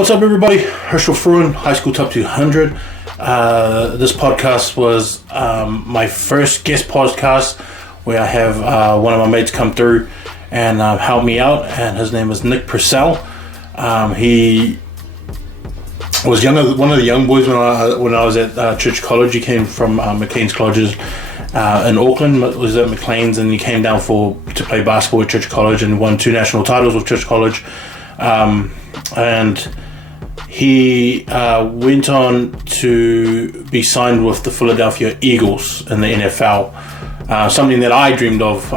What's up, everybody? Herschel Fruin, High School Top 200. This podcast was my first guest podcast where I have one of my mates come through and help me out, and his name is Nic Purcell. He was one of the young boys when I was at Church College. He came from McLean's Colleges in Auckland, was at McLean's, and he came down to play basketball at Church College and won 2 national titles with Church College. And he went on to be signed with the Philadelphia Eagles in the NFL, something that I dreamed of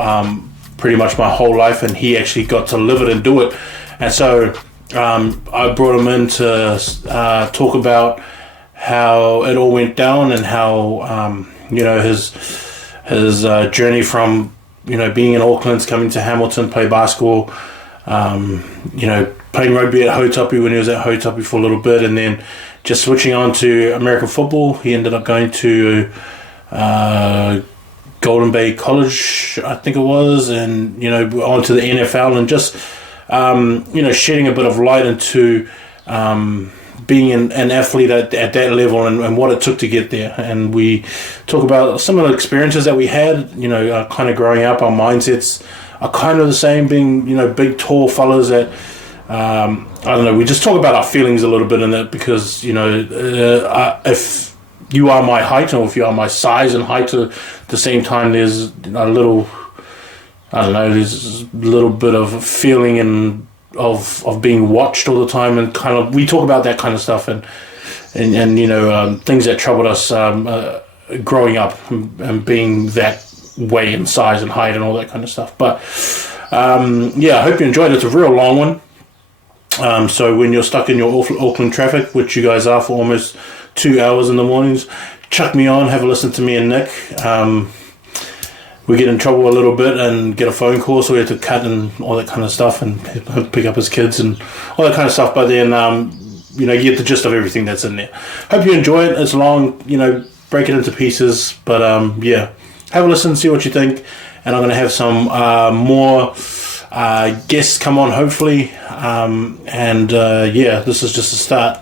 pretty much my whole life, and he actually got to live it and do it. And so I brought him in to talk about how it all went down and how his journey from being in Auckland, coming to Hamilton, play basketball, playing rugby at Hautapu when he was at Hautapu for a little bit, and then just switching on to American football. He ended up going to Golden Bay College, I think it was, and on to the NFL, and just shedding a bit of light into being an athlete at that level and what it took to get there. And we talk about some of the experiences that we had, kind of growing up. Our mindsets are kind of the same, being big tall fellas that we just talk about our feelings a little bit in that, because if you are my height, or if you are my size and height at the same time, there's a little bit of feeling and of being watched all the time, and kind of we talk about that kind of stuff and things that troubled us growing up and being that way in size and height and all that kind of stuff. But I hope you enjoyed it. It's a real long one. So when you're stuck in your Auckland traffic, which you guys are for almost 2 hours in the mornings, chuck me on, have a listen to me and Nick. We get in trouble a little bit and get a phone call, so we have to cut and all that kind of stuff, and pick up his kids and all that kind of stuff. But then, you get the gist of everything that's in there. Hope you enjoy it. It's long, break it into pieces. But have a listen, see what you think. And I'm going to have some more guests come on, hopefully. This is just a start.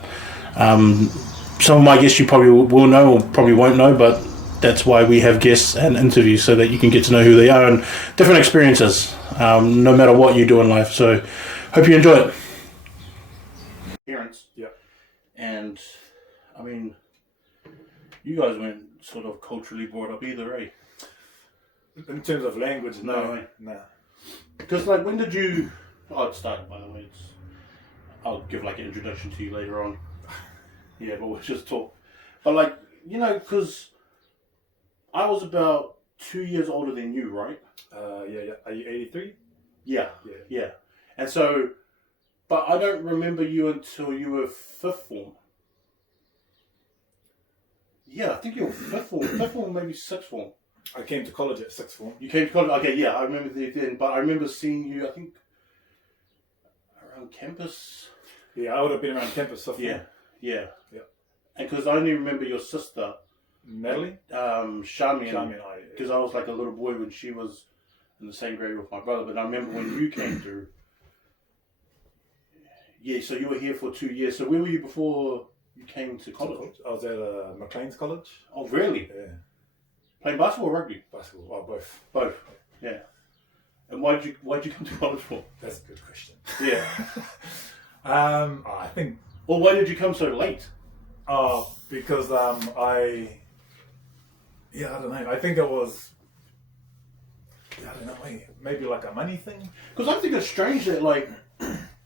Some of my guests you probably will know or probably won't know, but that's why we have guests and interviews, so that you can get to know who they are and different experiences, no matter what you do in life. So hope you enjoy it. Parents. Yeah. And, you guys weren't sort of culturally brought up either, eh? In terms of language, no. Because, when did you... Oh, it started, by the way. I'll give, an introduction to you later on. Yeah, but we'll just talk. But, because I was about 2 years older than you, right? Yeah. Are you 83? Yeah. And so... But I don't remember you until you were 5th form. Yeah, I think you were 5th form. 5th form, maybe 6th form. I came to college at 6th form. You came to college? Okay, yeah, I remember then. But I remember seeing you, I think, around campus. Yeah, I would have been around campus. Yeah. And because I only remember your sister, Natalie? Shami, because I was like a little boy when she was in the same grade with my brother. But I remember when you came through. Yeah, so you were here for 2 years. So where were you before you came to college? I was at McLean's College. Oh, really? Yeah. Playing basketball or rugby? Basketball. Well, both. Both. Yeah. And why'd you come to college for? That's a good question. Yeah. I think. Well, why did you come so late? Because I don't know. I think it was. I don't know. Maybe like a money thing. Because I think it's strange that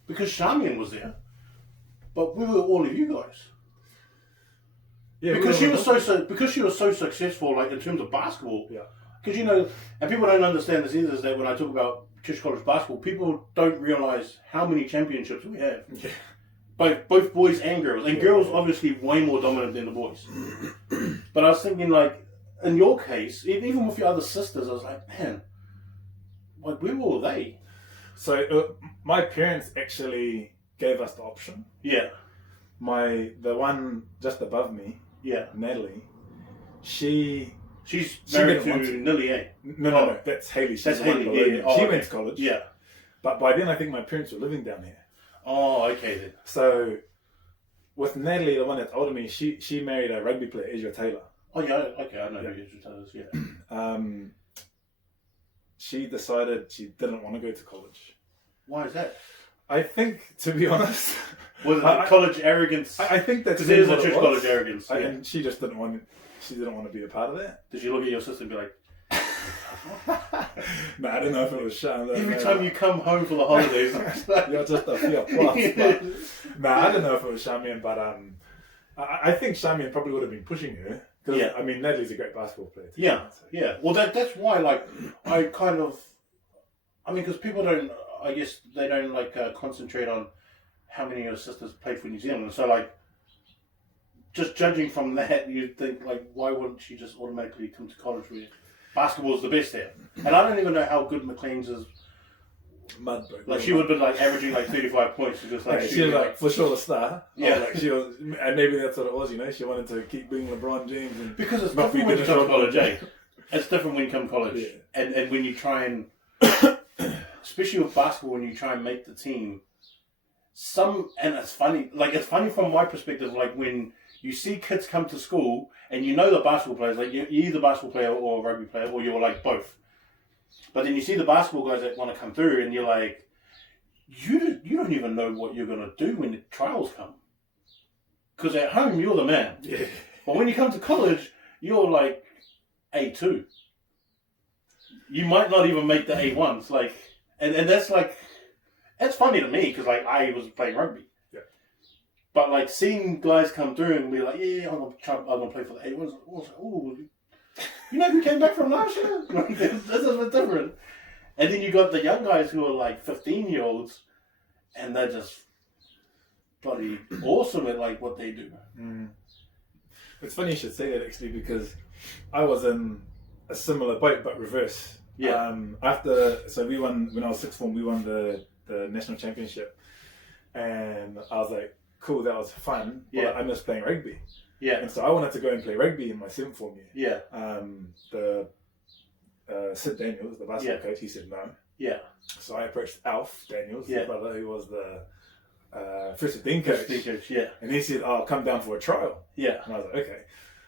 because Shamian was there, but where were all of you guys? Yeah, because she was so successful, in terms of basketball. Yeah. Because and people don't understand this either, is that when I talk about Church College basketball, people don't realize how many championships we have. Yeah. Both boys and girls. And girls obviously way more dominant than the boys. But I was thinking, in your case, even with your other sisters, I was like, man, where were they? So my parents actually gave us the option. Yeah. The one just above me, Natalie, she's married to Nilly, eh? No, that's Haley. That's Haley, yeah. She went to college. Yeah. But by then I think my parents were living down here. Oh, okay then. So with Natalie, the one that's older than me, she married a rugby player, Ezra Taylor. Oh yeah, okay, I know who Ezra Taylor is. Yeah. She decided she didn't want to go to college. Why is that? I think, to be honest, was it college arrogance? I think that's because it is a church college arrogance. Yeah. And she just didn't want. She didn't want to be a part of that. Did you look at your sister and be like? No, I don't know if it was shame. Every time you come home for the holidays, you're just a fear plus. No, I don't know if it was Shamian, but I think Shamian probably would have been pushing her. Yeah. I mean, Natalie's a great basketball player too. Yeah, so. Yeah. Well, that's why, like, I kind of, I mean, because people don't, I guess they don't like concentrate on how many of your sisters played for New Zealand. So, like, just judging from that, you'd think, like, why wouldn't she just automatically come to college where basketball is the best there? And I don't even know how good McLean's is. Mud, bro. Like, she would have been, like, averaging, like, 35 points. Just, like, she was, like, for sure a star. Yeah. Like, she was, and maybe that's what it was, you know? She wanted to keep being LeBron James. And because it's different when you come to college, eh? It's different when you come to college. Yeah. And when you try and, especially with basketball, when you try and make the team, and it's funny, like, it's funny from my perspective, like, when you see kids come to school and you know the basketball players, like, you're either a basketball player or a rugby player, or you're, like, both. But then you see the basketball guys that want to come through and you're like, you don't even know what you're going to do when the trials come. Because at home, you're the man. Yeah. But when you come to college, you're like A2. You might not even make the A1s. Like, and that's like, that's funny to me because like I was playing rugby. Yeah. But like seeing guys come through and be like, yeah, I'm gonna play for the A1s. I was like, oh, you know who came back from last year? Like, this is a bit different. And then you got the young guys who are like 15-year-olds, and they're just bloody awesome at like what they do. Mm. It's funny you should say that actually because I was in a similar boat but reverse. Yeah. So we won when I was sixth form. We won the national championship, and I was like, cool, that was fun. But Yeah. I missed playing rugby. Yeah. And so I wanted to go and play rugby in my seventh form year. Yeah. Sid Daniels, the basketball coach, he said no. Yeah. So I approached Alf Daniels, Yeah. his brother, who was the first 15 coach. Yeah. And he said, "Oh, come down for a trial." Yeah. And I was like, okay.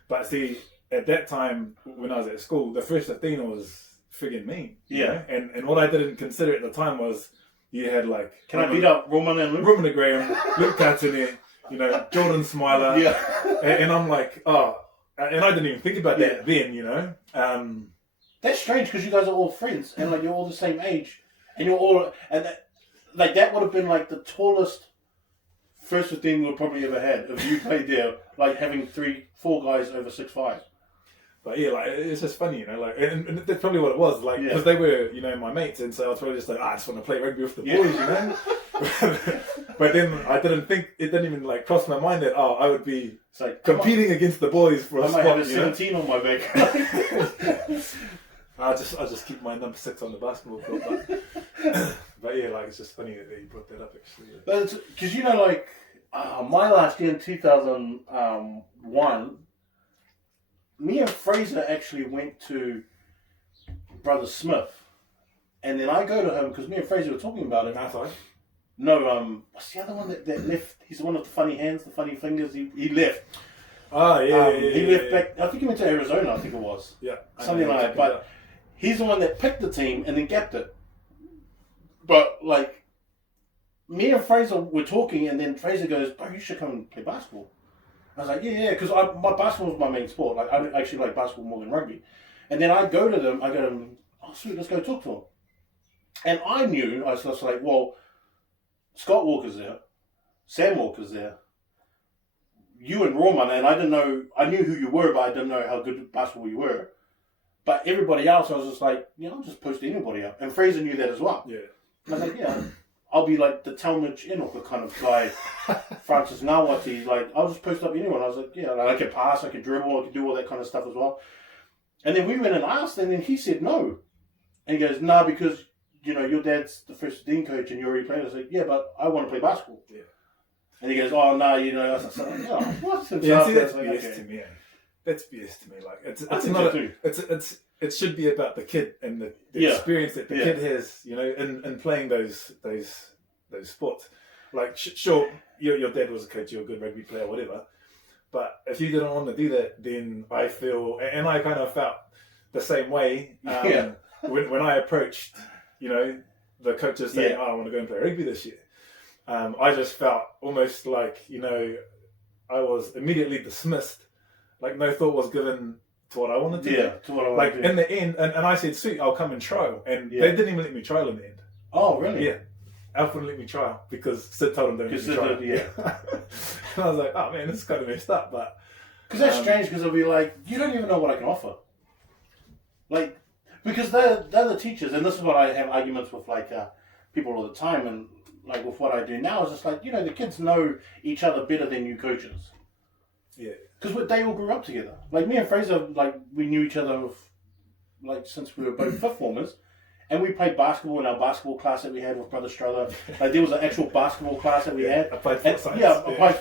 But see, at that time, when I was at school, the first 15 was friggin' mean. Yeah. You know? And what I didn't consider at the time was you had like... Can I beat up Roman and Luke? Roman Graham, Luke Katane, you know, Jordan Smiler. Yeah. And I'm like, oh... And I didn't even think about that then, you know. That's strange because you guys are all friends and like you're all the same age, and you're all that would have been like the tallest first 15 we probably ever had if you played there, like having 3-4 guys over 6'5". But yeah, like it's just funny, you know, like and that's probably what it was, like because they were, you know, my mates, and so I was probably just like, I just want to play rugby with the boys, you know. But then I didn't think it didn't even like cross my mind that I would be like competing against the boys for a spot. I might have a 17 on my back. I just keep my number 6 on the basketball court, but yeah, like it's just funny that you brought that up actually. But because you know, like my last year in 2001, me and Fraser actually went to Brother Smith, and then I go to him because me and Fraser were talking about it. No, what's the other one that left? He's the one with the funny hands, the funny fingers. He left. Oh yeah, he left back. I think he went to Arizona. I think it was. Yeah, something like that. But he's the one that picked the team and then gapped it. But like, me and Fraser were talking, and then Fraser goes, "Bro, you should come and play basketball." I was like, yeah, because my basketball was my main sport. Like, I actually like basketball more than rugby. And then I go to them, oh, sweet, let's go talk to them. And I knew, I was just like, well, Scott Walker's there, Sam Walker's there, you and Roman, and I didn't know, I knew who you were, but I didn't know how good at basketball you were. But everybody else, I was just like, I'll just post anybody up. And Fraser knew that as well. Yeah. And I was like, yeah. I'll be like the Talmadge Enoch kind of guy, Francis Ngawati. Like, I'll just post up anyone. I was like, yeah, like, I can pass, I can dribble, I can do all that kind of stuff as well. And then we went and asked, and then he said no. And he goes, nah, because, your dad's the first dean coach and you're already playing. I was like, yeah, but I want to play basketball. Yeah. And he goes, oh, no, I was like, oh, what? Yeah, see, that's BS to me. That's BS to me. Like, it should be about the kid and the experience that the kid has, in playing those sports. Like, sure, your dad was a coach, you're a good rugby player, whatever. But if you didn't want to do that, then I feel, and I kind of felt the same way when I approached, the coaches saying, I want to go and play rugby this year. I just felt almost like, I was immediately dismissed. Like, no thought was given to what I wanted to do. Yeah, to what I wanted to do. Like, in the end, and I said, sweet, I'll come and trial. And they didn't even let me trial in the end. Oh, really? Yeah. Alf wouldn't let me trial because Sid told him don't let me trial. And I was like, oh man, this is kind of messed up. But because that's strange, because it'll be like, you don't even know what I can offer. Like, because they're the teachers, and this is what I have arguments with, like, people all the time, and like with what I do now, is just like, the kids know each other better than you coaches. Yeah. Because they all grew up together. Like, me and Fraser, like, we knew each other, since we were both fifth formers. And we played basketball in our basketball class that we had with Brother Strother. Like, there was an actual basketball class that we had. Applied sports science.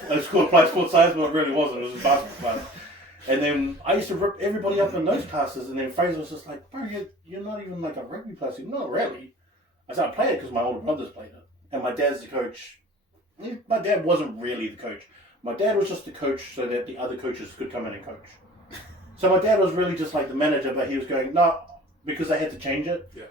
It's called applied sports science, but it really wasn't. It was a basketball class. And then I used to rip everybody up in those classes. And then Fraser was just like, bro, you're not even like a rugby player. I said, not really. I said, I play it because my older brothers played it. And my dad's the coach. My dad wasn't really the coach. My dad was just the coach so that the other coaches could come in and coach. So my dad was really just like the manager, but he was going, no, because they had to change it. Yeah.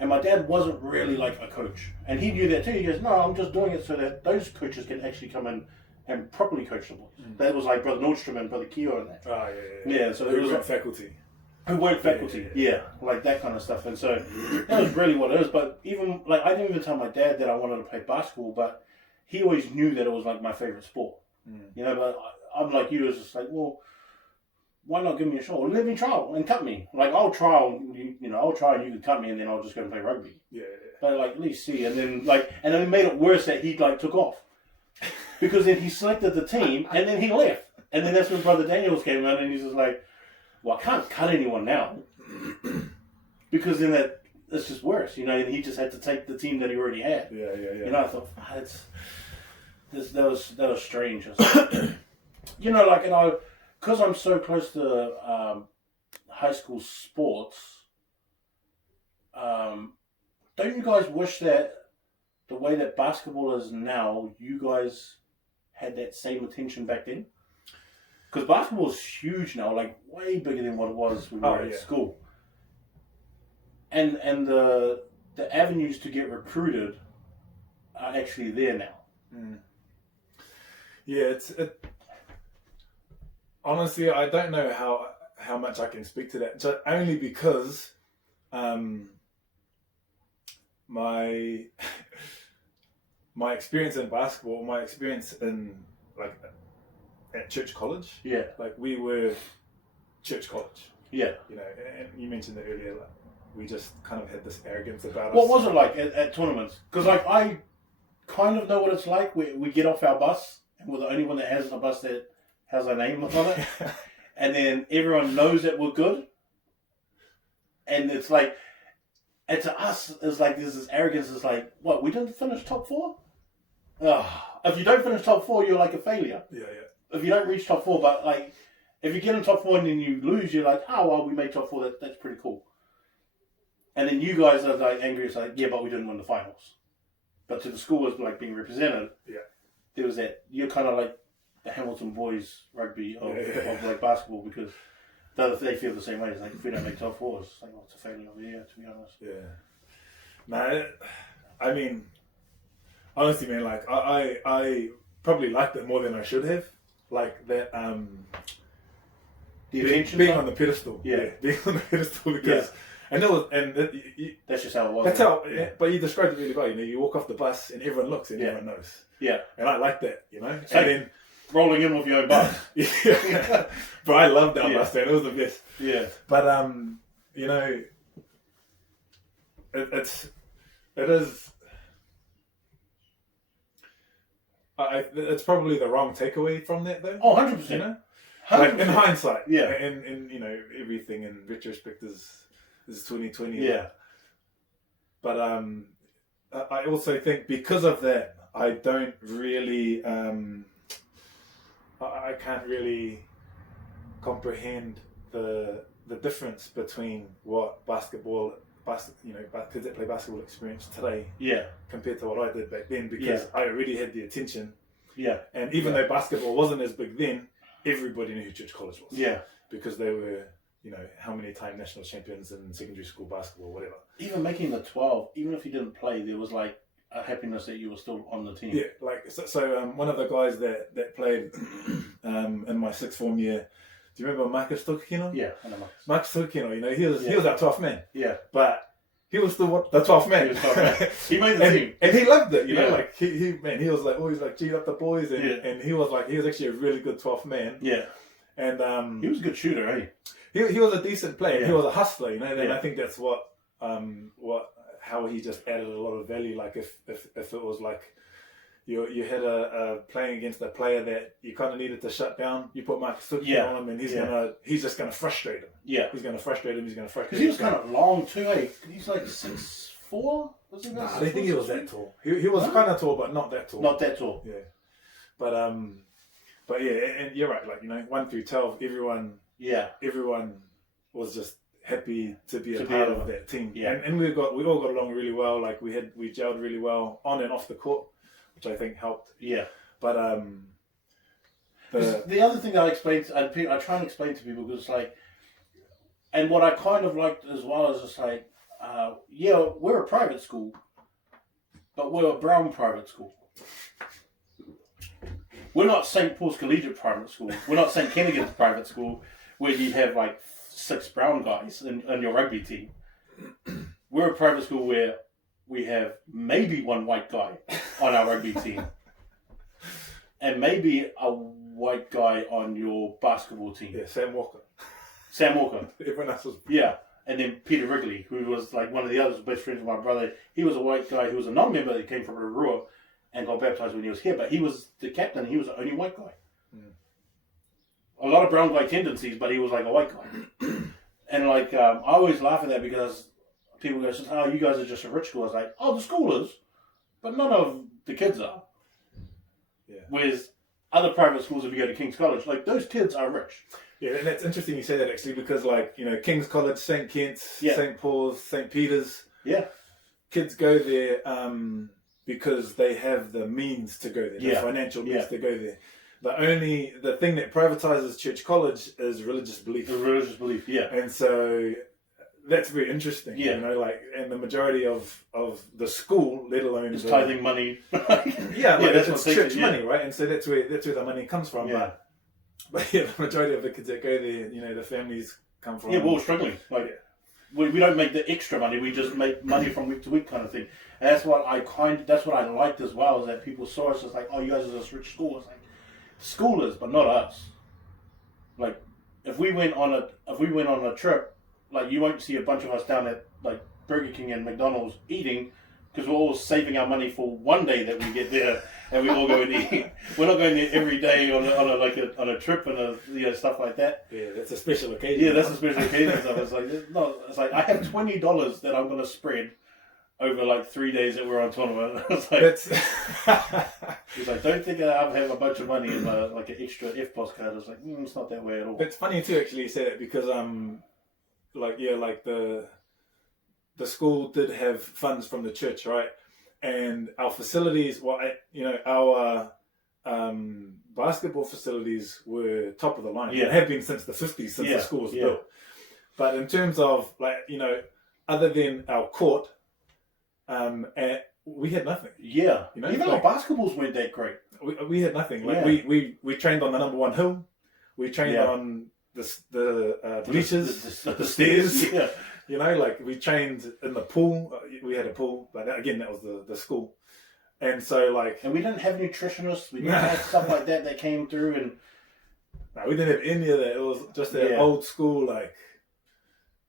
And my dad wasn't really like a coach. And he knew that too. He goes, no, I'm just doing it so that those coaches can actually come in and properly coach the boys. That was like Brother Nordstrom and Brother Keogh and that. Oh, yeah. Yeah, so it was like faculty. Who weren't faculty. Yeah, like that kind of stuff. And so that was really what it is. But even, like, I didn't even tell my dad that I wanted to play basketball, but he always knew that it was like my favorite sport. But I'm like you, was just like, well, why not give me a shot? Well, let me trial and cut me. Like, I'll trial, I'll try and you can cut me, and then I'll just go and play rugby. Yeah. But like, at least see, and then it made it worse that he like took off, because then he selected the team and then he left, and then that's when Brother Daniels came in and he's just like, well, I can't cut anyone now, because then it's just worse, and he just had to take the team that he already had. Yeah. I thought that was strange. Because I'm so close to high school sports, don't you guys wish that the way that basketball is now, you guys had that same attention back then? Because basketball is huge now, like way bigger than what it was when we were at school. And the avenues to get recruited are actually there now. Yeah, honestly, I don't know how much I can speak to that. Just only because my experience in basketball, my experience in at church college. Yeah. Like, we were church college. Yeah. And you mentioned it earlier. Like, we just kind of had this arrogance about us. What was it like at tournaments? Because I kind of know what it's like. We get off our bus, and we're the only one that has a bus that has our name on it, and then everyone knows that we're good, and it's like, and to us, it's like there's this arrogance. It's like, what, we didn't finish top 4? If you don't finish top 4, you're like a failure. Yeah. If you don't reach top 4, but like, if you get in top 4 and then you lose, you're like, oh well, we made top 4. That's pretty cool. And then you guys are like angry. It's like, yeah, but we didn't win the finals. But to the school as like being represented, there was that, you're kind of like the Hamilton boys rugby of like basketball, because they feel the same way. It's like, if we don't make top 4, it's like, it's a failure over here, to be honest. Yeah. No, I mean, honestly, man, like, I probably liked it more than I should have. Like, that, being on the pedestal. Yeah. Being on the pedestal, because, that's just how it was. That's how, but you described it really well. You walk off the bus and everyone looks and everyone knows. Yeah. And I like that, So and then rolling in with your own bus. But I loved that bus, man. It was the best. Yeah. But it is. It's probably the wrong takeaway from that, though. Oh, 100%. 100%. Like, in hindsight, yeah, and everything in retrospect is 2020. Yeah. But I also think because of that, I don't really I can't really comprehend the difference between what basketball kids that play basketball experience today. Yeah. Compared to what I did back then, because I already had the attention. Yeah. And even though basketball wasn't as big then, everybody knew who Church College was. Yeah. Because they were, how many time national champions in secondary school basketball, whatever. Even making the 12, even if you didn't play, there was like a happiness that you were still on the team. Yeah, like so one of the guys that played in my sixth form year. Do you remember Marcus Tokino? Yeah, I know Marcus. Marcus Tokino, he was our 12th man. Yeah. But he was still the 12th man. He was 12th man. He made the team. And he loved it, like he was like always like G up the boys and he was actually a really good 12th man. Yeah. And he was a good shooter, eh? He was a decent player. Yeah. He was a hustler, and I think that's how he just added a lot of value. Like if it was like you had a playing against a player that you kind of needed to shut down, you put Marcus Tokino on him, and he's just gonna frustrate him. Yeah, he's gonna frustrate him. Because he was kind of long too, eh? He's like 6'4". Was he? Nah, I don't think he was that tall. He was kind of tall, but not that tall. Not that tall. Yeah, but yeah, and you're right. Like 1 through 12, everyone was just happy to be a part of that team. Yeah, and we all got along really well. Like we gelled really well on and off the court, which I think helped. Yeah, but the other thing that I try and explain to people, because like, and what I kind of liked as well is just like, we're a private school, but we're a brown private school. We're not St. Paul's Collegiate Private School. We're not St. Kennigan's Private School, where you have like 6 brown guys in your rugby team. We're a private school where we have maybe 1 white guy on our rugby team, and maybe a white guy on your basketball team. Yeah, Sam Walker. Everyone else was. Yeah, and then Peter Wrigley, who was like one of the others, best friends of my brother. He was a white guy who was a non-member that came from Arua and got baptized when he was here, but he was the captain. He was the only white guy. A lot of brown guy tendencies, but he was like a white guy. And like, I always laugh at that because people go, "Oh, you guys are just a rich school." I was like, "Oh, the school is, but none of the kids are." Yeah. Whereas other private schools, if you go to King's College, like those kids are rich. Yeah, and that's interesting you say that actually, because like King's College, St. Kitts, St. Paul's, St. Peter's. Yeah. Kids go there because they have the means to go there, the financial means to go there. The thing that privatizes Church College is religious belief. The religious belief, yeah. And so that's very interesting. Yeah. And the majority of the school, let alone it's tithing money. It's church money, right? And so that's where the money comes from. Yeah. But the majority of the kids that go there, the families come from. Yeah, we're all struggling. Like we don't make the extra money. We just make money from week to week, kind of thing. And that's what I liked as well, is that people saw us as like, "Oh, you guys are this rich school." It's like, schoolers, but not us. Like, if we went on a trip, like you won't see a bunch of us down at like Burger King and McDonald's eating, because we're all saving our money for one day that we get there and we all go and eat. We're not going there every day on a trip and stuff like that. Yeah, that's a special occasion. Yeah, that's a special occasion. So it's like I have $20 that I'm gonna spread over like 3 days that we're on tournament. It's like, don't think I have a bunch of money in like an extra FPOS card. It's like, it's not that way at all. It's funny too, actually, you say that, because the school did have funds from the church, right? And our facilities, our basketball facilities were top of the line. Yeah. They have been since the 50s, since the school was built. But in terms of other than our court, we had nothing. Yeah, even our basketballs weren't that great. We had nothing. Like we trained on the number 1 hill. We trained on the bleachers, the stairs. Yeah. We trained in the pool. We had a pool, but again, that was the school. And so and we didn't have nutritionists. We didn't have stuff like that came through, and we didn't have any of that. It was just that old school, there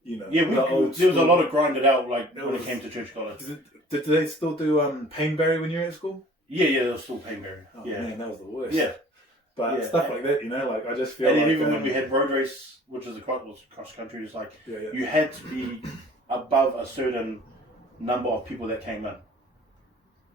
was a lot of grinded out, when it came to Church College. Did they still do painberry when you were at school? Yeah, there was still painberry. Oh man, that was the worst. Yeah. But stuff like that, I just feel. And then even when we had road race, which is cross country, it's like you had to be above a certain number of people that came in.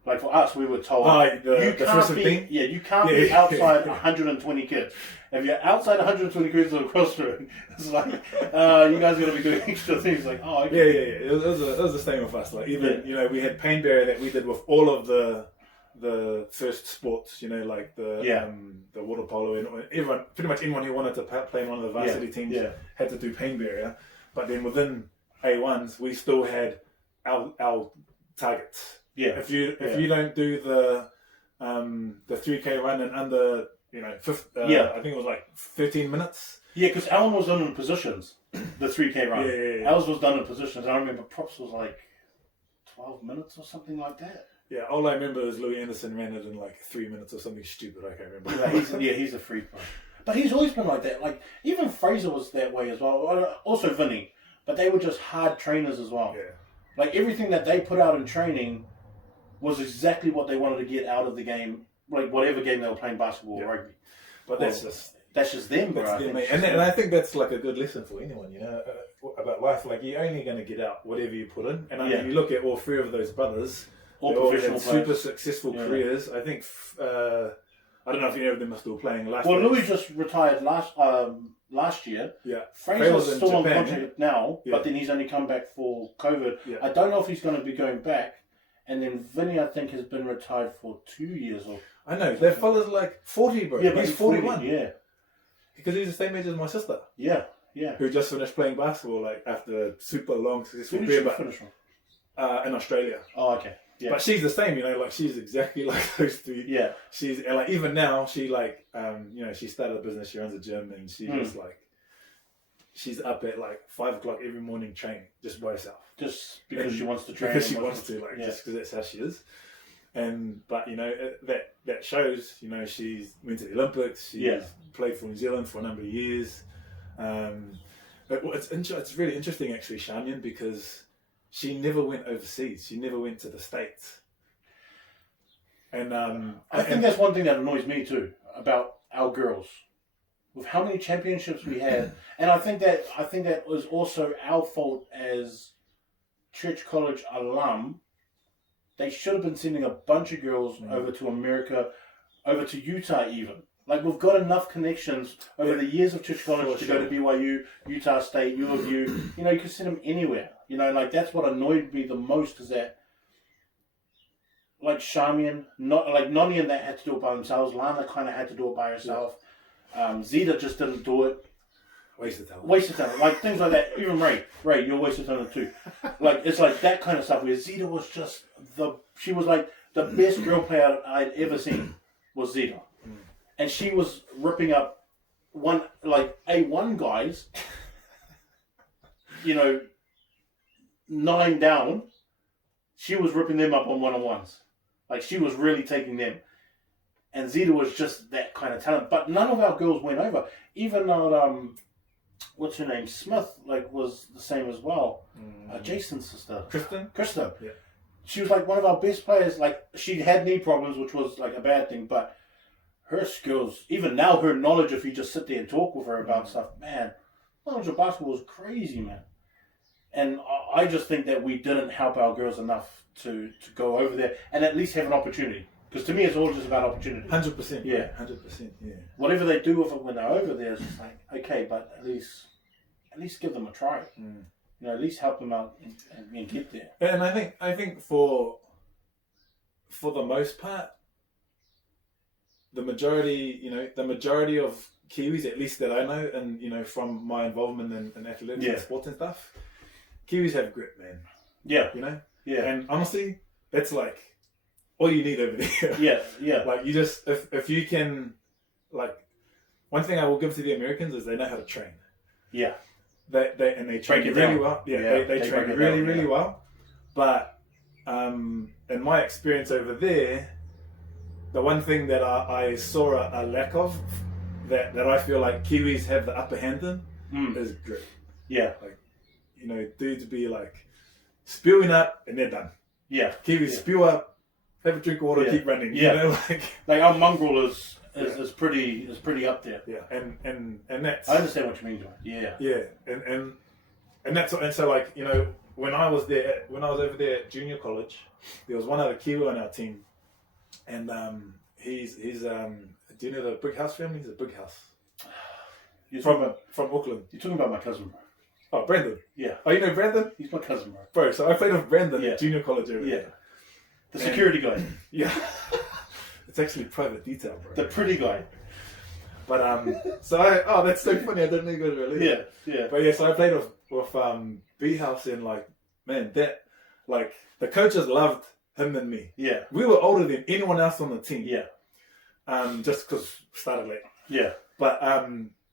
Like for us, we were told the first thing? You can't be outside 120 kids. If you're outside 120 kids on a crossroad, it's like you guys are gonna be doing extra things. Like okay. It was the same with us. Like even we had pain barrier that we did with all of the first sports. Like the water polo, and everyone, pretty much anyone who wanted to play in one of the varsity teams had to do pain barrier. But then within A1s, we still had our targets. Yeah. If you don't do the 3K run in under I think it was like 13 minutes. Yeah, because Alan was done in positions. The 3K run. Yeah. Ours was done in positions. I remember props was like 12 minutes or something like that. Yeah, all I remember is Louis Anderson ran it in like 3 minutes or something stupid. I can't remember. He's a freak, bro. But he's always been like that. Like even Fraser was that way as well. Also Vinny, but they were just hard trainers as well. Yeah. Like everything that they put out in training was exactly what they wanted to get out of the game, like whatever game they were playing, basketball or rugby. But that's just them, bro. And I think that's like a good lesson for anyone, about life. Like you're only going to get out whatever you put in. And I mean, you look at all three of those brothers, all professional, super successful careers. I think I don't know if any of them are still playing. Louis just retired last year. Yeah, Fraser's still on contract now, but then he's only come back for COVID. Yeah. I don't know if he's going to be going back. And then Vinny, I think, has been retired for 2 years. I know. That fella's like 40, bro. Yeah, but he's 41. 40, yeah. Because he's the same age as my sister. Yeah. Who just finished playing basketball like after a super long, successful career. In Australia. Oh, okay. Yeah. But she's the same, like she's exactly like those three. Yeah. She's like, even now, she like, she started a business, she runs a gym, and she just like, she's up at like 5 o'clock every morning training just by herself. Just because she wants to train. Because she wants to, just because that's how she is. But that shows, she's went to the Olympics. She's played for New Zealand for a number of years. But it's really interesting actually, Shanyan, because she never went overseas. She never went to the States. And I think that's one thing that annoys me too about our girls. With how many championships we had, and I think that was also our fault as Church College alum. They should have been sending a bunch of girls over to America, over to Utah even. Like we've got enough connections over the years of Church College to go to BYU, Utah State, U of U. You can send them anywhere. Like that's what annoyed me the most is that like Charmian, Noni and that had to do it by themselves. Lana kind of had to do it by herself. Zeta just didn't do it. Waste of talent. Like things like that. Even Ray, you're wasted talent too. Like it's like that kind of stuff where Zeta was just she was like the best girl player I'd ever seen was Zeta. And she was ripping up A1 guys, 9 down. She was ripping them up on one-on-ones. Like she was really taking them. And Zeta was just that kind of talent. But none of our girls went over. Even our, what's her name? Smith, was the same as well. Jason's sister. Kristen. Yeah. She was one of our best players. She had knee problems, which was a bad thing, but her skills, even now her knowledge, if you just sit there and talk with her about stuff, man, knowledge of basketball is crazy, man. And I just think that we didn't help our girls enough to go over there and at least have an opportunity. Because to me, it's all just about opportunity. 100%. Yeah. 100%. Yeah. Whatever they do with it when they're over there, it's just okay, but at least give them a try. At least help them out and get there. And I think for the most part, the majority of Kiwis, at least that I know, and from my involvement in athletics and sports and stuff, Kiwis have grit, man. Yeah. Yeah. And honestly, that's all you need over there. Yeah. You just if you can, one thing I will give to the Americans is they know how to train. Yeah. They train really well. Yeah, they train really well. But in my experience over there, the one thing that I saw a lack of that I feel like Kiwis have the upper hand in is grit. Yeah. Dudes be spewing up and they're done. Yeah. Kiwis spew up, have a drink of water, keep running. Yeah. Our mongrel is pretty up there. Yeah. And that's, I understand what you mean, John. Yeah. Yeah. And that's, and so when I was over there at junior college, there was one other Kiwi on our team, and he's do you know the Big House family? He's a Big House. From Auckland. You're talking about my cousin, bro. Oh, Brandon. Yeah. Oh, you know Brandon? He's my cousin, bro. Bro, so I played with Brandon at junior college over there. The security guy. Yeah. It's actually private detail, bro. The pretty guy. But that's so funny. I didn't know you guys were related. Yeah. But yeah, so I played with B House, and the coaches loved him and me. Yeah. We were older than anyone else on the team. Yeah. Just because we started late. Yeah. But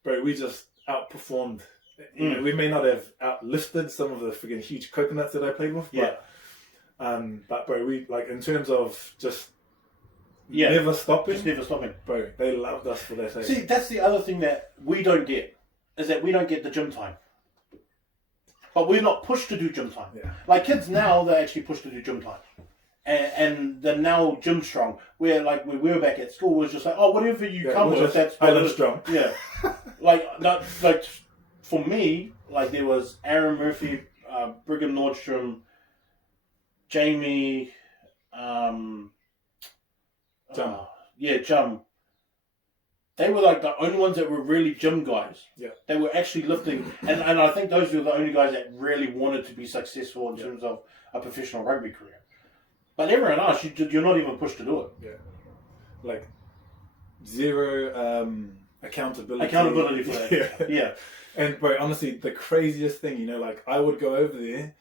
bro, we just outperformed. You know, we may not have outlifted some of the freaking huge coconuts that I played with. But, but bro, we in terms of just never stopping. Just never stopping. Bro, they loved us for that. See, that's the other thing that we don't get, is that we don't get the gym time. But we're not pushed to do gym time. Yeah. Like kids now, they're actually pushed to do gym time. And they're now gym strong. Where when we were back at school, it was just like, oh, whatever you come with, that's island strong. Yeah. For me, there was Aaron Murphy, Brigham Nordstrom, Jamie, Jum. They were the only ones that were really gym guys. Yeah. They were actually lifting, and I think those were the only guys that really wanted to be successful in terms of a professional rugby career. But everyone else, you're not even pushed to do it. Yeah. Zero accountability. Accountability for that. Yeah. And bro, honestly, the craziest thing, I would go over there.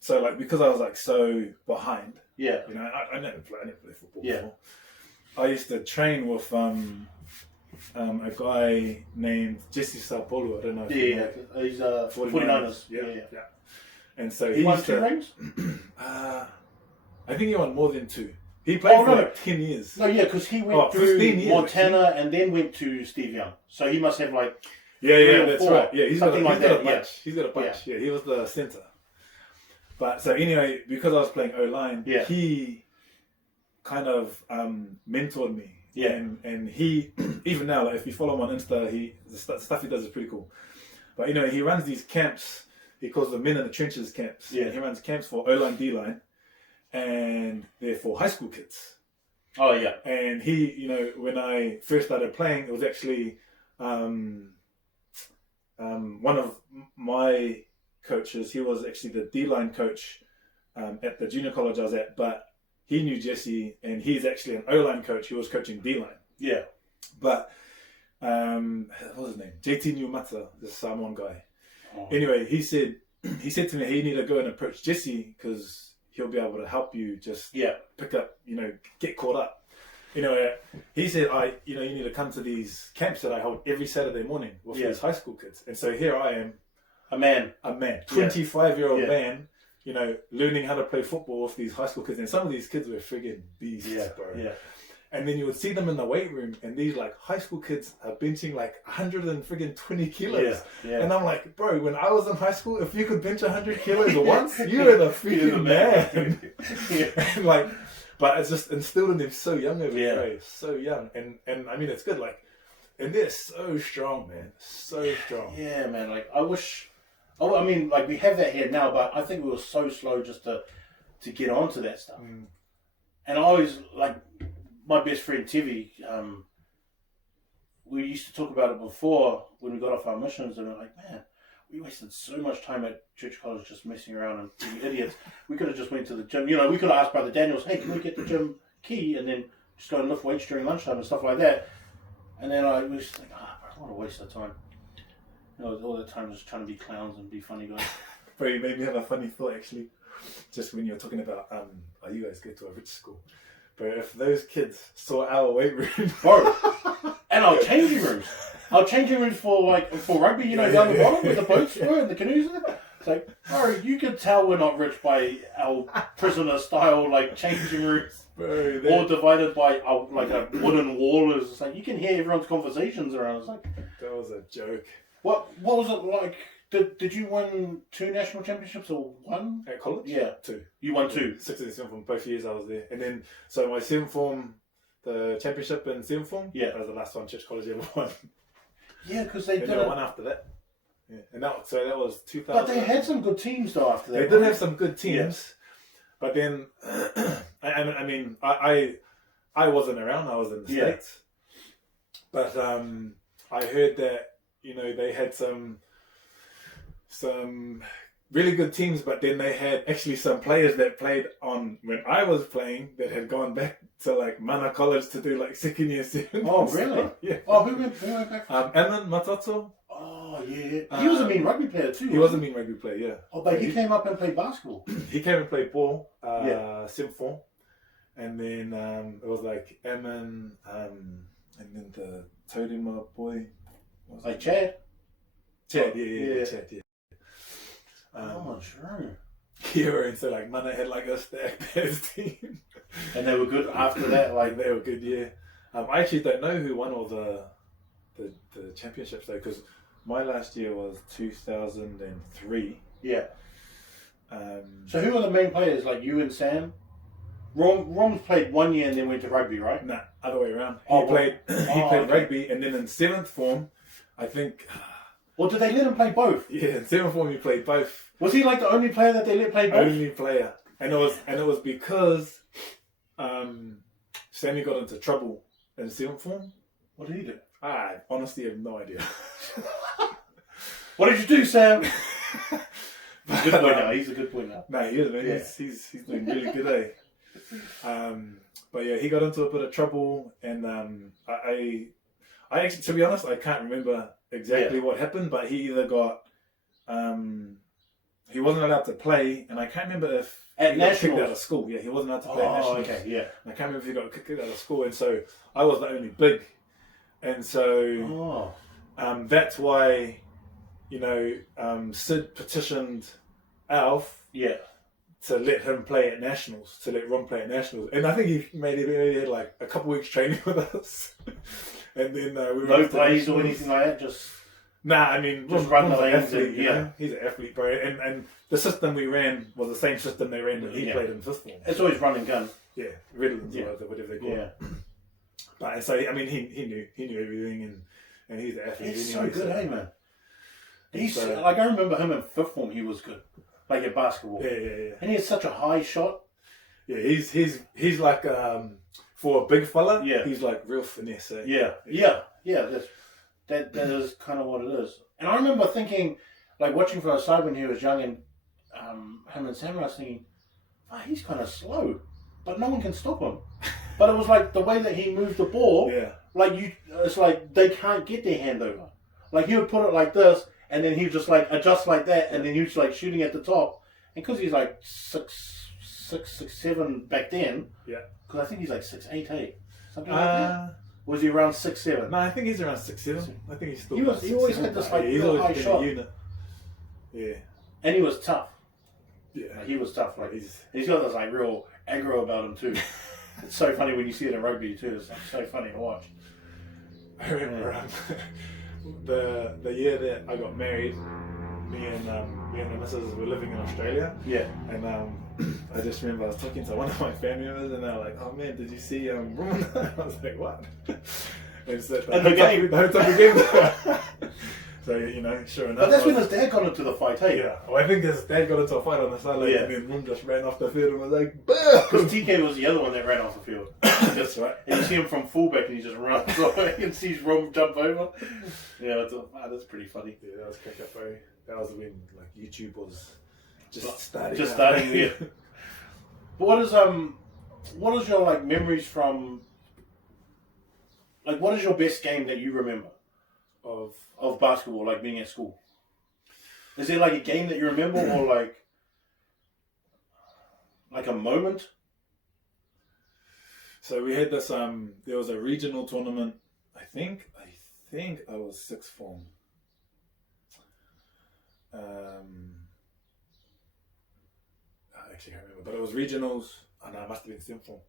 So because I was so behind. Yeah. I never played football before. I used to train with a guy named Jesse Sapolo. I don't know if you know. He's 49ers. Yeah. And so he won 2 rings? I think he won more than 2. He played for 10 years. No, yeah, because he went through Montana and then went to Steve Young. So he must have that's 4. right. Yeah, he's got a bunch. He's got a bunch. Yeah. Yeah, he was the center. But so anyway, because I was playing O-line, he kind of mentored me. Yeah. And he, even now, if you follow him on Insta, the stuff he does is pretty cool. But he runs these camps. He calls them Men in the Trenches camps. Yeah. And he runs camps for O-line, D-line. And they're for high school kids. Oh, yeah. And he, when I first started playing, it was actually one of my coaches. He was actually the D-line coach at the junior college I was at, but he knew Jesse, and he's actually an O-line coach. He was coaching D-line. Yeah. But, what was his name? JT Newmata, this Samoan guy. Oh. Anyway, he said to me, hey, you need to go and approach Jesse, because he'll be able to help you just pick up, get caught up. He said, you need to come to these camps that I hold every Saturday morning with these high school kids. And so here I am. A man. 25-year-old man, learning how to play football with these high school kids. And some of these kids were friggin' beasts, bro. Yeah. And then you would see them in the weight room, and these high school kids are benching 120 kilos. Yeah. And I'm like, bro, when I was in high school, if you could bench 100 kilos once, you were the freaking man. And but it's just instilled in them so young over there, so young. And I mean, it's good, and they're so strong, man, so strong. Yeah, man. I wish. Oh, I mean, we have that here now, but I think we were so slow just to get onto that stuff. And I always my best friend Tivi, we used to talk about it before when we got off our missions, and we're like, man, we wasted so much time at church college just messing around and being idiots. We could have just went to the gym. We could have asked Brother Daniels, hey, can we get the gym key, and then just go and lift weights during lunchtime and stuff like that. And then I was just like, what a waste of time. All the time just trying to be clowns and be funny guys. Bro, you made me have a funny thought, actually, just when you were talking about, you guys go to a rich school. But if those kids saw our weight room, bro, and our changing rooms for rugby, down the bottom with the boats and the canoes. It's like, bro, you could tell we're not rich by our prisoner style changing rooms, bro, all divided by a wooden wall. It's like you can hear everyone's conversations around. It's like that was a joke. What was it like? Did you win 2 national championships or 1? At college? Yeah. 2. You won 2? 6th and 7th form, both years I was there. And then, so my 7th form, the championship in 7th form, that was the last one church college ever won. Yeah, because they did it. One after that. And that was 2000. But they had some good teams though after that. They did have some good teams, but then, I mean, I wasn't around. I was in the States, but I heard that they had some really good teams, but then they had actually some players that played on when I was playing that had gone back to like Mana College to do like second year students. Oh really? Yeah. Oh, who went back? Emin Matoto. Oh yeah. He was a mean rugby player too. He was a mean rugby player, yeah. Oh, but he came up and played basketball. He came and played ball, Sim4, and then it was like Emin, and then the Todima boy, like Chad. Chad, yeah, Chad, yeah. Sure. Yeah, and so like Mana had like a stacked ass team, and they were good after that. Like they were good, yeah. I actually don't know who won all the championships though, because my last year was 2003. Yeah. So who are the main players? Like you and Sam? Rom's played 1 year and then went to rugby, right? Nah, other way around. He played rugby, and then in 7th form, I think. Or did they let him play both? Yeah, in 7th form he played both. Was he like the only player that they let play both? Only player, and it was because Sammy got into trouble in 7th form. What did he do? I honestly have no idea. What did you do, Sam? Good boy now. He's a good boy now. No, he is, man. Yeah. He's doing really good, But yeah, he got into a bit of trouble, and I actually, to be honest, I can't remember exactly what happened, but he either got he wasn't allowed to play, and I can't remember if he got kicked out of school. Yeah, he wasn't allowed to play at nationals. Okay, yeah. And I can't remember if he got kicked out of school, and so I was the only big, and so that's why Sid petitioned Alf to let him play at nationals, to let Ron play at nationals, and I think he maybe had like a couple weeks training with us, and then we were no plays or anything like that. Just I mean, just run the lanes. Athlete, he's an athlete, bro, and the system we ran was the same system they ran when he played in 5th form. It's always run and gun. Yeah, Redlands or whatever they call it. But so I mean, he knew everything, and he's an athlete. He's so good, hey man. He's like, I remember him in 5th form. He was good, like at basketball. Yeah. And he had such a high shot. Yeah, he's like for a big fella. Yeah, he's like real finesse. Eh? Yeah. That is kind of what it is. And I remember thinking, like watching from the side when he was young, and him and Sam, I was thinking, he's kind of slow, but no one can stop him. But it was like the way that he moved the ball. Yeah. Like it's like they can't get their hand over. Like he would put it like this, and then he would just like adjust like that, and then he was like shooting at the top. And because he's like 6'7" back then. Yeah. Because I think he's like 6'8", hey, something like that. Was he around 6'7"? No, I think he's around 6'7". I think he's still. He always had this like he's real always high been shot. a unit. Yeah. And he was tough. Yeah. Like, he was tough. Like he's got this like real aggro about him too. It's so funny when you see it in rugby too. It's like, so funny to watch. I remember the year that I got married, me and the missus were living in Australia. Yeah. And I just remember I was talking to one of my family members, and they were like, "Oh man, did you see Ron?" I was like, "What?" And so the game. So sure enough. But that's when his dad got into the fight, hey? Yeah. Well, I think his dad got into a fight on the sideline, and then Ron just ran off the field and was like, "Boom!" Because TK was the other one that ran off the field. That's right. And you see him from fullback, and he just runs away and sees Ron jump over. Yeah, that's pretty funny. Yeah, that was crack up, bro. That was when like YouTube was just starting. Yeah. But what is your like memories from? Like, what is your best game that you remember of basketball? Like being at school. Is there like a game that you remember, or like a moment? So we had this. There was a regional tournament. I think I was 6th form. I actually can't remember, but it was regionals. Oh no, it must have been 7th form.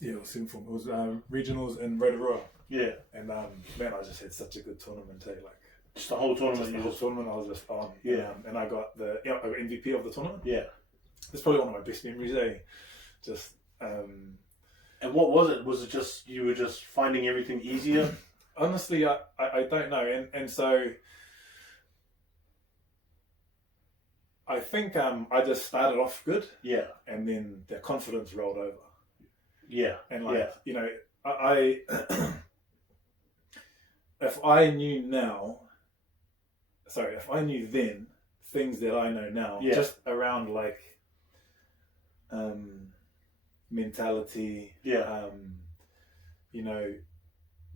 Yeah, it was 7th form. It was regionals in Rotorua. Yeah. And man, I just had such a good tournament. Like just the whole tournament. The whole tournament, I was just on. Yeah. And I got I got MVP of the tournament. Yeah. It's probably one of my best memories. Just. And what was it? Was it just you were just finding everything easier? Honestly, I don't know. And so I think I just started off good. Yeah. And then their confidence rolled over. Yeah. And like, you know, I if I knew then things that I know now, just around like mentality, you know,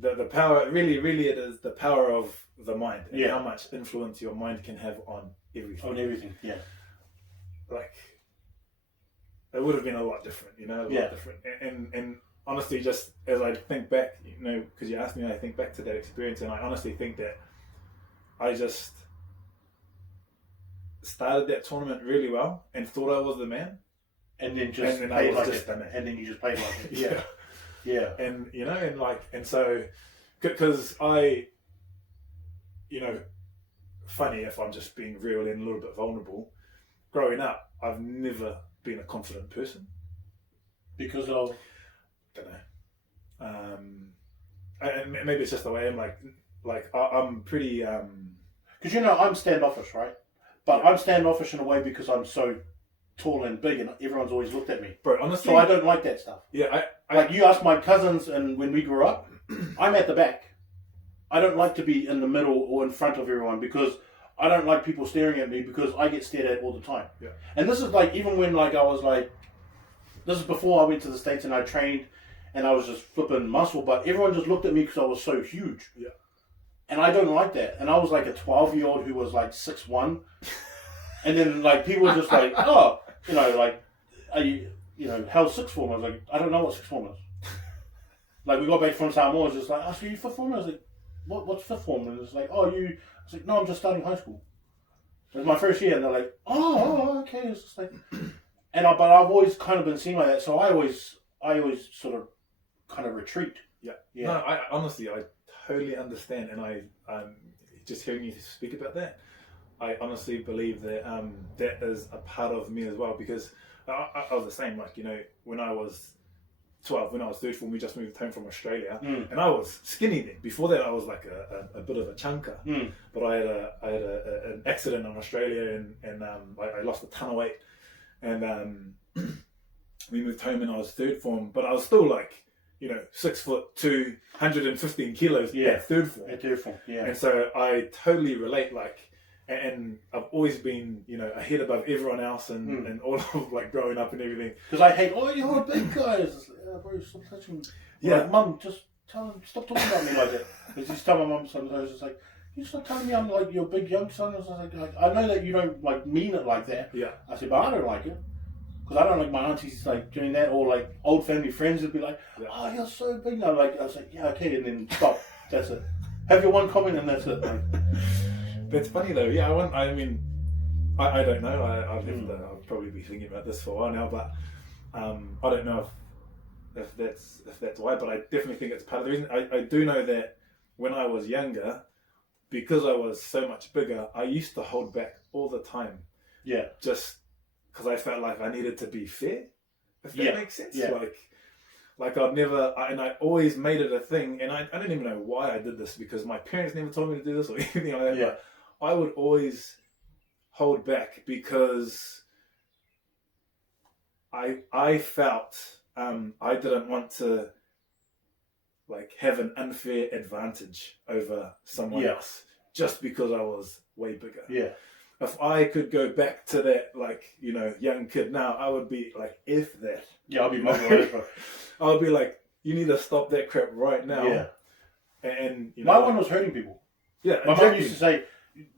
the power, really it is the power of the mind and how much influence your mind can have on everything. Like, it would have been a lot different, you know, a lot different. And honestly, just as I think back, you know, because you asked me, I think back to that experience, and I honestly think that I just started that tournament really well and thought I was the man. And then just and played like just it. And then you just played like it. Yeah. Yeah. And, you know, and so, because I, you know, funny if I'm just being real and a little bit vulnerable, growing up, I've never been a confident person. Because of? Don't know. And maybe it's just the way I'm I'm pretty. Because, you know, I'm standoffish, right? But I'm standoffish in a way because I'm so tall and big and everyone's always looked at me. Bro, honestly. So I don't like that stuff. Yeah, like you ask my cousins, and when we grew up, I'm at the back. I don't like to be in the middle or in front of everyone because I don't like people staring at me because I get stared at all the time. Yeah. And this is like, even when like I was like, this is before I went to the States and I trained and I was just flipping muscle, but everyone just looked at me because I was so huge. Yeah. And I don't like that. And I was like a 12-year-old who was like 6'1". And then like people were just like, oh, you know, like, are you, you know, how's sixth form? I was like, I don't know what sixth form is. Like, we got back from Samoa, it was just like, oh, so you fifth form? I was like, what's fifth form? And it's like, oh, you, I was like, no, I'm just starting high school. It was my first year, and they're like, oh, okay. It's just like, but I've always kind of been seen like that, so I always sort of kind of retreat. Yeah. No, I honestly, I totally understand, and I'm just hearing you speak about that, I honestly believe that that is a part of me as well, because I was the same. Like, you know, when I was 12, when I was third form, we just moved home from Australia, and I was skinny then. Before that, I was like a bit of a chunker, but I had an accident in Australia, and I lost a ton of weight, and we moved home, and I was third form, but I was still like, you know, 6'2", 115 kilos at third form. At third form, yeah. And so I totally relate, like. And I've always been, you know, a head above everyone else, and all of like growing up and everything. Because I hate, oh, you're a big guy. It's like, oh, bro, stop touching me. Yeah, like, Mum, just tell him, stop talking about me like that. Because just tell my mum sometimes, it's like, you stop telling me I'm like your big young son. I was like, I know that you don't like mean it like that. Yeah. I said, but I don't like it. Because I don't like my aunties like doing that, or like old family friends would be like, oh, you're so big now. Like, I was like, yeah, okay, and then stop. That's it. Have your one comment and that's it. Like, that's funny though. Yeah, I mean, I don't know. I'll probably be thinking about this for a while now, but I don't know if that's why. But I definitely think it's part of the reason. I do know that when I was younger, because I was so much bigger, I used to hold back all the time. Yeah. Just because I felt like I needed to be fair. If that makes sense. Yeah. Like I've never, and I always made it a thing, and I don't even know why I did this, because my parents never told me to do this or anything like that. Yeah. But I would always hold back because I felt I didn't want to like have an unfair advantage over someone else just because I was way bigger. Yeah. If I could go back to that, like, you know, young kid now, I would be like, F that. Yeah, I'll be motivated. I would be like, you need to stop that crap right now. Yeah. And you know, my one was hurting people. Yeah, my mum used to say,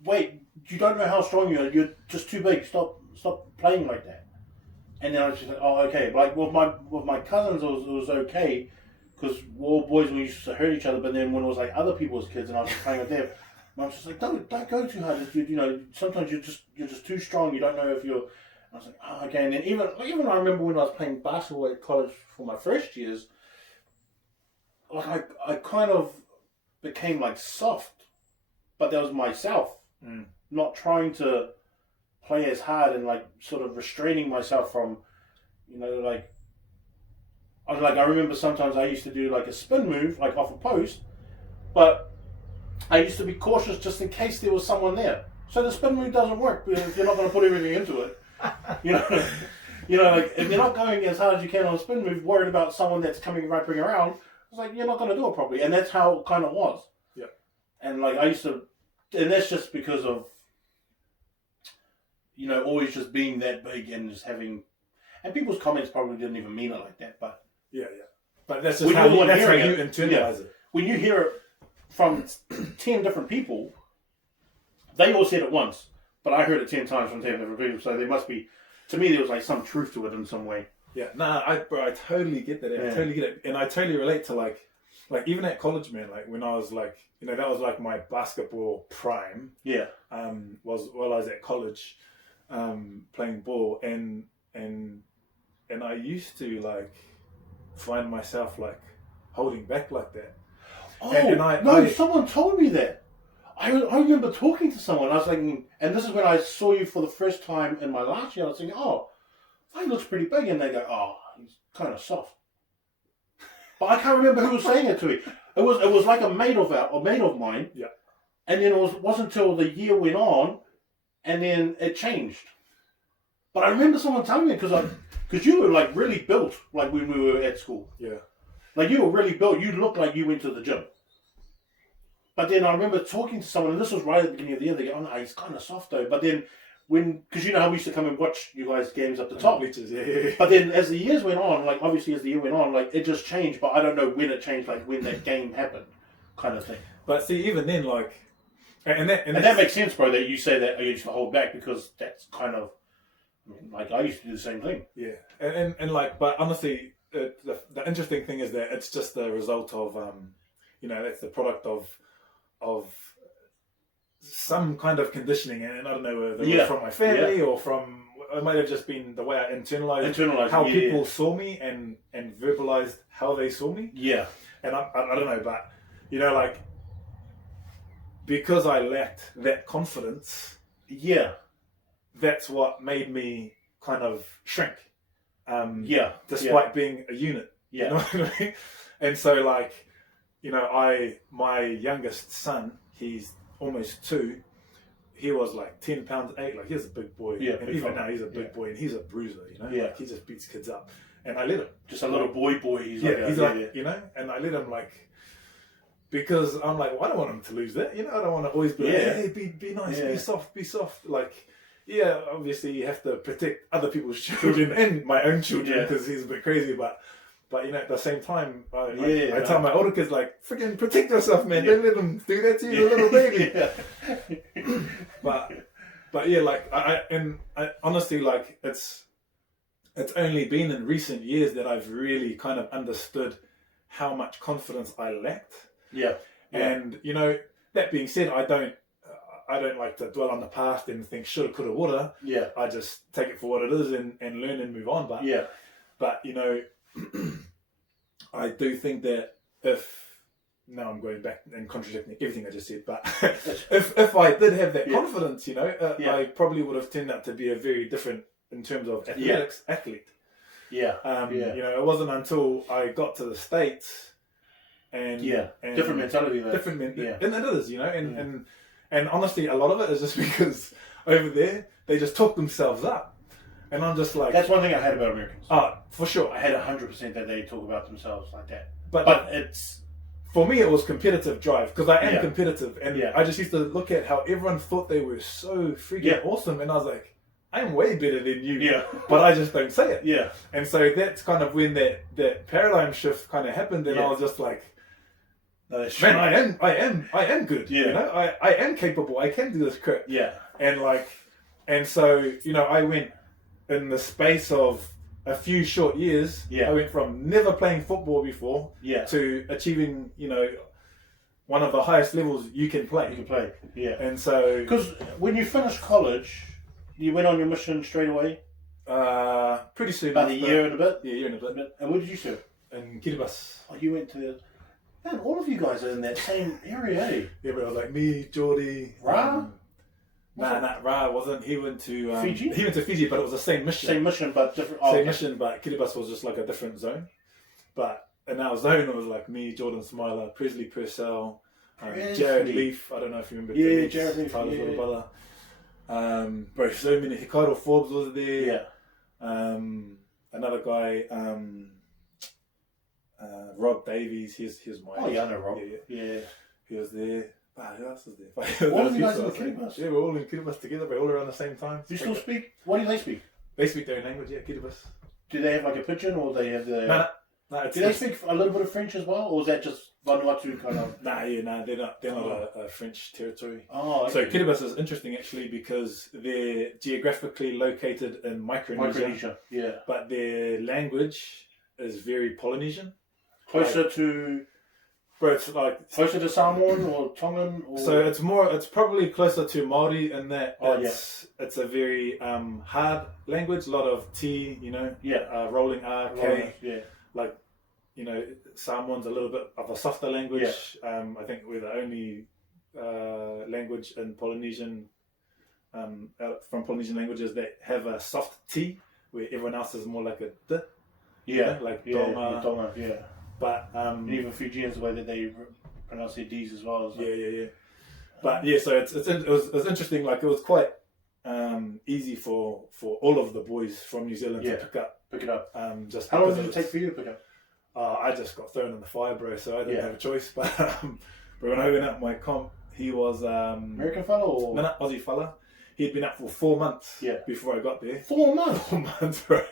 wait, you don't know how strong you are. You're just too big. Stop playing like that. And then I was just like, oh, okay. Like with my cousins, it was okay because we're all boys and we used to hurt each other. But then when it was like other people's kids and I was just playing with them, Mum's just like, don't go too hard. You know, sometimes you're just too strong. You don't know if you're. I was like, oh, okay. And then even I remember when I was playing basketball at college for my first years, like I kind of became like soft, but that was myself, not trying to play as hard and like sort of restraining myself from, you know, like I remember sometimes I used to do like a spin move like off a post, but I used to be cautious just in case there was someone there. So the spin move doesn't work because you're not going to put everything into it. You know, like if you're not going as hard as you can on a spin move, worried about someone that's coming right around, it's like you're not going to do it properly, and that's how it kind of was. Yeah. And like I used to, and that's just because of, always just being that big and just having, and people's comments probably didn't even mean it like that, but yeah. But that's just how you internalize it. When you hear it from 10 different people, they all said it once, but I heard it 10 times from 10 different people, so there must be, to me, there was like some truth to it in some way. Yeah, I totally get that. I totally get it. And I totally relate to like even at college, man, like when I was like, that was like my basketball prime. Yeah. Was while I was at college, playing ball and I used to like find myself like holding back like that. Oh, someone told me that. I remember talking to someone. I was thinking, and this is when I saw you for the first time in my last year. I was thinking, oh, he looks pretty big, and they go, oh, he's kind of soft. But I can't remember who was saying it to me. It was like a mate of mine. Yeah. And then it wasn't until the year went on, and then it changed. But I remember someone telling me because you were like really built, like when we were at school. Yeah. Like you were really built. You looked like you went to the gym. But then I remember talking to someone, and this was right at the beginning of the year. They go, "Oh no, he's kind of soft though." But then because how we used to come and watch you guys' games up the top. Bleachers, yeah. But then as the years went on, like obviously as the year went on, like it just changed. But I don't know when it changed, like when that game happened, kind of thing. But see, even then, like, and that makes sense, bro. That you say that you used to hold back because that's kind of like I used to do the same thing. Yeah, and like, but honestly, the interesting thing is that it's just the result of that's the product of some kind of conditioning, and I don't know whether it was from my family or from, it might have just been the way I internalized how people saw me and verbalized how they saw me. Yeah. And I don't know, but like, because I lacked that confidence, that's what made me kind of shrink. Despite being a unit. Yeah. You know what I mean? And so like, my youngest son, he's almost 2. He was like 10 pounds 8. Like, he's a big boy. Yeah, and even now he's a big boy, and he's a bruiser. Like, he just beats kids up. And I let him. Just a little boy. He's like, and I let him like, because I'm like, well, I don't want him to lose that. I don't want to always be like, hey, be nice, be soft. Like, yeah, obviously you have to protect other people's children and my own children because he's a bit crazy, but at the same time, I tell my older kids, like, freaking protect yourself, man. Don't let them do that to you, little baby. But yeah, like, I honestly, like, it's only been in recent years that I've really kind of understood how much confidence I lacked. Yeah. And that being said, I don't like to dwell on the past and think shoulda, coulda, woulda. Yeah. I just take it for what it is and learn and move on. But I do think that now I'm going back and contradicting everything I just said, but if I did have that confidence, I probably would have turned out to be a very different, in terms of athletics, athlete. Yeah. It wasn't until I got to the States and different mentality there. And it is, and honestly, a lot of it is just because over there they just talk themselves up. And I'm just like... That's one thing I hate about Americans. For sure. I hate 100% that they talk about themselves like that. But it's... For me, it was competitive drive, because I am competitive. And I just used to look at how everyone thought they were so freaking awesome. And I was like, I'm way better than you. Yeah. But I just don't say it. Yeah. And so that's kind of when that paradigm shift kind of happened. And I was just like, man, I am good. Yeah. I am capable. I can do this crap. Yeah. And so, I went... in the space of a few short years, I went from never playing football before to achieving, one of the highest levels you can play. And so... Because when you finished college, you went on your mission straight away? Pretty soon. About a year and a bit? Yeah, a year and a bit. And where did you serve? In Kiribati. Oh, you went to... Man, all of you guys are in that same area, eh? Yeah, but it was like me, Geordie... Ra? Ra wasn't. He went to Fiji. He went to Fiji, but it was the same mission. Same mission, but different. Mission, but Kiribati was just like a different zone. But in our zone, it was like me, Jordan Smiler, Presley Purcell, Jared Leaf. I don't know if you remember. Yeah, Jared Leaf. Tyler's little brother. Bro, so many. Ricardo Forbes was there. Yeah. Another guy, Rob Davies. He's my. Oh yeah, I know Rob. Yeah. He was there. Who else was there? All of you guys in the Kiribati? Yeah, we're all in Kiribati together, but all around the same time. Do you still speak? What do they speak? They speak their own language, yeah, Kiribati. Do they have like a pidgin, or they have the? No, do they speak a little bit of French as well, or is that just Vanuatu kind of? They're not a French territory. Oh, okay. So Kiribati is interesting actually because they're geographically located in Micronesia. Yeah. But their language is very Polynesian. Closer to. Bro, it's like closer to Samoan or Tongan. Or... So it's probably closer to Maori in that it's a very hard language. A lot of T, rolling R, K. Yeah. Like, Samoan's a little bit of a softer language. Yeah. I think we're the only language in Polynesian, from Polynesian languages that have a soft T, where everyone else is more like a D. Yeah. Like Tonga. Tonga. Yeah. But even Fijians, the way that they pronounce their D's as well. So. Yeah. But yeah, so it was interesting. Like it was quite easy for all of the boys from New Zealand to pick it up. Just how long did it take for you to pick up? I just got thrown in the fire, bro. So I didn't have a choice. But when I went out my comp, he was American fella or no, Aussie fella. He'd been out for 4 months. Yeah. Before I got there. 4 months. 4 months, bro.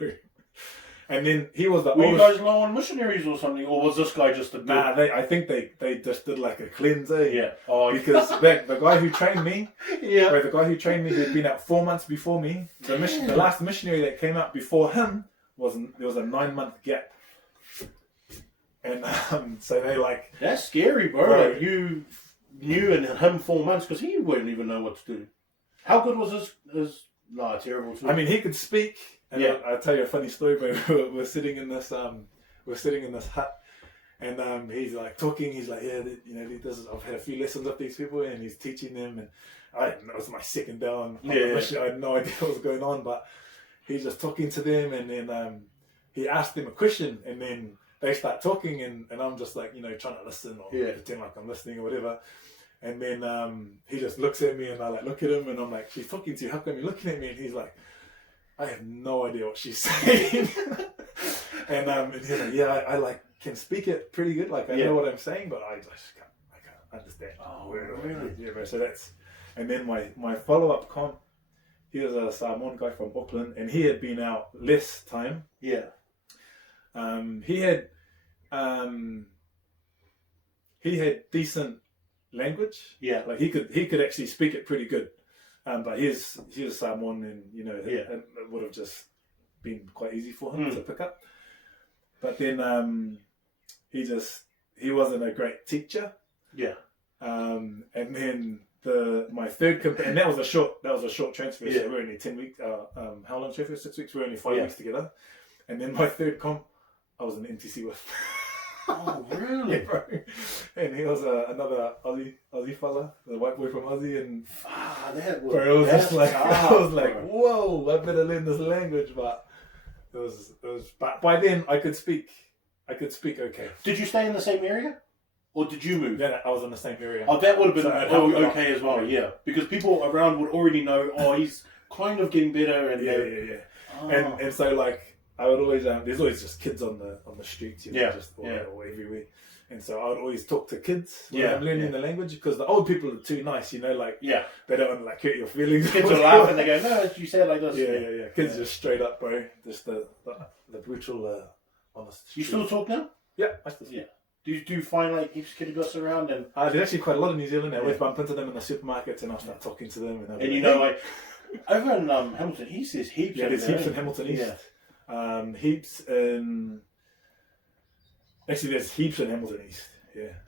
And then he was the Were oldest... you guys low on missionaries or something? Or was this guy just a... Nah, I think they just did like a cleanse, eh? Yeah. Oh, because the guy who trained me... Yeah. Right, the guy who trained me, who'd been out 4 months before me, the last missionary that came out before him, there was a 9-month gap. And so they like... That's scary, bro. Like you knew and him 4 months because he wouldn't even know what to do. How good was his... Nah, terrible too. I mean, he could speak... And I'll tell you a funny story, but we're sitting in this hut, and he's like talking. He's like, I've had a few lessons with these people, and he's teaching them. And I didn't know, it was my second day on the mission. I had no idea what was going on, but he's just talking to them, and then he asked them a question, and then they start talking, and I'm just like trying to listen or pretend like I'm listening or whatever. And then he just looks at me, and I like look at him, and I'm like, she's talking to you. How come you're looking at me? And he's like, I have no idea what she's saying. and he's like, I like can speak it pretty good. Like I know what I'm saying, but I can't understand. Oh, really? Yeah, bro. So that's, and then my follow-up comp, he was a Samoan guy from Auckland, and he had been out less time. Yeah. He had decent language. Yeah. Like he could actually speak it pretty good. But he's Samoan, and it would have just been quite easy for him to pick up. But then he wasn't a great teacher. Yeah. And then my third and that was a short transfer. So we're only 10 weeks. How long transfer? 6 weeks. We're only 5 weeks together. And then my third comp, I was an NTC with. Oh, really? Yeah, bro. And he was another Aussie fella, the white boy from Aussie, and that was, bro, it was just like I was like, whoa, I better learn this language. But it was. But by then, I could speak okay. Did you stay in the same area, or did you move? Yeah, I was in the same area. Oh, that would have been okay as well. Yeah, because people around would already know. Oh, he's kind of getting better, and yeah. Oh. And so like. I would always there's always just kids on the streets, just or everywhere, and so I would always talk to kids when I'm learning the language because the old people are too nice, they don't want to like hurt your feelings. Kids will laugh and they go, "No, you say it like this." Yeah. Kids just straight up, bro. Just the brutal, honest. You still talk now? Yeah, I still. Yeah. Do you find like heaps of Kiribati around and? There's actually quite a lot in New Zealand. I always bump into them in the supermarkets and I'll start talking to them and like over in Hamilton East, there's heaps. Yeah, there's heaps in Hamilton East. Yeah. Heaps in actually there's heaps in Hamilton East,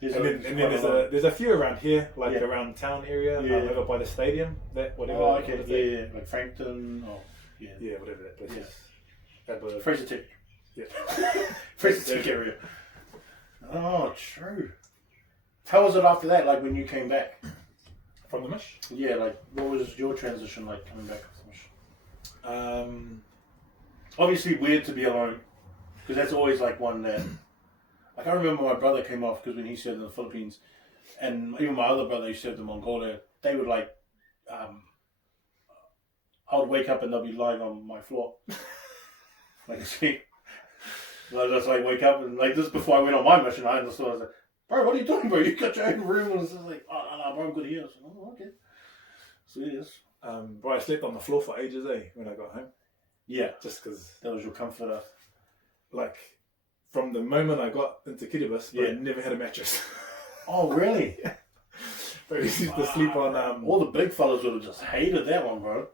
and then there's a few around here, like around town area, over by the stadium, that whatever. Oh, okay, like Frankton, whatever that place is. Fraser Tech, Fraser Tech area. Oh, true. How was it after that? Like when you came back from the mission? Yeah, like what was your transition like coming back from the mission? Obviously weird to be alone, because that's always like one that, like I remember my brother came off because when he served in the Philippines, and even my other brother who served in Mongolia, they would like, I would wake up and they'll be lying on my floor. Like, see, I just like wake up and like this is before I went on my mission. I understood. I was like, bro, what are you doing, bro? You got your own room. And it's just like, oh, no, bro, I'm good here. I was like, oh, okay. So yes. Bro, I slept on the floor for ages, when I got home. Yeah. Just because. That was your comforter. Like, from the moment I got into Kiribati, I never had a mattress. Oh, really? Yeah. But we used to sleep on... all the big fellas would have just hated that one, bro.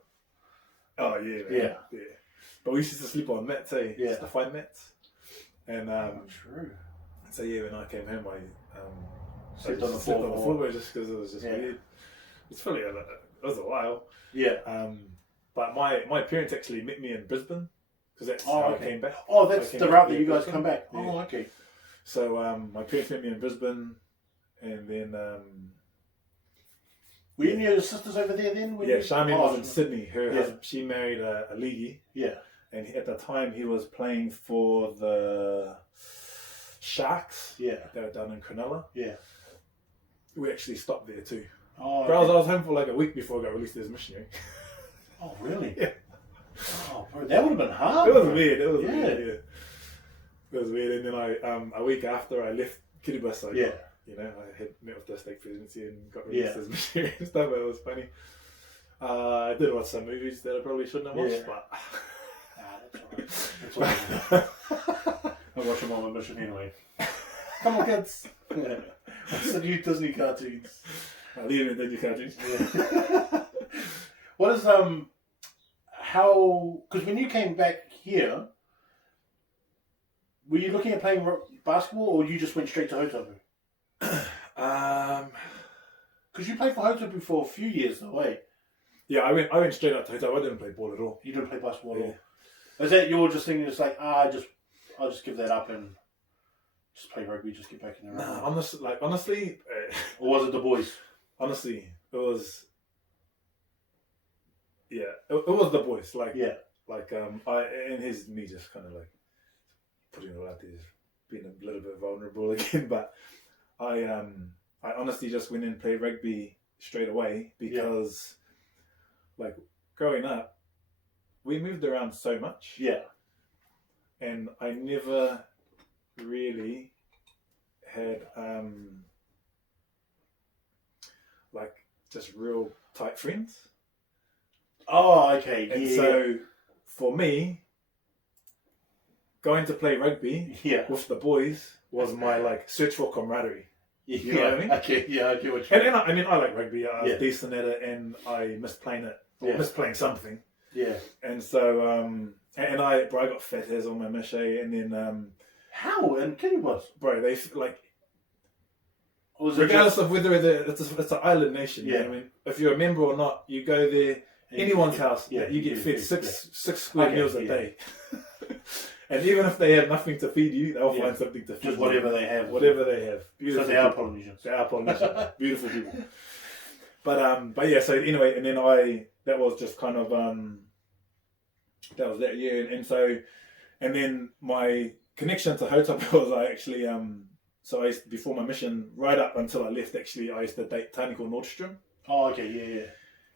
Oh, yeah, man. Yeah. But we used to sleep on mats, Yeah. Just the fine mats. And, true. So, when I came home, I slept on the floor just because it was just weird. It's funny, it was a while. Yeah. But my parents actually met me in Brisbane because that's how I came back. Oh, that's the route that you guys Brisbane. come back. Yeah. Oh, okay. So my parents met me in Brisbane, and then were any of your sisters over there then? Charmaine was in Sydney. Her husband, she married a leaguey. Yeah. And at the time he was playing for the Sharks. Yeah. They were down in Cronulla. Yeah. We actually stopped there too. Oh, But I was home for like a week before I got released as missionary. Oh, really? Yeah. Oh, bro, that would have been hard. It was weird. It was Yeah. weird. Yeah. It was weird. And then I a week after I left Kiribati, I had met with the state presidency and got released as missionary and stuff. It was funny. I did watch some movies that I probably shouldn't have watched, but that's alright. I watch them on my mission anyway. Come on, kids. What's the new Disney cartoons? I'll leave it in Disney cartoons. Yeah. What is how? Because when you came back here, were you looking at playing basketball, or you just went straight to Hotapu? Because you played for Hotapu for a few years, though, eh? Yeah, I went straight up to Hotapu. I didn't play ball at all. You didn't play basketball at all. Is that you're just thinking it's like I'll just give that up and just play rugby, just get back in the rugby? Nah, honestly, or was it the boys? Honestly, it was. Yeah, it was the boys. Like and here's me just kind of like putting it out there, being a little bit vulnerable again. But I honestly just went and played rugby straight away because, like, growing up, we moved around so much. Yeah. And I never really had like just real tight friends. Oh, okay. And so for me, going to play rugby with the boys was my like search for camaraderie. You know what I mean? Okay, yeah, I get what you mean. And I like rugby. I was decent at it, and I missed playing it. Or missed playing something. Yeah. And so I got fat hairs on my meche, and then how in Kiribati? Bro, they like. Regardless of whether it's an island nation, you know what I mean? If you're a member or not, you go there, anyone's house, you get fed six square meals a day. And even if they have nothing to feed you, they'll find something to feed just you. whatever they have. Whatever they have. Beautiful. So they are Polynesians. They are Polynesians. Beautiful people. But yeah, so anyway, and then that was just kind of, that was that year. And then my connection to Hotapu was I actually, so I used, before my mission, right up until I left, actually, I used to date Tani called Nordstrom. Oh, okay,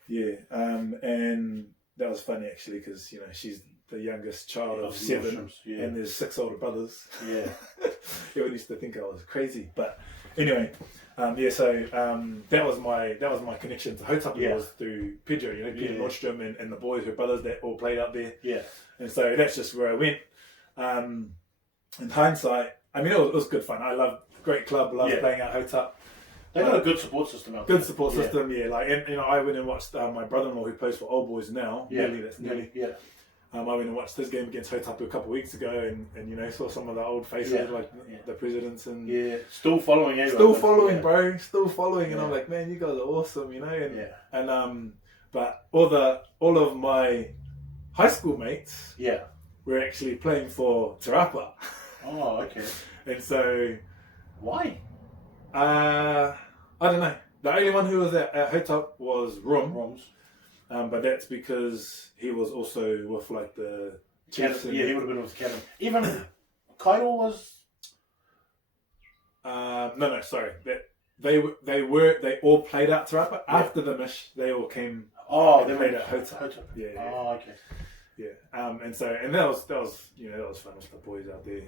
yeah. And that was funny, actually, because, you know, she's the youngest child of 7, and there's 6 older brothers. Yeah. Everyone used to think I was crazy. But anyway, that was my connection to Hotapu was through Pedro, you know, Peter Nordstrom and the boys, her brothers that all played up there. Yeah. And so that's just where I went. In hindsight, I mean, it was good fun. I loved great club, loved playing at Hotapu. They got a good support system out there. Good support system, Like, and, you know, I went and watched my brother-in-law who plays for Old Boys now. Nearly. Yeah. I went and watched his game against Hotapu a couple of weeks ago, and you know, saw some of the old faces like the presidents and still following, bro, still following, and I'm like, man, you guys are awesome, you know, and but all of my high school mates, were actually playing for Te Rapa. Oh, okay. And so, why? I don't know. The only one who was at Hotapu was Roms. But that's because he was also with like the Chiefs. He would have been with Canada. Even Kyle was. No, sorry. They all played out Te Rapa after the Mish. They all came Oh, they they played went at Hotel. Yeah. Oh, okay. Yeah. And that was that was fun with the boys out there.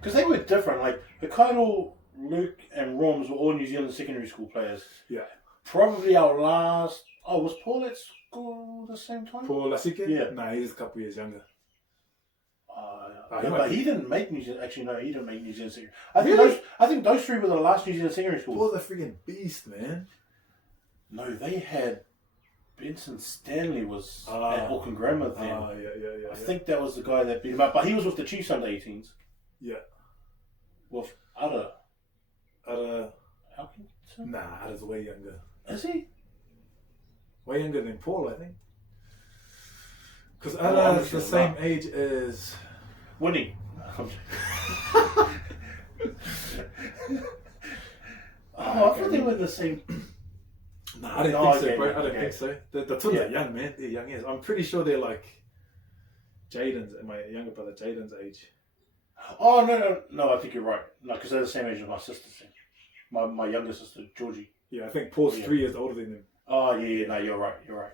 Because they were different. Like Hokkaido, Luke, and Roms were all New Zealand secondary school players. Yeah. Probably our last. Oh, was Paul at school the same time? Paul Lasike? Yeah. No, he's a couple years younger. But he didn't make New Zealand. Actually, no, he didn't make New Zealand secondary. I think those three were the last New Zealand secondary schools. Paul's a freaking beast, man. No, they had Benson Stanley was at Auckland Grammar then. Yeah. I think that was the guy that beat him up. But he was with the Chiefs under 18s. Yeah. With Ada. Alkington? Nah, Ada's way younger. Is he? Way younger than Paul, I think. Because Ada's the same age as Winnie. I thought they were the same. No, I don't think so, bro. I don't think so. The twins are young, man. They're young as. I'm pretty sure they're like Jaden's, my younger brother Jaden's age. Oh, no, I think you're right. No, because they're the same age as my sister. My younger sister, Georgie. Yeah, I think Paul's 3 years older than him. Oh, yeah, no, you're right. Yeah.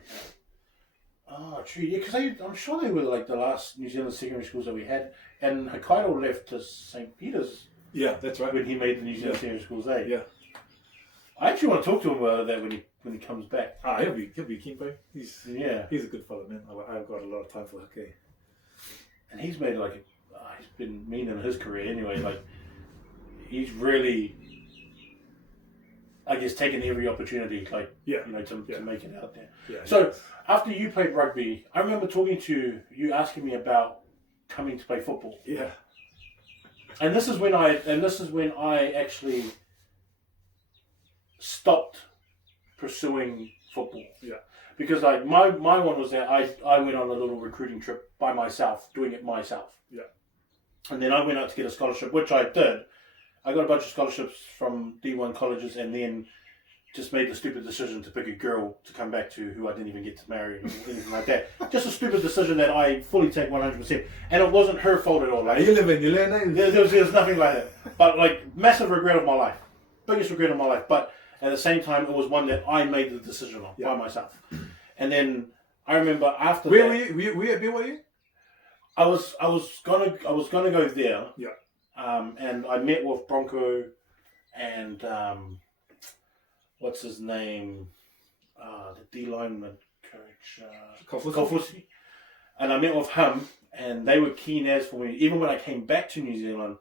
Oh, true. Yeah, because I'm sure they were like the last New Zealand secondary schools that we had. And Hokkaido left to St. Peter's. Yeah, that's right. When he made the New Zealand secondary schools, Yeah. I actually want to talk to him about that when he comes back. He'll be keen, bro. He's a good fellow, man. I've got a lot of time for hockey. And he's made he's been mean in his career anyway. Like he's really, I guess, taken every opportunity, to make it out there. Yeah. So after you played rugby, I remember talking to you asking me about coming to play football. Yeah. And this is when I actually stopped pursuing football. Yeah. Because my one was that I went on a little recruiting trip by myself, doing it myself. Yeah. And then I went out to get a scholarship, which I did. I got a bunch of scholarships from D1 colleges, and then just made the stupid decision to pick a girl to come back to who I didn't even get to marry or anything like that. Just a stupid decision that I fully take 100%. And it wasn't her fault at all. Like, you learn. There's nothing like that. But massive regret of my life. Biggest regret of my life. But at the same time, it was one that I made the decision on by myself. And then I remember after Where were you? Were you at BYU? I was gonna go there. Yeah. And I met with Bronco and what's his name? The D lineman coach Kofusi. And I met with him, and they were keen as for me. Even when I came back to New Zealand,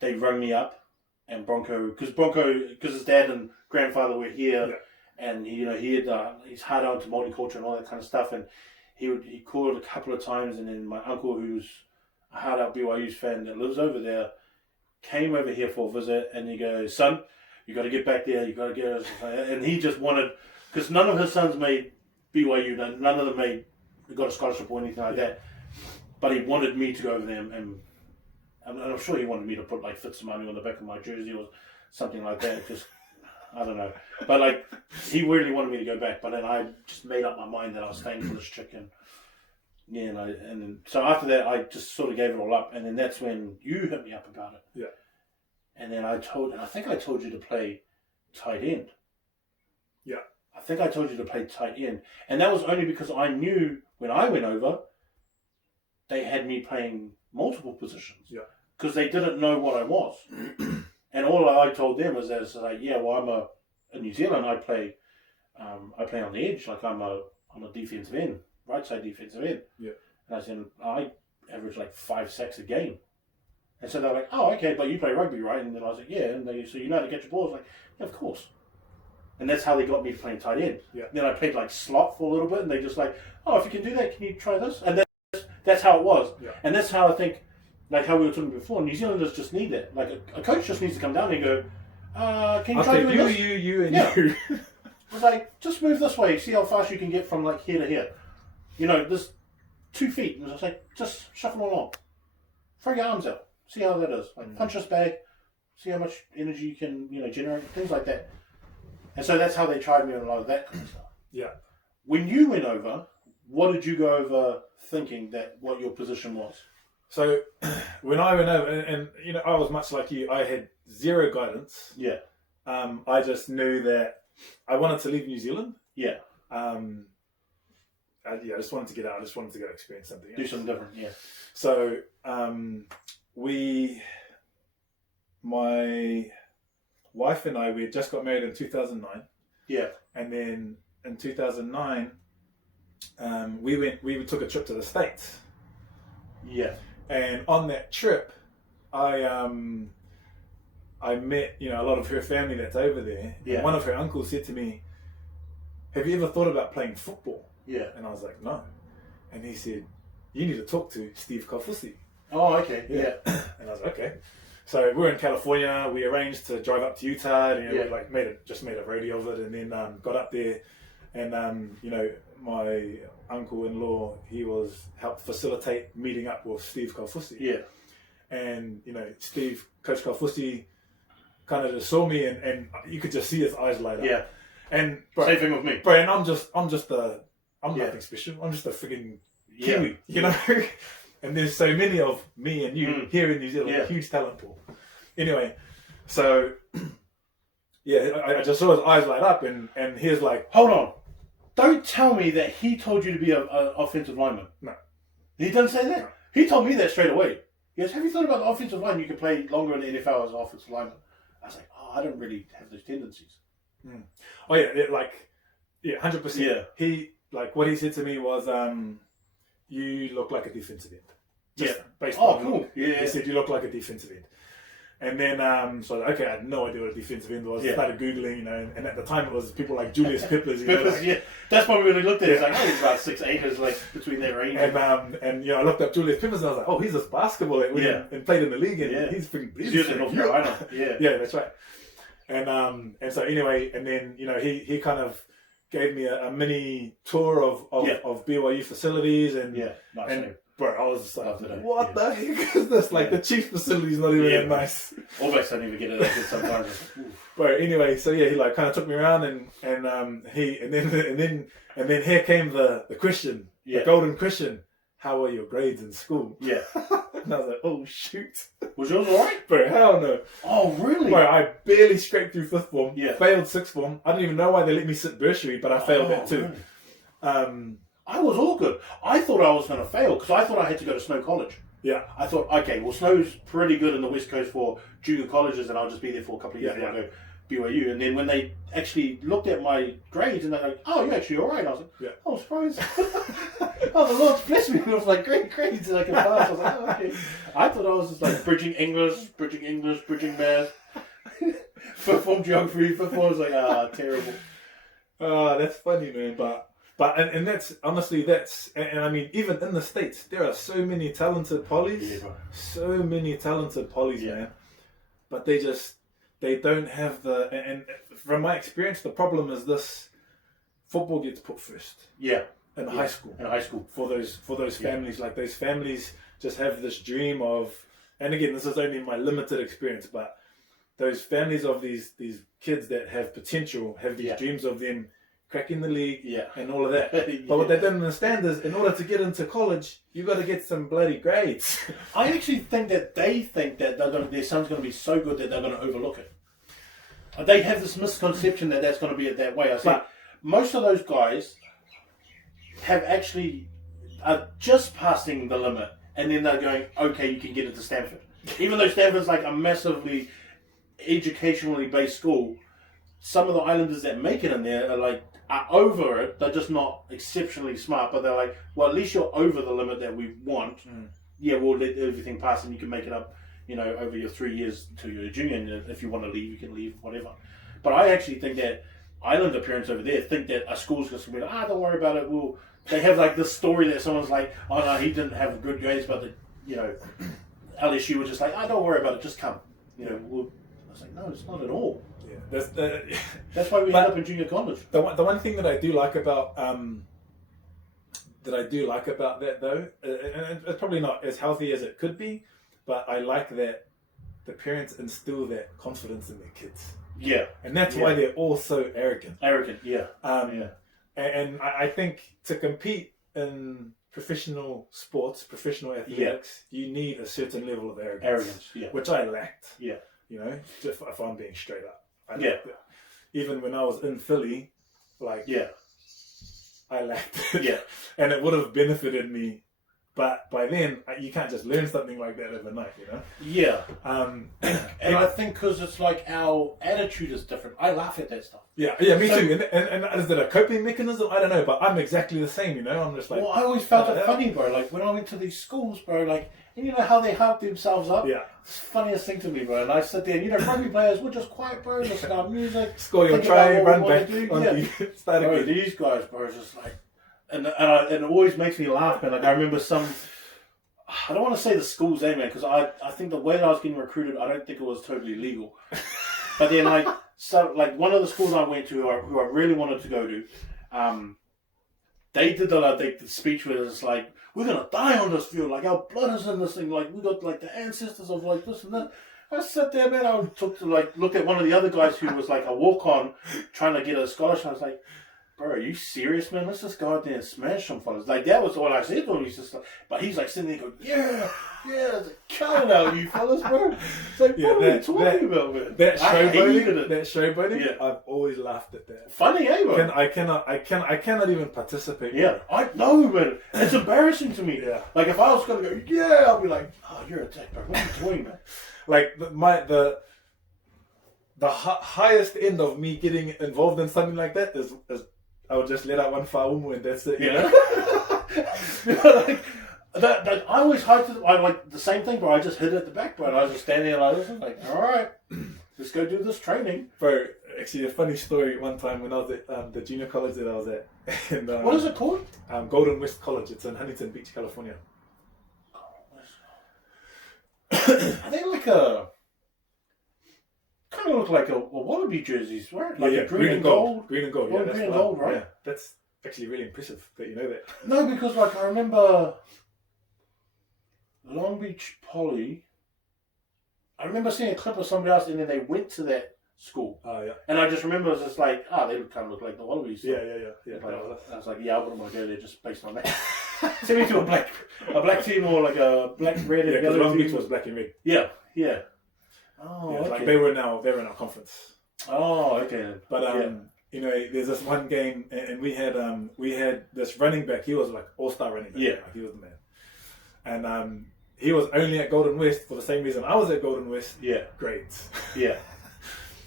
they rang me up, and Bronco, because his dad and grandfather were here, and he had he's hard on to multicultural and all that kind of stuff, and he called a couple of times, and then my uncle, who's a hard out BYU's fan that lives over there, came over here for a visit, and he goes, "Son, you got to get back there. You got to get us." And he just wanted, because none of his sons made BYU, none of them got a scholarship or anything like that. But he wanted me to go over there, and I'm sure he wanted me to put Fitzimani on the back of my jersey or something like that. Just I don't know, but he really wanted me to go back. But then I just made up my mind that I was staying for this chick, and so after that I just sort of gave it all up, and then that's when you hit me up about it. Yeah. And then I think I told you to play tight end. Yeah. I think I told you to play tight end. And that was only because I knew when I went over, they had me playing multiple positions. Yeah. Because they didn't know what I was. And all I told them was that I'm in New Zealand I play on the edge, I'm a defensive end, right side defensive end. Yeah. And I said I average 5 sacks a game. And so they're like, "Oh, okay, but you play rugby, right?" And then I was like, "Yeah." And so you know how to catch a ball? I was like, "Yeah, of course." And that's how they got me playing tight end. Yeah. Then I played slot for a little bit, and they just "Oh, if you can do that, can you try this?" And that's how it was. Yeah. And that's how I think, how we were talking before, New Zealanders just need that. A coach just needs to come down and go, "Can you try doing this?" You, and you. It was just move this way, see how fast you can get from here to here. There's 2 feet. And it's just shuffle along. Throw your arms out. See how that is. Punch this bag. See how much energy you can, generate. Things like that. And so that's how they tried me on a lot of that kind of stuff. Yeah. When you went over, what did you go over thinking that what your position was? So when I went over, and I was much like you, I had zero guidance. Yeah. I just knew that I wanted to leave New Zealand. Yeah. I just wanted to get out. I just wanted to go experience something else. Do something different, yeah. So, my wife and I, we had just got married in 2009. Yeah. And then in 2009, we took a trip to the States. Yeah. And on that trip, I met, a lot of her family that's over there. Yeah. And one of her uncles said to me, "Have you ever thought about playing football?" Yeah. And I was like, "No." And he said, "You need to talk to Steve Kaufusi." Oh, okay. Yeah. And I was like, "Okay." So we're in California. We arranged to drive up to Utah. And, we made a rodeo of it, and then got up there, and my uncle-in-law, he helped facilitate meeting up with Steve Kaufusi. Yeah. And Coach Kaufusi, kind of just saw me, and you could just see his eyes light up. Yeah. And same thing with me. Bro, and I'm nothing special. I'm just a friggin' Kiwi, And there's so many of me and you here in New Zealand, a huge talent pool. Anyway, so I just saw his eyes light up, and he was like, "Hold on, don't tell me that he told you to be an offensive lineman." No, he didn't say that. No. He told me that straight away. He goes, "Have you thought about the offensive line? You can play longer in the NFL as an offensive lineman." I was like, "Oh, I don't really have those tendencies." Oh yeah, 100%. Yeah. He what he said to me was, "You look like a defensive end." Just based on cool. Yeah. He said, "You look like a defensive end." And then, so okay, I had no idea what a defensive end was. I started Googling, and at the time it was people like Julius Peppers. That's why we really looked at it. It's like, he's about 6'8", is like between their range. And I looked up Julius Peppers, and I was like, oh, he's a basketball and played in the league, and he's in North Carolina. Yeah, that's right. And so anyway, and then he kind of gave me a mini tour of BYU facilities, and nice. Bro, I was just like, what the heck is this? Like, the Chiefs facility is not even that nice. Almost don't even get it like sometimes. But anyway, so he kind of took me around, and then here came the question, the golden question: how were your grades in school? Yeah. And I was like, oh shoot. Was yours alright? Bro, hell no. Oh really? Bro, I barely scraped through 5th form. Yeah. Failed 6th form. I don't even know why they let me sit bursary, but I failed that too. Really? I was all good. I thought I was going to fail because I thought I had to go to Snow College. Yeah. I thought, okay, well, Snow's pretty good in the West Coast for junior colleges, and I'll just be there for a couple of years before I go BYU. And then when they actually looked at my grades, and they're like, "Oh, you're actually all right." I was like, "Oh, surprise!" Oh, the Lord's blessed me. It was like great grades, and I can pass. I was like, "Oh, okay." I thought I was just like bridging English, bridging math, 5th form geography. 5th form was like, terrible. That's funny, man. But that's honestly and I mean, even in the States there are so many talented polys, man. But they don't have and from my experience, the problem is this: football gets put first. Yeah. In high school. In high school. For those families, like those families just have this dream of, and again, this is only my limited experience, but those families of these kids that have potential have these dreams of them cracking the league and all of that. But what they don't understand is, in order to get into college, you got to get some bloody grades. I actually think that they think that their son's going to be so good that they're going to overlook it. They have this misconception that that's going to be that way. I see most of those guys are just passing the limit, and then they're going, okay, you can get into Stanford. Even though Stanford's like a massively educationally based school, some of the Islanders that make it in there are over it. They're just not exceptionally smart, but they're like, well, at least you're over the limit that we want. Yeah, we'll let everything pass, and you can make it up, over your 3 years to your junior. And if you want to leave, you can leave, whatever. But I actually think that Islander parents over there think that a school's just going to be like, don't worry about it. They have like this story that someone's like, oh no, he didn't have good grades, but LSU were just like, don't worry about it, just come. I was like, no, it's not at all. That's why we end up in junior college. The one thing that I do like about that though, and it's probably not as healthy as it could be, but I like that the parents instill that confidence in their kids. Yeah, and that's why they're all so arrogant. And I think to compete in professional sports, professional athletics, you need a certain level of arrogance, which I lacked. Yeah, if I'm being straight up. even when I was in Philly, like I lacked it. Yeah. And it would have benefited me. But by then, you can't just learn something like that overnight, you know? Yeah. And I think because it's like our attitude is different. I laugh at that stuff. Yeah, me too. And is that a coping mechanism? I don't know, but I'm exactly the same, you know? I'm just like... Well, I always felt it funny, bro. Like, when I went to these schools, bro, like, and you know how they hype themselves up? Yeah. It's the funniest thing to me, bro. And I sit there, and, you know, rugby players, we're just quiet, bro, listen to our music. Score your try, run back. Start again. These guys, bro, just like... And it always makes me laugh, man. Like, I remember some... I don't want to say the school's name, man, because I think the way that I was getting recruited, I don't think it was totally legal. But then, like, so, like, one of the schools I went to, who I really wanted to go to, they did the speech where it's like, we're going to die on this field. Like, our blood is in this thing. Like, we got, like, the ancestors of, like, this and that. I sat there, man. I took to, like, look at one of the other guys who was, like, a walk-on trying to get a scholarship. I was like, bro, are you serious, man? Let's just go out there and smash some fellas. Like, that was all I said to him. He's just like, but he's like sitting there going, yeah, there's a count out, you fellas, bro. It's like, what are you talking about, man? That showboating, I've always laughed at that. Funny, eh, bro? I cannot even participate. Yeah, I know, man. It's embarrassing to me. Yeah. Like, if I was going to go, I'll be like, oh, you're a dick, bro. What are you doing, man? Like, the highest end of me getting involved in something like that is I would just let out one faumu and that's it. You know? You know, like that. I always hide to. I like the same thing, bro. I just hid at the back, bro. And I was just standing there like this, like, all right, let's go do this training, bro. Actually, a funny story. One time when I was at the junior college that I was at, and, what is it called? Golden West College. It's in Huntington Beach, California. Are they like a? Kind of look like a Wallaby jerseys, right? Like a green and gold. Green and gold, yeah. Green and gold, right? Yeah, that's actually really impressive that you know that. No, because like I remember Long Beach Poly. I remember seeing a clip of somebody else, and then they went to that school. Oh yeah. And I just remember it was just like, they kind of look like the Wallabies. So. Yeah. Like, I was like, I wouldn't want to go there just based on that. Send me to a black team or like a black red and yellow. Long Beach was black and red. Yeah. Oh, okay. Like they were in our conference. Oh, okay. But you know, there's this one game, and we had this running back. He was like all-star running back. Yeah, like, he was the man. And he was only at Golden West for the same reason I was at Golden West. Yeah, grades. Yeah.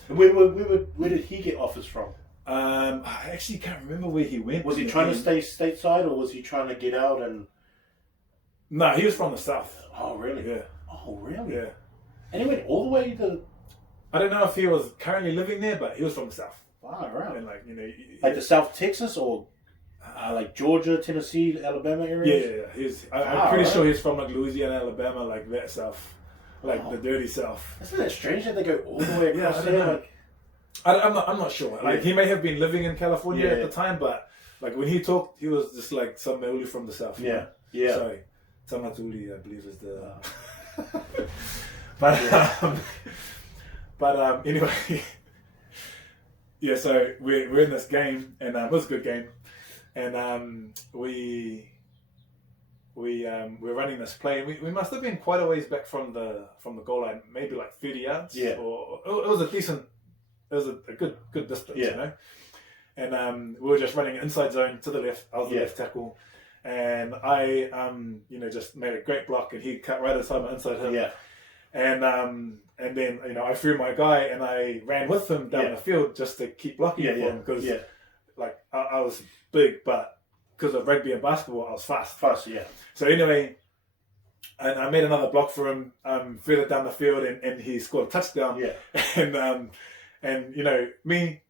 And where did he get offers from? I actually can't remember where he went. Was he trying to stay stateside, or was he trying to get out and? No, he was from the south. Oh, really? Yeah. Oh, really? Yeah. And he went all the way to... I don't know if he was currently living there, but he was from the south. Wow, right. And like, you know... Like the South Texas or like Georgia, Tennessee, Alabama area? Yeah. I'm pretty sure he's from like Louisiana, Alabama, like that south. Like the dirty south. Isn't that strange that they go all the way across there? Like... I'm not sure. Like he may have been living in California at the time, but like when he talked, he was just like some Maoli from the south. Yeah. Yeah. Sorry. Tamatuli, I believe is the... But anyway, yeah. So we're in this game, and it was a good game, and we're running this play, and we must have been quite a ways back from the goal line, maybe like 30 yards. Yeah. Or it was a good distance. Yeah. You know, and we were just running inside zone to the left. I was the left tackle. And I, just made a great block, and he cut right inside my inside hip. Yeah. And then, I threw my guy, and I ran with him down the field just to keep blocking for him because, like, I was big, but because of rugby and basketball, I was fast. Yeah. So anyway, and I made another block for him further down the field, and he scored a touchdown. Yeah. And me.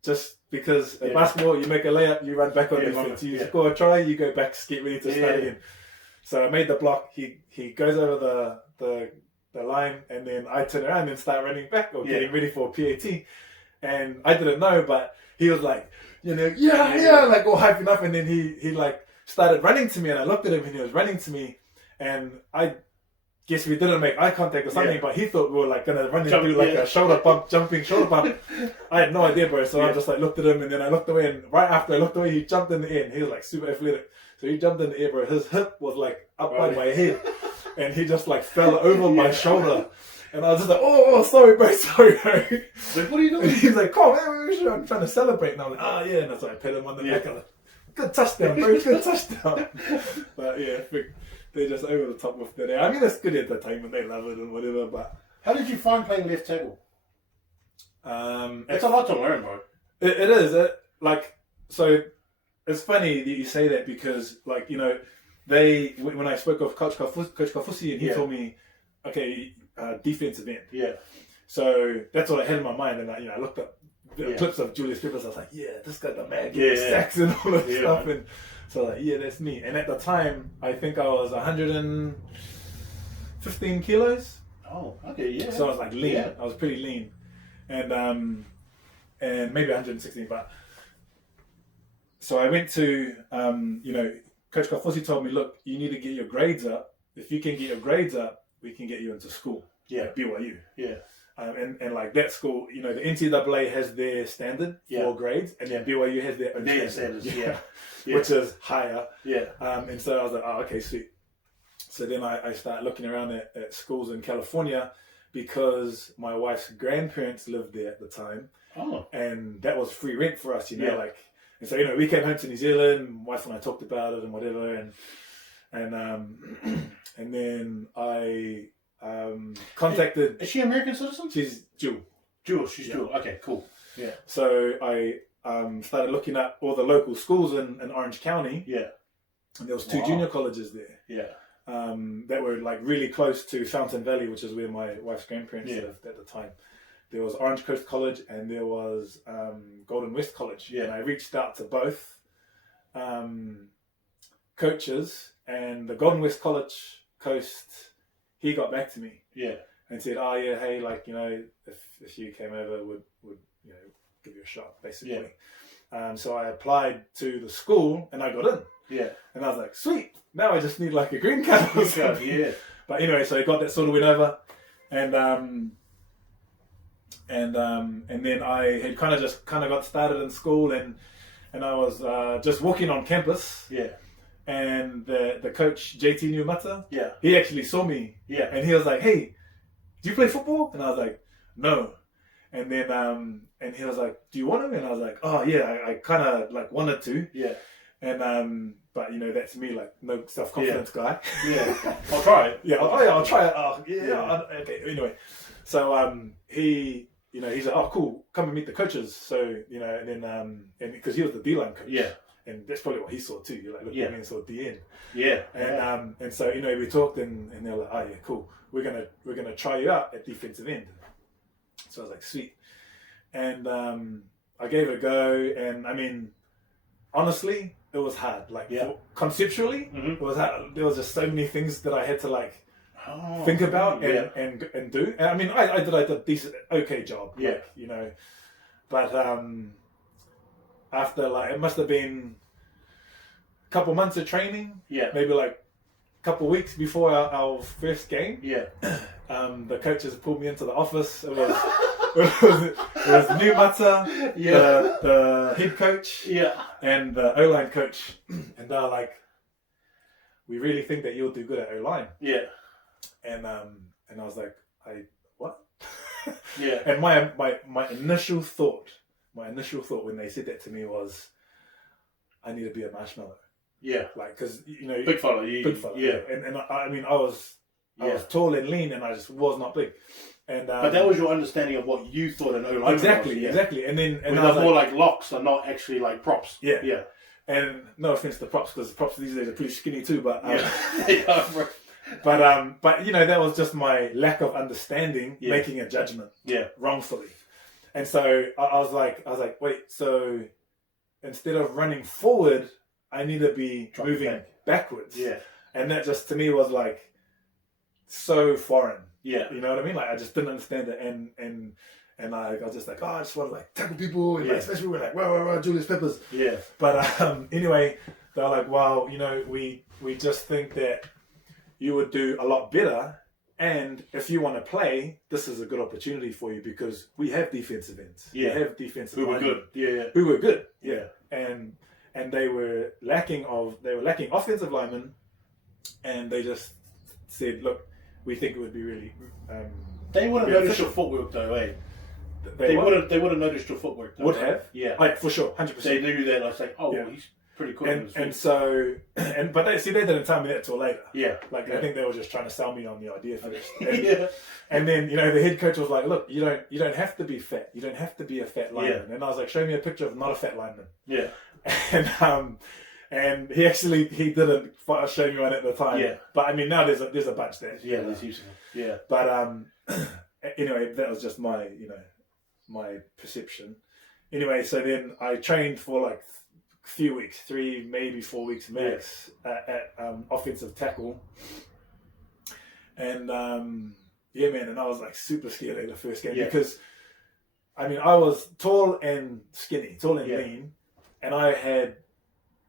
Just because in basketball, you make a layup, you run back on defense. You score a try, you go back, get ready to start again. So I made the block. He goes over the line, and then I turn around and start running back or getting ready for PAT. And I didn't know, but he was like, like all hyping up. And then he like started running to me, and I looked at him, and he was running to me, and I guess we didn't make eye contact or something, but he thought we were like gonna run into like a jumping shoulder bump. I had no idea, bro. So I just like looked at him, and then I looked away, and right after I looked away, he jumped in the air, and he was like super athletic. So he jumped in the air, bro. His hip was like up by my head, and he just like fell over my shoulder. And I was just like, oh, sorry, bro, sorry, bro. Like, what are you doing? And he's like, come on, man, I'm trying to celebrate. And I'm like, oh, yeah. And I pat him on the back. I'm like, good touchdown, bro, good touchdown. But yeah, they're just over the top with it. I mean, it's good entertainment. They love it and whatever. But how did you find playing left tackle? It's a lot to learn, bro. It is. So it's funny that you say that because, like, you know, when I spoke of Coach Kafusi and he told me, okay, defensive end. Yeah. So that's what I had in my mind, and I looked up the clips of Julius Peppers. I was like, yeah, this guy the man, sacks and all that stuff, man. And so like, yeah, that's me. And at the time, I think I was 115 kilos. Oh, okay, yeah. So I was like lean. Yeah. I was pretty lean, and maybe 116. But so I went to Coach Kafusi told me, look, you need to get your grades up. If you can get your grades up, we can get you into school. Yeah, at BYU. Yeah. And like that school, you know, the NCAA has their standard for grades, and then BYU has their own standards, which is higher. Yeah. And so I was like, oh, okay, sweet. So then I started looking around at schools in California because my wife's grandparents lived there at the time. Oh. And that was free rent for us, you know, like, and so, you know, we came home to New Zealand, my wife and I talked about it and whatever, and then I contacted. Is she American citizen? She's Jew. She's Jew. Okay, cool. Yeah. So I started looking at all the local schools in Orange County. Yeah. And there was two junior colleges there. Yeah. That were like really close to Fountain Valley, which is where my wife's grandparents lived at the time. There was Orange Coast College and there was Golden West College. Yeah. And I reached out to both coaches, and the Golden West Coast, he got back to me. Yeah. And said, oh yeah, hey, like, you know, if you came over, would you know, give you a shot, basically. Yeah. So I applied to the school and I got in. Yeah. And I was like, sweet, now I just need like a green card or something. Yeah. But anyway, so I got that sort of went over, and then I had kind of got started in school, and I was just walking on campus. Yeah. And the coach, JT Niumata, he actually saw me. Yeah. And he was like, hey, do you play football? And I was like, no. And then and he was like, do you want to? And I was like, oh yeah, I kind of like wanted to. Yeah. And but you know, that's me, like no self-confidence guy. Yeah. I'll try it. Yeah. I'll try it. Oh yeah. Okay. Anyway, so he, you know, he's like, oh cool, come and meet the coaches. So you know, and then and because he was the D-line coach. Yeah. And that's probably what he saw too. You're like, look, at me and saw DN. Yeah. And so, you know, we talked and they're like, oh yeah, cool. We're gonna try you out at defensive end. So I was like, sweet. And I gave it a go, and I mean, honestly, it was hard. Like conceptually, it was hard. There was just so many things that I had to like think about and do. And I mean, I did a decent, okay job. Yeah. Like, you know, but after like, it must have been a couple months of training. Yeah. Maybe like a couple weeks before our first game. Yeah. The coaches pulled me into the office. It was Niumata, the head coach, and the O-line coach, and they were like, "We really think that you'll do good at O-line." Yeah. And I was like, what? Yeah. And my initial thought when they said that to me was, I need to be a marshmallow. Yeah. Like, because, you know, big fella. Yeah. And I mean, I was tall and lean, and I just was not big. And but that was your understanding of what you thought an O-line was. Exactly. And then I was more like locks and not actually like props. Yeah. Yeah. And no offense to props, because props these days are pretty skinny too. But right. But you know, that was just my lack of understanding, making a judgment wrongfully. And so I was like, wait, so instead of running forward, I need to be moving backwards. Yeah. And that just to me was like so foreign. Yeah. You know what I mean? Like I just didn't understand it, and I was just like, I just want to like tackle people, and like, especially when like, wow, Julius Peppers. Yeah. But anyway, they're like, well, you know, we just think that you would do a lot better, and if you want to play, this is a good opportunity for you because we have defensive ends. Yeah. We have defensive who were good. Yeah. Who were good. Yeah. And they were lacking offensive linemen, and they just said, look, we think it would be really They would have noticed your footwork though, eh? They would have noticed your footwork though. Would have? Yeah. Like, for sure, 100%. They knew that. I was like, oh, well, he's pretty cool. But they didn't tell me that till later. Yeah. Like, I think they were just trying to sell me on the idea first. Yeah. And then, the head coach was like, look, you don't have to be fat. You don't have to be a fat lineman. Yeah. And I was like, show me a picture of not a fat lineman. Yeah. And he didn't show me one at the time. Yeah. But I mean, now there's a bunch there. Yeah, there's usually. Yeah. But anyway, that was just my my perception. Anyway, so then I trained for like a few weeks, 3 maybe 4 weeks max at offensive tackle. And and I was like super scared at the first game because I mean I was tall and lean, and I had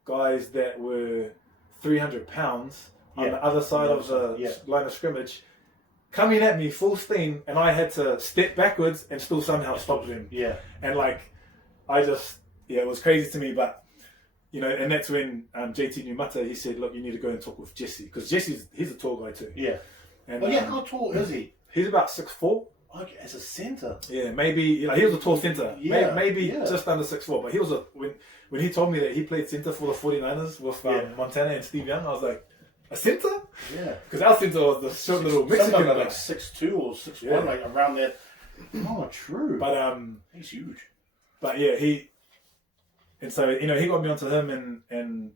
guys that were 300 pounds on the other side of the line of scrimmage coming at me full steam, and I had to step backwards and still somehow stop them. Yeah. And like, it was crazy to me, but and that's when JT Numata, he said, look, you need to go and talk with Jesse, because he's a tall guy too. Yeah. And, how tall is he? He's about 6'4". Okay, as a centre. Yeah, maybe he was a tall centre. Yeah, maybe just under 6'4", but he was when he told me that he played centre for the 49ers with Montana and Steve Young, I was like, a centre? Yeah. Because our centre was the short little Mexican guy. Like 6'2" or 6'1", like around that. Oh, true. But he's huge. But yeah, he got me onto him, and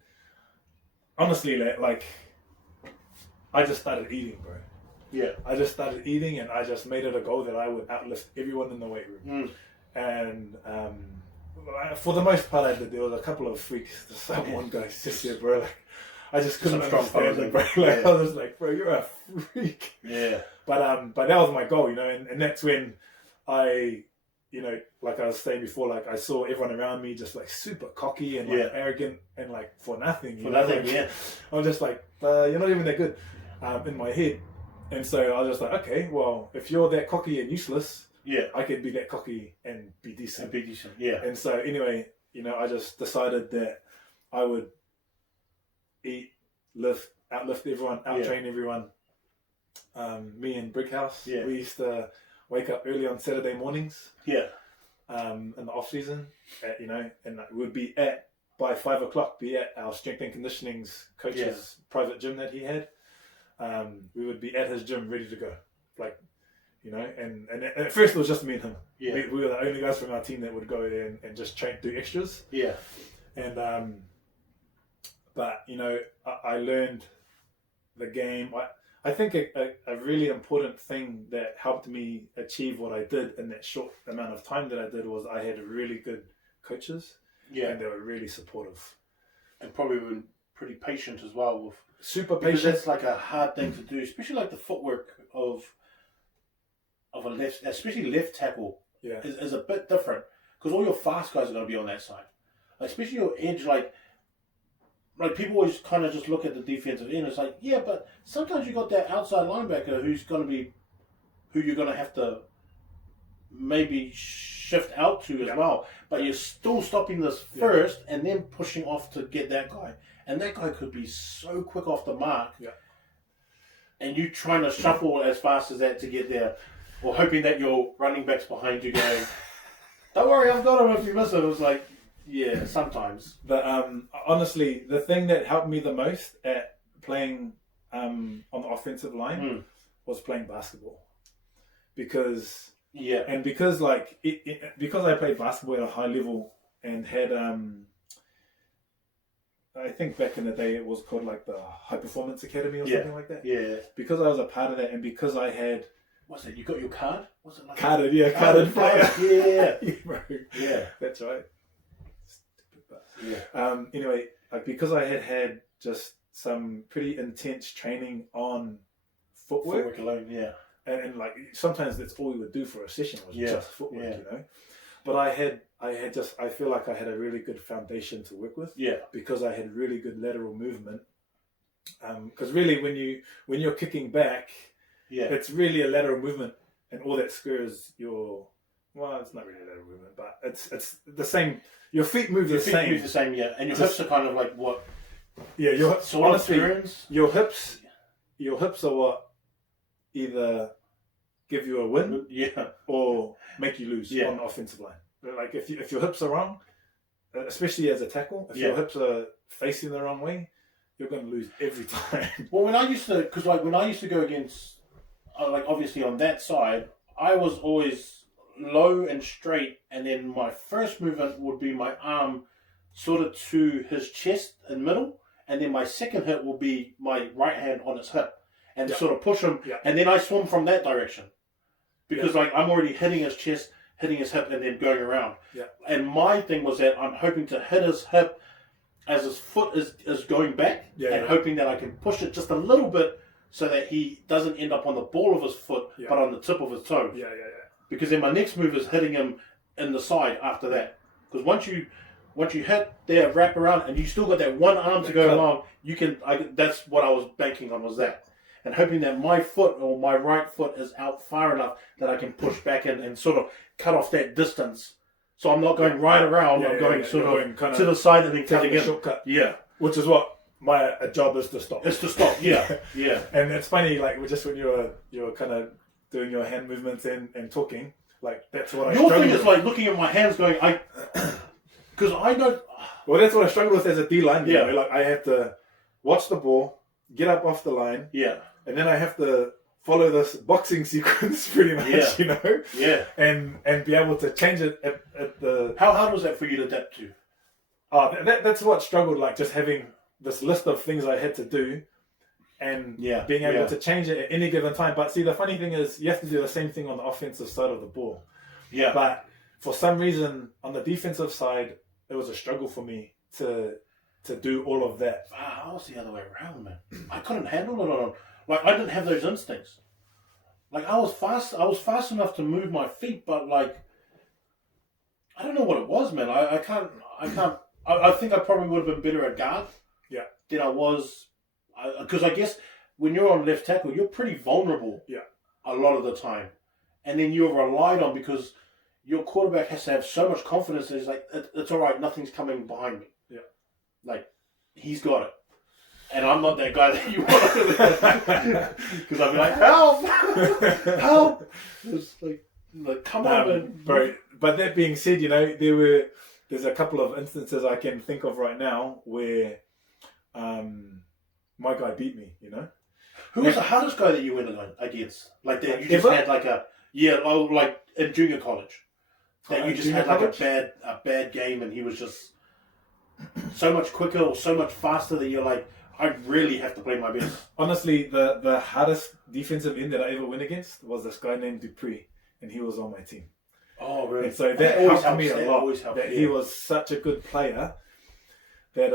honestly, like, I just started eating, bro. Yeah. I just started eating, and I just made it a goal that I would outlift everyone in the weight room. And for the most part, I did. There was a couple of freaks. One guy just said, bro, like, I just couldn't understand it, bro. Like, I was like, bro, you're a freak. Yeah. But that was my goal, and that's when I, like I was saying before, like I saw everyone around me just like super cocky and like arrogant and like for nothing. I was just like, you're not even that good, in my head. And so I was just like, okay, well, if you're that cocky and useless, I can be that cocky and be decent. And so anyway, I just decided that I would eat, lift, outlift everyone, out-train everyone. Me and Brickhouse, we used to wake up early on Saturday mornings. In the off season, and we'd be by 5 o'clock, be at our strength and conditioning's coach's private gym that he had. We would be at his gym ready to go, like, and at first it was just me and him. We were the only guys from our team that would go there and just train, do extras. And but I learned the game. I think a really important thing that helped me achieve what I did in that short amount of time that I did was I had really good coaches. And they were really supportive. And probably were pretty patient as well. Super patient. patient. That's like a hard thing to do, especially like the footwork of a left, especially left tackle, is a bit different, because all your fast guys are going to be on that side. Like, especially your edge, like people always kind of just look at the defensive end. It's like, yeah, but sometimes you got that outside linebacker who you're going to have to maybe shift out to as well. But you're still stopping this first and then pushing off to get that guy. And that guy could be so quick off the mark. And you trying to shuffle as fast as that to get there, or hoping that your running back's behind you going, don't worry, I've got him if you miss it. It was like, yeah, sometimes. But honestly, the thing that helped me the most at playing on the offensive line was playing basketball. Because like because I played basketball at a high level and had I think back in the day it was called like the High Performance Academy or something like that. Because I was a part of that, and because I had, what's it? You got your card? What's it like? Carded player. Yeah, that's right. Anyway, like, because I had just some pretty intense training on footwork alone, and like sometimes that's all we would do for a session was just footwork, But I feel like I had a really good foundation to work with. Because I had really good lateral movement. Because really, when you're kicking back, it's really a lateral movement, and all that screws your. Well, it's not really a lateral movement, but it's the same. Your feet move the same. Move the same, and your hips are kind of like what. Your hips are what either give you a win, or make you lose Yeah. on the offensive line. Like if your hips are wrong, especially as a tackle, if your hips are facing the wrong way, you're going to lose every time. Well, when I used to go against, like obviously on that side, I was always low and straight, and then my first movement would be my arm sort of to his chest and middle, and then my second hit will be my right hand on his hip, and sort of push him, and then I swim from that direction, because like I'm already hitting his chest, hitting his hip, and then going around. Yeah. And my thing was that I'm hoping to hit his hip as his foot is going back, and hoping that I can push it just a little bit so that he doesn't end up on the ball of his foot, but on the tip of his toe. Yeah. Because then my next move is hitting him in the side after that. Because once you hit there, wrap around, and you still got that one arm to go along, you can. That's what I was banking on, was that. And hoping that my foot or my right foot is out far enough that I can push back in and sort of cut off that distance. So I'm not going right around, I'm going sort of to the side and then cutting in. Shortcut. Yeah. Which is what my job is to stop. It's to stop, yeah. And it's funny, like just when you were kind of doing your hand movements and talking, like that's what I struggle with. Your thing is like looking at my hands going, because I don't... Well, that's what I struggle with as a D-line. You know? Like I have to watch the ball, get up off the line, and then I have to follow this boxing sequence pretty much, you know? Yeah. And be able to change it at the... How hard was that for you to adapt to? That's what struggled, like just having this list of things I had to do and being able to change it at any given time. But see, the funny thing is you have to do the same thing on the offensive side of the ball. Yeah. But for some reason, on the defensive side, it was a struggle for me to do all of that. Wow, I was the other way around, man. I couldn't handle it on... Like, I didn't have those instincts. Like, I was fast enough to move my feet, but, like, I don't know what it was, man. I think I probably would have been better at guard than I was. Because I guess when you're on left tackle, you're pretty vulnerable a lot of the time. And then you're relied on because your quarterback has to have so much confidence that he's like, it's all right, nothing's coming behind me. Yeah. Like, he's got it. And I'm not that guy that you want. Because I'd be like, help! Help! It's like come on, man. But that being said, you know, there's a couple of instances I can think of right now where my guy beat me, you know? Who was the hardest guy that you went against? Like that you just had like like in junior college. That you just had like a bad game and he was just so much quicker or so much faster that you're like, I really have to play my best. Honestly, the hardest defensive end that I ever went against was this guy named Dupree, and he was on my team. Oh, really? And so that helped me a lot. He was such a good player that,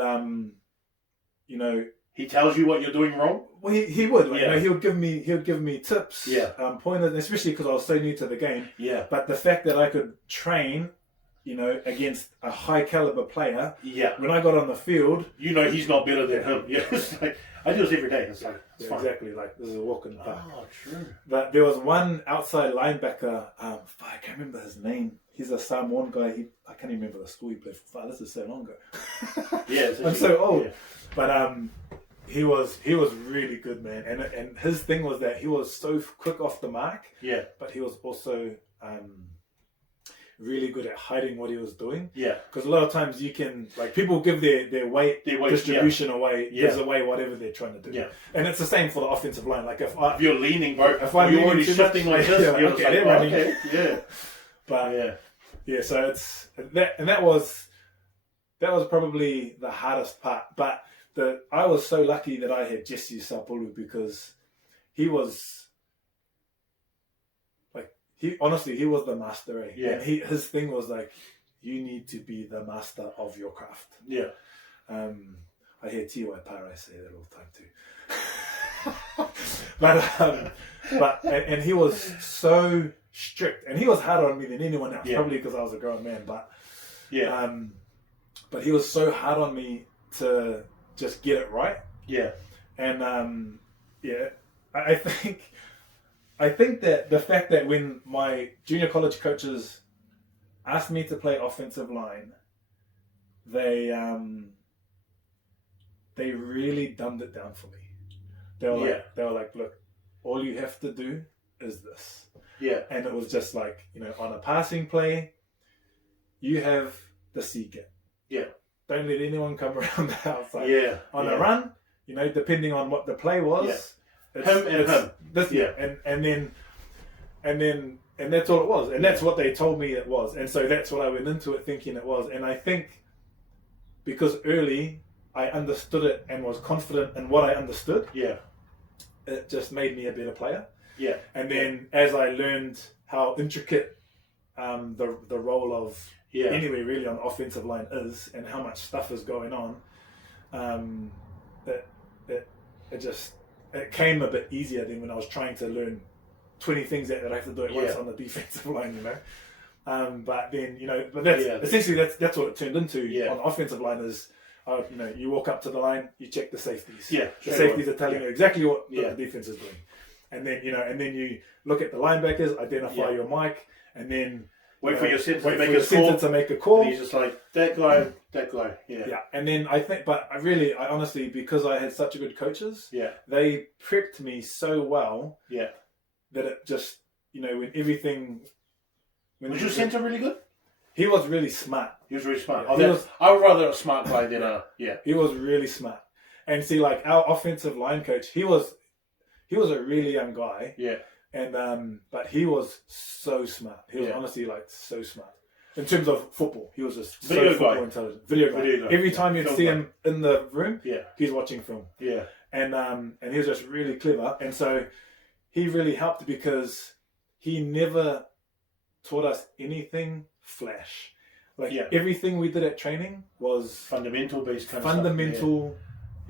you know... He tells you what you're doing wrong? Well, he would. Like, you know, he would give me tips, pointers, especially because I was so new to the game. Yeah. But the fact that I could train... you know, against a high caliber player. Yeah. When I got on the field, you know, he's not better than him. Yeah. It's like, I do this every day. It's like it's fun. Exactly. Like this is a walk in the park. Oh, true. But there was one outside linebacker. I can't remember his name. He's a Samoan guy. I can't even remember the school he played for. This is so long ago. Yeah. I'm so old. Yeah. But he was really good, man. And his thing was that he was so quick off the mark. Yeah. But he was also really good at hiding what he was doing. Yeah. Because a lot of times you can, like, people give their weight distribution away, gives away whatever they're trying to do. Yeah. And it's the same for the offensive line. Like, if you're leaning, bro, if I'm already shifting like this, you're okay, like, they're running. Okay, yeah. But, yeah, so it's, that was probably the hardest part. But I was so lucky that I had Jesse Sapolu because he was... He was the master, eh? Yeah. And his thing was like, you need to be the master of your craft. Yeah. I hear T.Y. Parra say that all the time too. but he was so strict, and he was harder on me than anyone else. Probably because I was a grown man, but but he was so hard on me to just get it right. Yeah. And I think that the fact that when my junior college coaches asked me to play offensive line, they really dumbed it down for me. They were like, look, all you have to do is this. Yeah. And it was just like, on a passing play, you have the seat gap. Yeah. Don't let anyone come around the outside. Yeah. On a run, depending on what the play was, him. This, and that's all it was. And that's what they told me it was. And so that's what I went into it thinking it was. And I think because early I understood it and was confident in what I understood, it just made me a better player. Yeah. And then as I learned how intricate the role of anyway really on the offensive line is and how much stuff is going on, it came a bit easier than when I was trying to learn 20 things that I have to do at once on the defensive line, but then but that's essentially that's what it turned into on the offensive line is you walk up to the line, you check the safeties. The safeties are telling you exactly what the defense is doing. And then you look at the linebackers, identify your mic, and then wait for your center to make a call. And he's just like that guy. Yeah. And then I think, but I honestly, because I had such a good coaches, they prepped me so well, that it just when everything. Was your center really good? He was really smart. He was really smart. I would rather a smart guy than He was really smart, and see, like our offensive line coach, he was a really young guy. Yeah. And but he was so smart. He was honestly like so smart in terms of football. He was just football intelligent. Video guy. Every time you'd see him in the room, he's watching film. Yeah. And he was just really clever. And so he really helped because he never taught us anything flash. Like everything we did at training was fundamental based kind of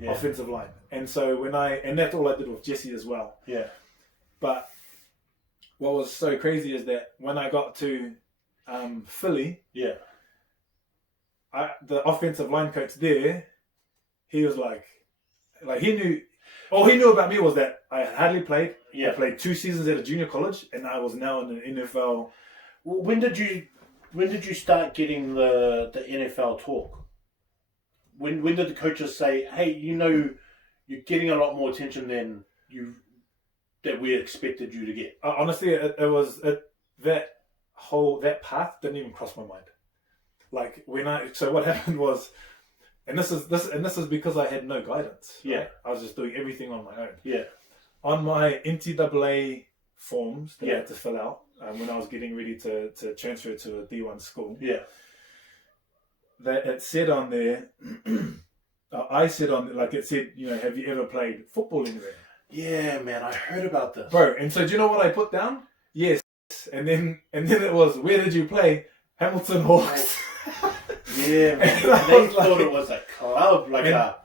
offensive line. And so and that's all I did with Jesse as well. Yeah. But what was so crazy is that when I got to Philly, the offensive line coach there, he was like he knew. All he knew about me was that I had hardly played. I played 2 seasons at a junior college, and I was now in the NFL. When did you start getting the NFL talk? When did the coaches say, "Hey, you're getting a lot more attention than that we expected you to get"? Honestly, that path didn't even cross my mind. Like so what happened was, and this is because I had no guidance. Right? I was just doing everything on my own. Yeah. On my NCAA forms that I had to fill out when I was getting ready to transfer to a D1 school. Yeah. That it said on there, I said on like it said, have you ever played football anywhere? Yeah, man, I heard about this, bro. And so do you know what I put down? Yes. And then it was, where did you play? Hamilton Hawks. Yeah, man. They thought it was a club, like a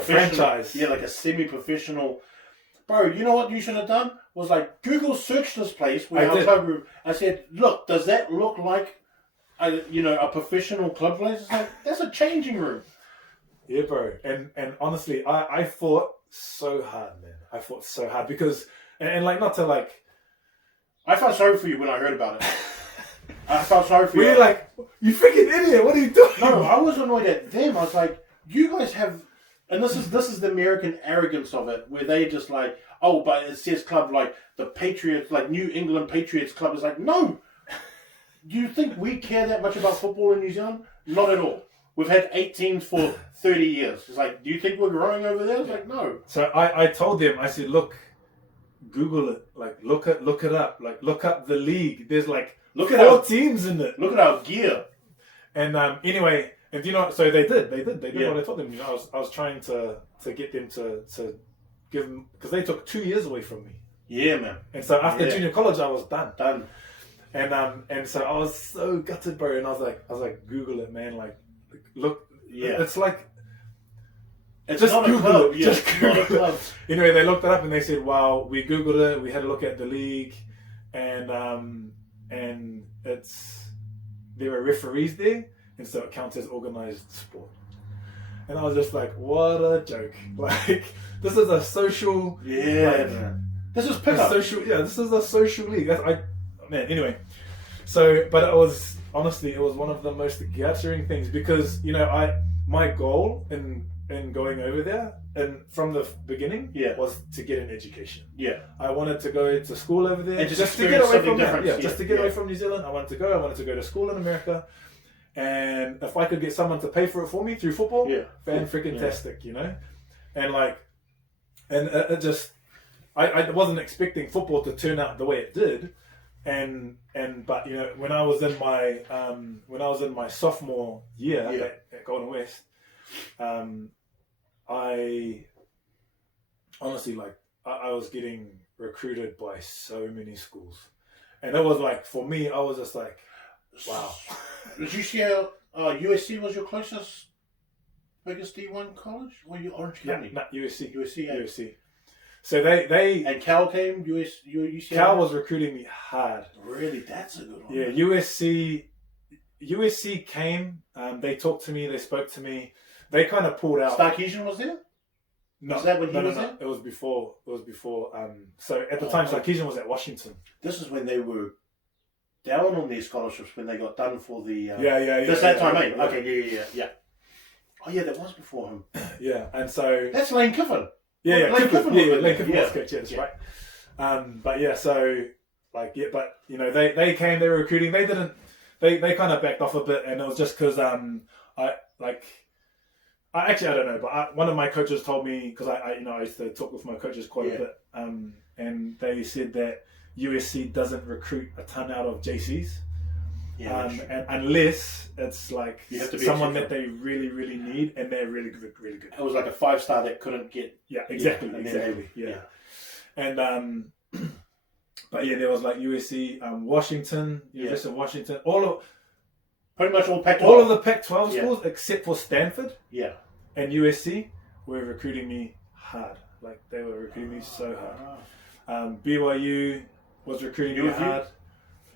franchise. Yeah, like a semi-professional. Bro, you know what you should have done? Was like Google search this place where our club room. I said, look, does that look like a professional club place? It's like, that's a changing room. Yeah, bro. And honestly, I fought so hard, man. I fought so hard because and like not to like. I felt sorry for you when I heard about it. I felt sorry for you. You're like, you freaking idiot! What are you doing? No, I was annoyed at them. I was like, you guys have, and this is the American arrogance of it, where they just like, oh, but it says club like the Patriots, like New England Patriots club. Is like, no. Do you think we care that much about football in New Zealand? Not at all. We've had 8 teams for 30 years. It's like, do you think we're growing over there? It's like, no. So I told them, I said, look, Google it, like look it up, like look up the league. There's like 4 teams in it. Look at our gear. And anyway, and so they did what I told them. I was trying to get them to give them, because they took 2 years away from me. Yeah, man. And so after junior college, I was done. And so I was so gutted, bro. And I was like, Google it, man. Like, look, it's like. It's just not Google a club. it. Just Google it. Anyway, they looked it up and they said, "Wow, we Googled it. We had a look at the league, and there are referees there, and so it counts as organized sport." And I was just like, "What a joke! Like, this is a social, man. This is pickup. This is a social league." Anyway, so but it was honestly, it was one of the most gathering things because my goal in going over there, and from the beginning, Yeah. was to get an education. Yeah. I wanted to go to school over there, And just to get away something from that. different. Yeah, Yeah, just to get yeah. away from New Zealand. I wanted to go to school in America, and if I could get someone to pay for it for me through football, Yeah. fan-freaking-tastic, you know, and like, and it just, I wasn't expecting football to turn out the way it did. But you know, when I was in my sophomore year at Golden West, I honestly, like, I was getting recruited by so many schools, and it was like, for me, I was just like, wow. Did you share USC was your closest biggest D1 college, or you Orange County? Yeah, not USC. USC. Yeah. USC. So they And Cal came. USC. Cal was recruiting me hard. Really, that's a good one. Yeah, USC came. They talked to me. They spoke to me. They kind of pulled out. Sarkeesian was there. No, Was that when he was no. there? It was before. So at the time, Sarkeesian was at Washington. This is when they were down on their scholarships when they got done for the. Yeah. That time, mate. Okay, yeah. Oh yeah, that was before him. Yeah, and so That's Lane Kiffin. Yeah, Lane Kiffin. Lane Kiffin Yeah. was coach. Yeah, that's right. But yeah, so like but you know they came, they were recruiting. They didn't. They kind of backed off a bit, and it was just because I don't know, but one of my coaches told me, because I used to talk with my coaches quite a bit, and they said that USC doesn't recruit a ton out of JCs. Yeah, and unless it's like you have to be someone that they really, really need, and they're really good. It was like a 5-star that couldn't get. Yeah, exactly. And but yeah, there was like USC, Washington, University of Washington, Pretty much all Pac-12. all of the Pac-12 schools except for Stanford Yeah. and USC were recruiting me hard. Like, they were recruiting me so hard. BYU was recruiting me hard.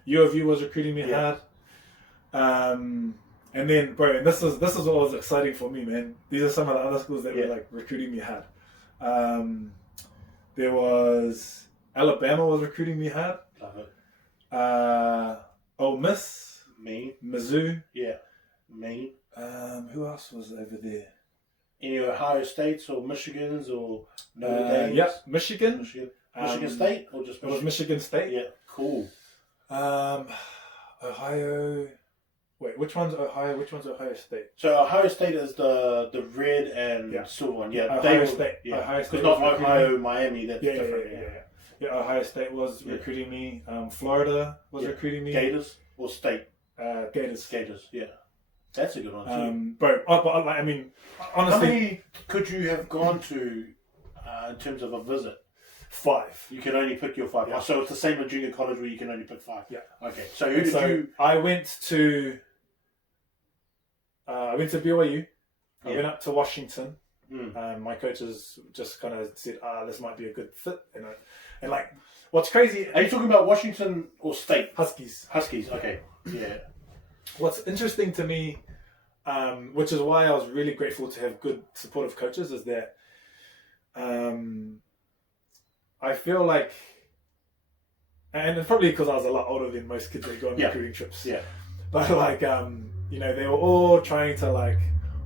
U of U was recruiting me hard. And then, bro, and this is what was exciting for me, man. These are some of the other schools that were like recruiting me hard. There was Alabama was recruiting me hard. Love it. Ole Miss, Me. Mizzou. Yeah. Me. Who else was over there? Any Ohio States or Michigans or Notre Dames? Yeah, Michigan. Michigan State or just It was Michigan State. Yeah. Cool. Ohio. Wait, which one's Ohio? Which one's Ohio State? So Ohio State is the red and silver one. Yeah. Ohio State. Yeah. Ohio State. It's not was Ohio, Miami. That's Yeah, different. yeah. Ohio State was recruiting me. Florida was recruiting me. Gators or State? Gators. Gators. Yeah. That's a good one too. But I mean, honestly, how many could you have gone to in terms of a visit? 5. You can only pick your 5. Yeah. So it's the same in junior college where you can only pick 5. Yeah. Okay. So who did you? I went to BYU. I went up to Washington. My coaches just kind of said, this might be a good fit. And like, what's crazy... Are you talking about Washington or State? Huskies. Okay. Yeah. What's interesting to me, which is why I was really grateful to have good supportive coaches, is that I feel like, and it's probably because I was a lot older than most kids that go on recruiting trips. Yeah. But like, they were all trying to like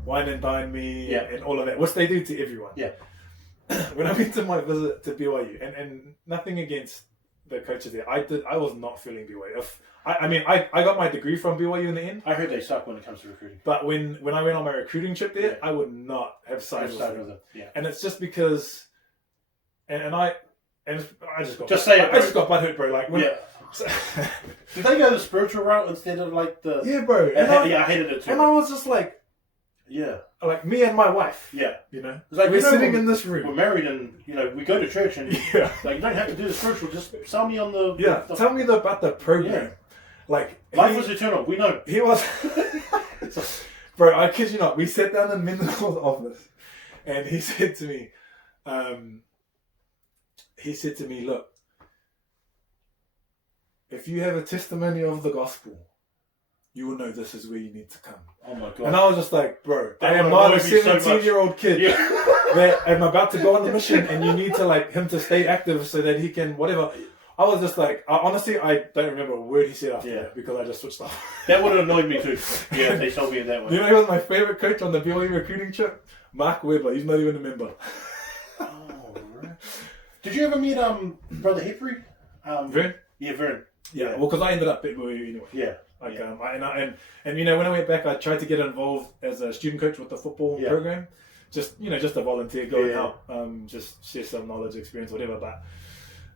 wine and dine me and all of that, which they do to everyone. Yeah. When I went to my visit to BYU, and nothing against the coaches there, I was not feeling BYU. I got my degree from BYU in the end. I heard they suck when it comes to recruiting. But when I went on my recruiting trip there, I would not have sided with them. Yeah. And it's just because, I just got butthurt, bro. Like when did they go the spiritual route instead of like the bro? I hated it too. And I was just like, like me and my wife. Yeah, it's like we're sitting in this room. We're married, and we go to church, and like you don't have to do the spiritual. Just sell me on the Tell me about the program. Yeah. Like life is eternal. We know he was. Bro, I kid you not. We sat down in Mendel's office, and he said to me, look, if you have a testimony of the gospel, you will know this is where you need to come. Oh my God. And I was just like, bro, I am not a 17-year-old kid that am about to go on the mission, and you need to like him to stay active so that he can whatever. I was just like, honestly, I don't remember a word he said after that because I just switched off. That would have annoyed me too. Yeah, they told me that one. You know, he was my favourite coach on the BYU recruiting trip. Mark Weber. He's not even a member. Oh, right. Did you ever meet Brother Hickory? Vern? Yeah, Vern. Yeah. Well, because I ended up at BYU anyway. Yeah. Like and you know, when I went back, I tried to get involved as a student coach with the football program. Just a volunteer, go and help, just share some knowledge, experience, whatever.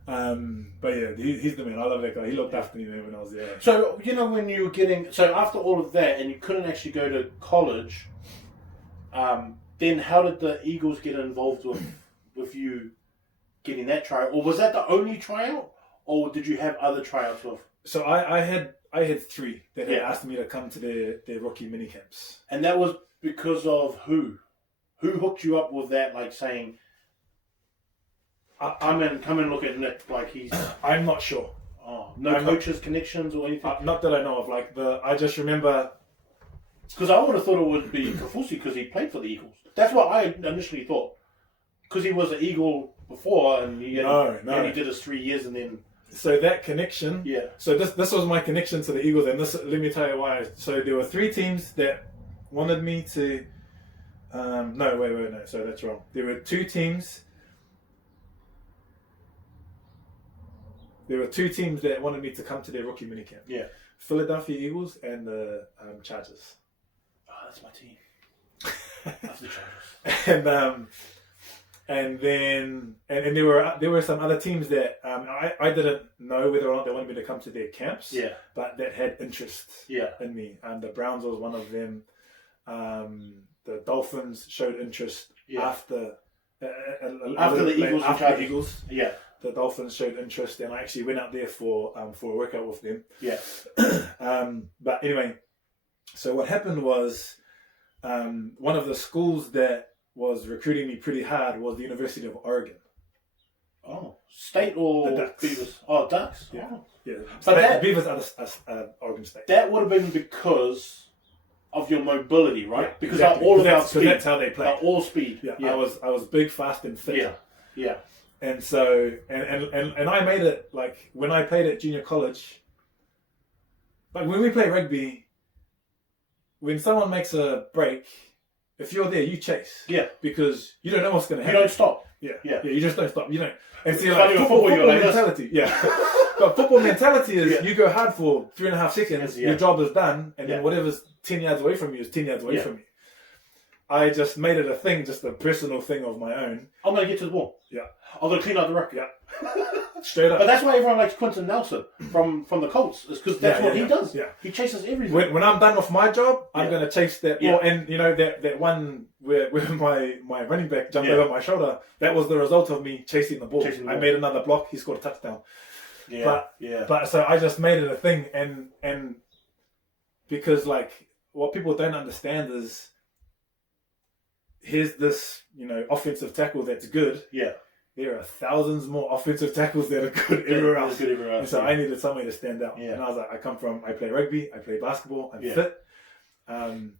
But yeah, he's the man. I love that guy. He looked after me when I was there. So you know, when you were after all of that, and you couldn't actually go to college, then how did the Eagles get involved with you getting that tryout, or was that the only tryout, or did you have other tryouts with? So I had 3 that had asked me to come to their rookie mini camps, and that was because of who? Who hooked you up with that? Like saying, come and look at Nick. Like he's. I'm not sure. Oh, no coaches, connections, or anything. Not that I know of. I just remember. Because I would have thought it would be Kafusi because he played for the Eagles. That's what I initially thought. Because he was an Eagle before, and he did his 3 years, and then. So that connection. Yeah. So this was my connection to the Eagles, and let me tell you why. So there were 3 teams that wanted me to. No. So that's wrong. There were 2 teams. There were 2 teams that wanted me to come to their rookie minicamp. Yeah. Philadelphia Eagles and the Chargers. Oh, that's my team. That's the Chargers. And then there were some other teams that I didn't know whether or not they wanted me to come to their camps. Yeah. But that had interest. In me. The Browns was one of them. The Dolphins showed interest after the Eagles. Yeah. The Dolphins showed interest, and I actually went out there for a workout with them. Yeah. But anyway, so what happened was one of the schools that was recruiting me pretty hard was the University of Oregon. Oh, State or the Ducks? Beavers? Oh, Ducks. Yeah, oh. yeah. But Beavers are Oregon State. That would have been because of your mobility, right? Yeah, because exactly. All about speed. That's how they play. All speed. Yeah. I was big, fast, and fit. Yeah. And so and I made it like when I played at junior college. Like when we play rugby, when someone makes a break, if you're there, you chase. Yeah. Because you don't know what's going to happen. You don't stop. Yeah. You just don't stop. You know. And see, like football mentality. Yeah. But football mentality is you go hard for 3.5 seconds, your job is done, and then whatever's 10 yards away from you is 10 yards away from you. I just made it a thing, just a personal thing of my own. I'm going to get to the ball. Yeah. I'm going to clean out the ruck. Yeah. Straight up. But that's why everyone likes Quentin Nelson from the Colts, is because that's what he does. Yeah. He chases everything. When I'm done with my job, I'm going to chase that ball. And you know, that one where my running back jumped over my shoulder, that was the result of me chasing the ball. I made another block, he scored a touchdown. But so I just made it a thing, and because like what people don't understand is here's this, you know, offensive tackle that's good. Yeah. There are thousands more offensive tackles that are good everywhere else. And so I needed somewhere to stand out. Yeah. And I was like, I play rugby, I play basketball, I'm fit. And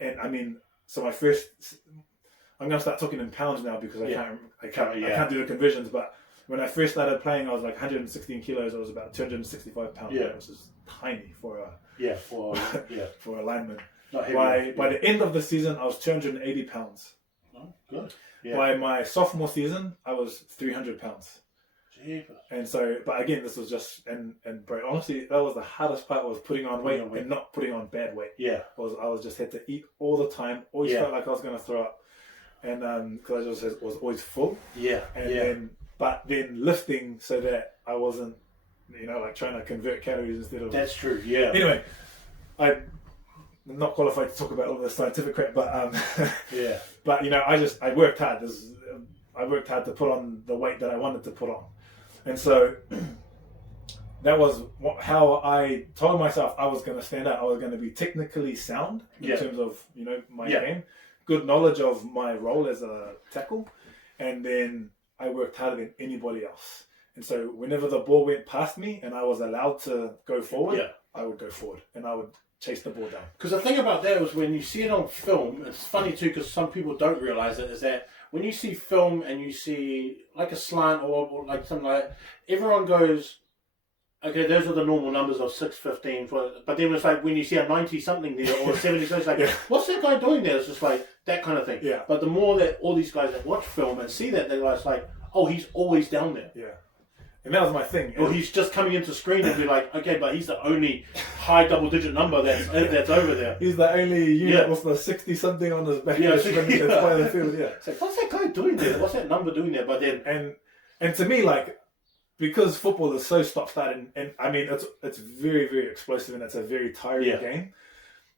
I mean, so I'm going to start talking in pounds now because I can't do the conversions. But when I first started playing, I was like 116 kilos. I was about 265 pounds, which is tiny for a lineman. By the end of the season, I was 280 pounds. Oh, good. Yeah. By my sophomore season, I was 300 pounds. Jeepers. And so, but again, this was just, and bro, honestly, that was the hardest part, was putting on weight and not putting on bad weight. Yeah. I was just had to eat all the time, always felt like I was going to throw up. And because I just was always full. Yeah. And then lifting so that I wasn't, you know, like trying to convert calories instead of. That's true, yeah. Anyway, I'm not qualified to talk about all the scientific crap, but But you know, I worked hard. I worked hard to put on the weight that I wanted to put on, and so that was how I told myself I was going to stand out. I was going to be technically sound in terms of, you know, my game, good knowledge of my role as a tackle, and then I worked harder than anybody else. And so whenever the ball went past me and I was allowed to go forward, I would go forward and I would chase the ball down. Because the thing about that was when you see it on film, it's funny too, because some people don't realise it, is that when you see film and you see like a slant or like something like that, everyone goes, okay, those are the normal numbers of 6:15. But then it's like when you see a 90-something there or a 70, so it's like, what's that guy doing there? It's just like that kind of thing. Yeah. But the more that all these guys that watch film and see that, they're like, oh, he's always down there. Yeah. And that was my thing. Or he's just coming into screen and be like, okay, but he's the only high double-digit number that's over there. He's the only unit with the 60-something on his back. That's by the field. Yeah. It's like, what's that guy doing there? What's that number doing there? But then, and to me, like, because football is so stop-start, and I mean, it's very, very explosive, and it's a very tiring game.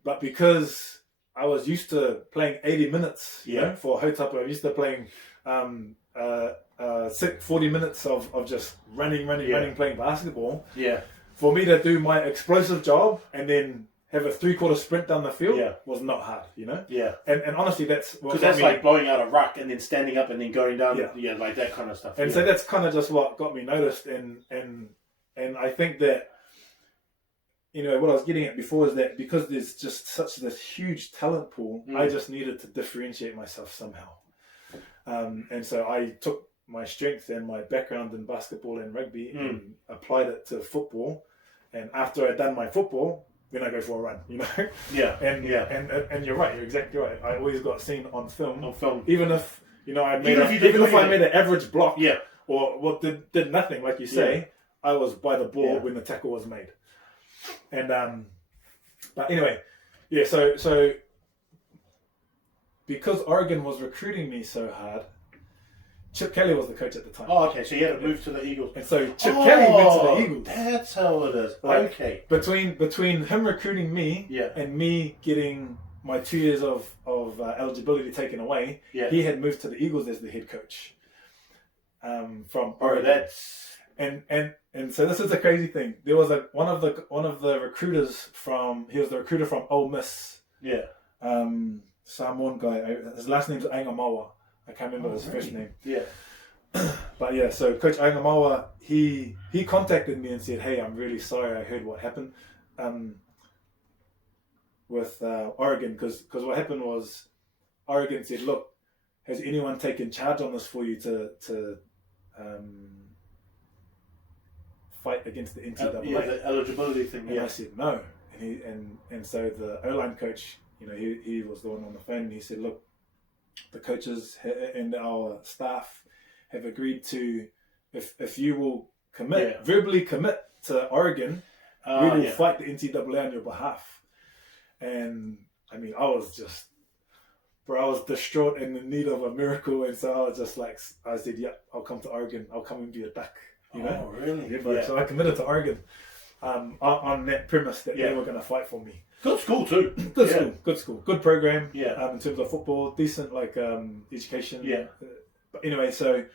But because I was used to playing 80 minutes, you know, for Hautapa, I used to playing 40 minutes of just running, playing basketball. Yeah. For me to do my explosive job and then have a 3/4 sprint down the field was not hard, you know? Yeah. And honestly, that's what because that's like blowing out a ruck and then standing up and then going down, like that kind of stuff. And so that's kind of just what got me noticed, and I think that, you know, what I was getting at before is that because there's just such this huge talent pool, I just needed to differentiate myself somehow. And so I took my strength and my background in basketball and rugby and applied it to football. And after I'd done my football, then I go for a run, you know? Yeah. And you're right, you're exactly right. I always got seen on film. Even if, you know, I made an average block or did nothing, like you say, I was by the ball when the tackle was made. And but anyway, so because Oregon was recruiting me so hard, Chip Kelly was the coach at the time. Oh, okay. So you had to move to the Eagles. And so Chip Kelly went to the Eagles. That's how it is. Like, okay. Between him recruiting me and me getting my 2 years of eligibility taken away, he had moved to the Eagles as the head coach. From Oregon. And so this is a crazy thing. There was one of the recruiters he was the recruiter from Ole Miss. Yeah. Samoan guy. His last name's Aingamawa. I can't remember his first name. Yeah. But yeah, so Coach Aingamawa, he contacted me and said, "Hey, I'm really sorry. I heard what happened with Oregon, because what happened was Oregon said, look, has anyone taken charge on this for you to fight against the NCAA?" The eligibility thing. And I said no, and so the O-line coach, you know, he was the one on the phone, and he said, look, the coaches and our staff have agreed to, if you will verbally commit to Oregon, we will fight the NCAA on your behalf. And I mean, I was distraught and in need of a miracle, and so I was just like, I said, I'll come to Oregon, I'll come and be a Duck, you know? Oh, really? Yeah. So I committed to Oregon on that premise that they were going to fight for me. Good school too. Good school. Good program. Yeah. In terms of football, decent education. Yeah. But anyway, so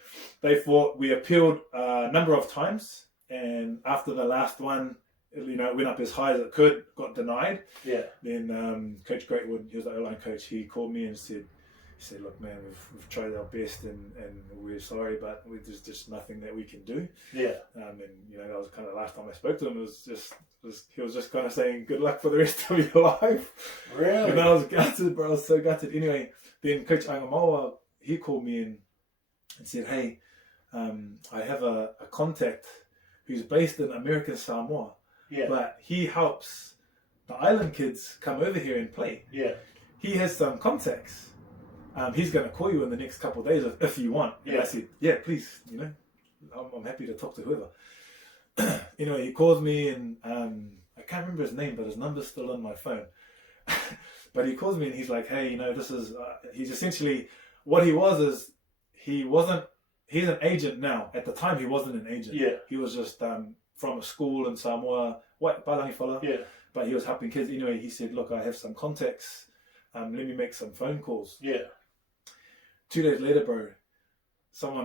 they fought. We appealed a number of times, and after the last one, you know, it went up as high as it could. Got denied. Yeah. Then Coach Greatwood, he was the O-line coach. He called me and said, "Look, man, we've tried our best, and we're sorry, but there's just nothing that we can do." Yeah. And you know, that was kind of the last time I spoke to him. He was just kind of saying, "Good luck for the rest of your life." Really? And I was gutted, bro. I was so gutted. Anyway, then Coach Aingamawa, he called me in and said, "Hey, I have a contact who's based in American Samoa, but he helps the island kids come over here and play. Yeah. He has some contacts. He's going to call you in the next couple of days if you want." And I said, "Yeah, please, you know, I'm happy to talk to whoever." Anyway, he calls me, and I can't remember his name, but his number's still on my phone. But he calls me and he's like, "Hey, you know, this is," he's essentially, what he was is, he's an agent now. At the time, he wasn't an agent. Yeah. He was just from a school in Samoa, white Palangi fella. Yeah. But he was helping kids. Anyway, he said, "Look, I have some contacts. Let me make some phone calls." Yeah. 2 days later, bro,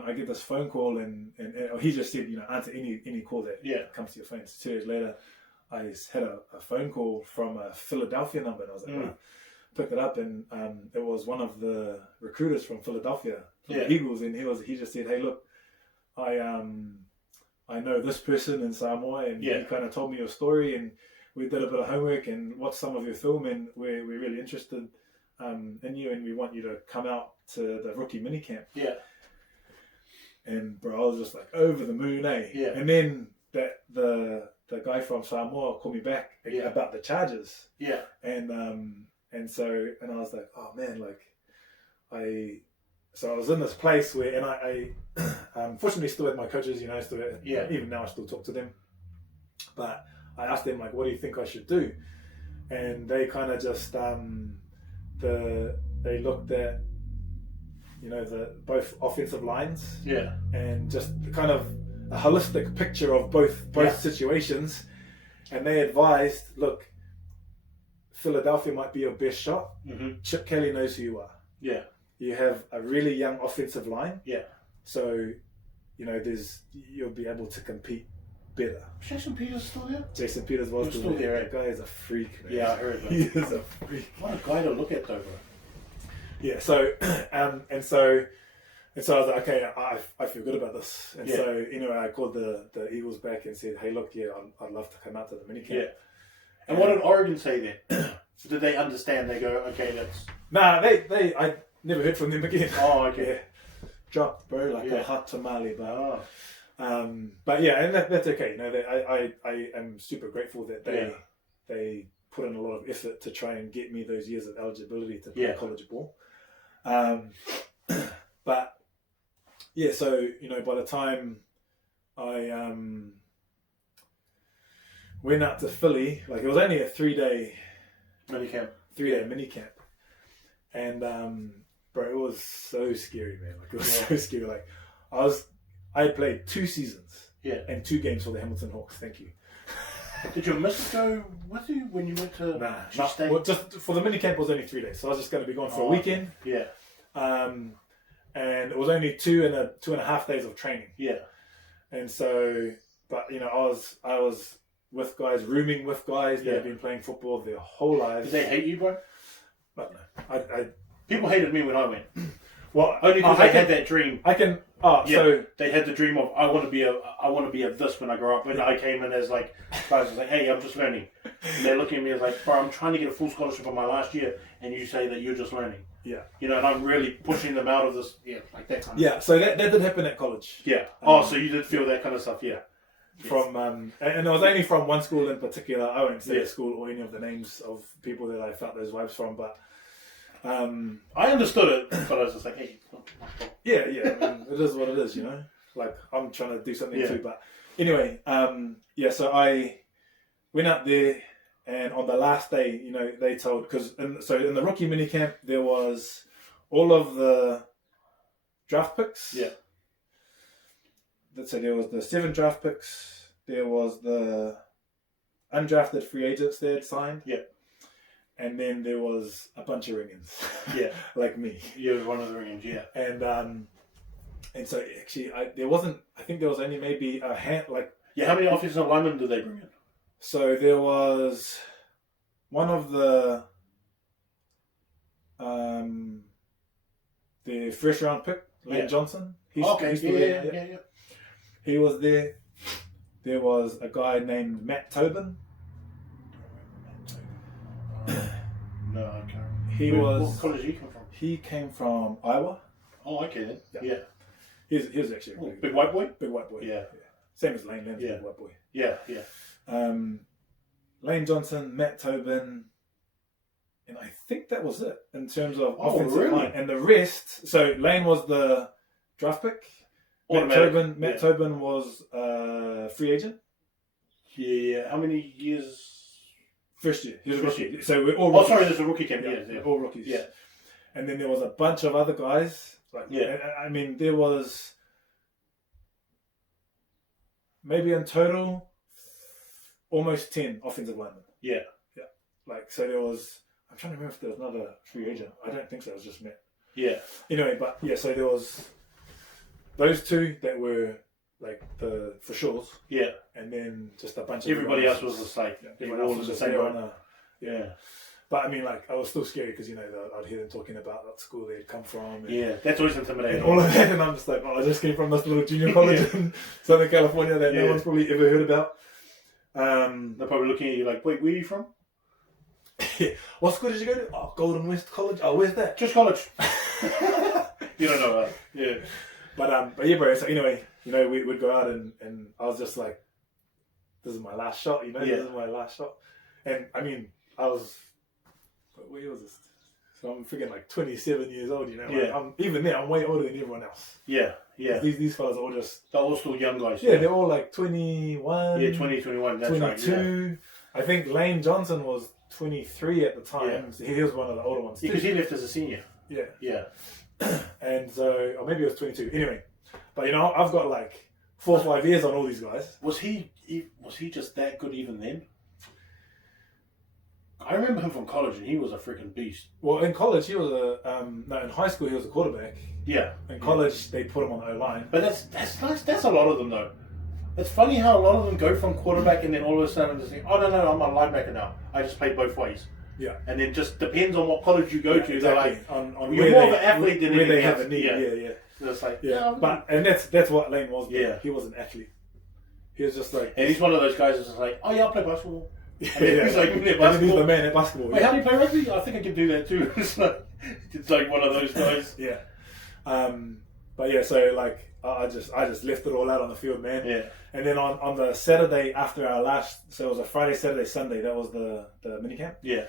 I get this phone call, and he just said, you know, answer any call that comes to your phone. So 2 days later, I had a phone call from a Philadelphia number, and I was like, picked it up, and it was one of the recruiters from Philadelphia, from the Eagles, and he just said, "Hey, look, I know this person in Samoa, and he kind of told me your story, and we did a bit of homework and watched some of your film, and we're really interested in you, and we want you to come out to the rookie mini camp. Yeah. And bro, I was just like over the moon, eh? Yeah. And then the guy from Samoa called me back about the charges. Yeah. And I was like, oh man, like I was in this place where, and I fortunately still had my coaches, you know, even now I still talk to them. But I asked them, like, what do you think I should do? And they kind of just they looked at, you know, both offensive lines, and just kind of a holistic picture of both situations, and they advised, look, Philadelphia might be your best shot. Mm-hmm. Chip Kelly knows who you are. Yeah, you have a really young offensive line. Yeah, so you know you'll be able to compete better. Jason Peters still there? Jason Peters was still there. Right? That guy is a freak, man. Yeah, I heard that. He is a freak. What a guy to look at, though, bro. Yeah, so and so I was like, okay, I feel good about this. And so anyway, I called the Eagles back and said, hey, look, I'd love to come out to the minicamp. Yeah. And what did Oregon say then? So did they understand? They go, okay, that's... Nah, I never heard from them again. Oh, okay. Yeah. Dropped, bro, like a hot tamale, but but yeah, and that's okay. You know, I am super grateful that they put in a lot of effort to try and get me those years of eligibility to play college ball. But yeah, so you know, by the time I went out to Philly, like it was only a 3-day minicamp. 3-day minicamp, and bro, it was so scary, man. Like it was so scary. Like I played 2 seasons, and 2 games for the Hamilton Hawks. Thank you. Did your missus go with you when you went to? Nah. Well, just for the minicamp it was only 3 days, so I was just going to be gone for a weekend. Yeah. And it was only 2.5 days of training. Yeah. And so, but you know, I was with guys, rooming with guys that have been playing football their whole lives. Did they hate you, bro? But no, people hated me when I went. Well, only because I had that dream. So they had the dream of I want to be a this when I grow up. When I came in as like, guys was like, hey, I'm just learning. And they're looking at me as like, bro, I'm trying to get a full scholarship on my last year, and you say that you're just learning. Yeah. You know, and I'm really pushing them out of this. Yeah, like that kind of stuff. So that did happen at college. Yeah. So you did feel that kind of stuff. Yeah. From and it was only from one school in particular. I won't say the school or any of the names of people that I felt those vibes from, but. I understood it, but I was just like, hey. Yeah, I mean, it is what it is, you know? Like, I'm trying to do something too, but anyway, so I went out there, and on the last day, you know, they told, in the rookie minicamp, there was all of the draft picks. Yeah. So there was the 7 draft picks, there was the undrafted free agents they had signed. Yeah. And then there was a bunch of ring-ins. Yeah. Like me. You were one of the ring-ins, yeah. And so actually, I think there was only maybe a hand, like... Yeah, how many offensive linemen did they bring in? So there was one of the first round pick, Lane Johnson. He was there. There was a guy named Matt Tobin. No, I can't. What college did he come from? He came from Iowa. Oh, okay then. Yeah. He was actually a really big white boy? Big white boy. Yeah. Same as Lane. Lane's a big white boy. Yeah. Lane Johnson, Matt Tobin, and I think that was it in terms of offensive line. And the rest, so Lane was the draft pick. Matt Tobin was a free agent. Yeah. How many years? First year. He was a rookie. So we're all rookies. There's a rookie camp. Yeah. All rookies. Yeah. And then there was a bunch of other guys. I mean, there was maybe in total almost 10 offensive linemen. Yeah. Like, so there was, I'm trying to remember if there was another free agent. I don't think so. It was just Matt. Yeah. Anyway, but so there was those 2 that were like the for sures. Yeah. And then just a bunch of everybody else was just like they were all in the same one. Yeah. But I mean, like, I was still scary because, you know, I'd hear them talking about what school they'd come from. And, that's always intimidating. And all of that, and I'm just like, I just came from this little junior college in Southern California that no one's probably ever heard about. They're probably looking at you like, wait, where are you from? What school did you go to? Oh, Golden West College. Oh, where's that? Just college. You don't know that. Yeah. But yeah, bro. So anyway, we'd go out and I was just like, this is my last shot. This is my last shot. And I mean, what year was this? So I'm freaking like 27 years old. Yeah. Like, I'm way older than everyone else. Yeah. These fellas are all just. They're all still young guys. Yeah, they're all like 21. Yeah, 20, 21. That's 22. right. Yeah. I think Lane Johnson was 23 at the time. Yeah. So he was one of the older ones. Because he left as a senior. Yeah. Yeah. And so, or maybe it was 22. Anyway, but I've got like 4 or 5 years on all these guys. Was he just that good even then? I remember him from college, and he was a freaking beast. Well, in college he was in high school he was a quarterback. Yeah. In college they put him on the O-line. But that's nice. That's a lot of them though. It's funny how a lot of them go from quarterback and then all of a sudden they think, oh no, I'm a linebacker now. I just played both ways. Yeah. And then just depends on what college you go to. Exactly. They're like, on you're more of an athlete than where they anything have else. a need. Yeah. So it's like, and that's what Lane was. Yeah. He was an athlete. He was just like. And he's one of those guys that's like, oh yeah, I'll play basketball. He's like, he's the man at basketball. Wait, how do you play rugby? I think I can do that too. It's like one of those guys. Yeah. But yeah, so like I just left it all out on the field, man. Yeah. And then on the Saturday after our last, so it was a Friday, Saturday, Sunday. That was the minicamp. Yeah.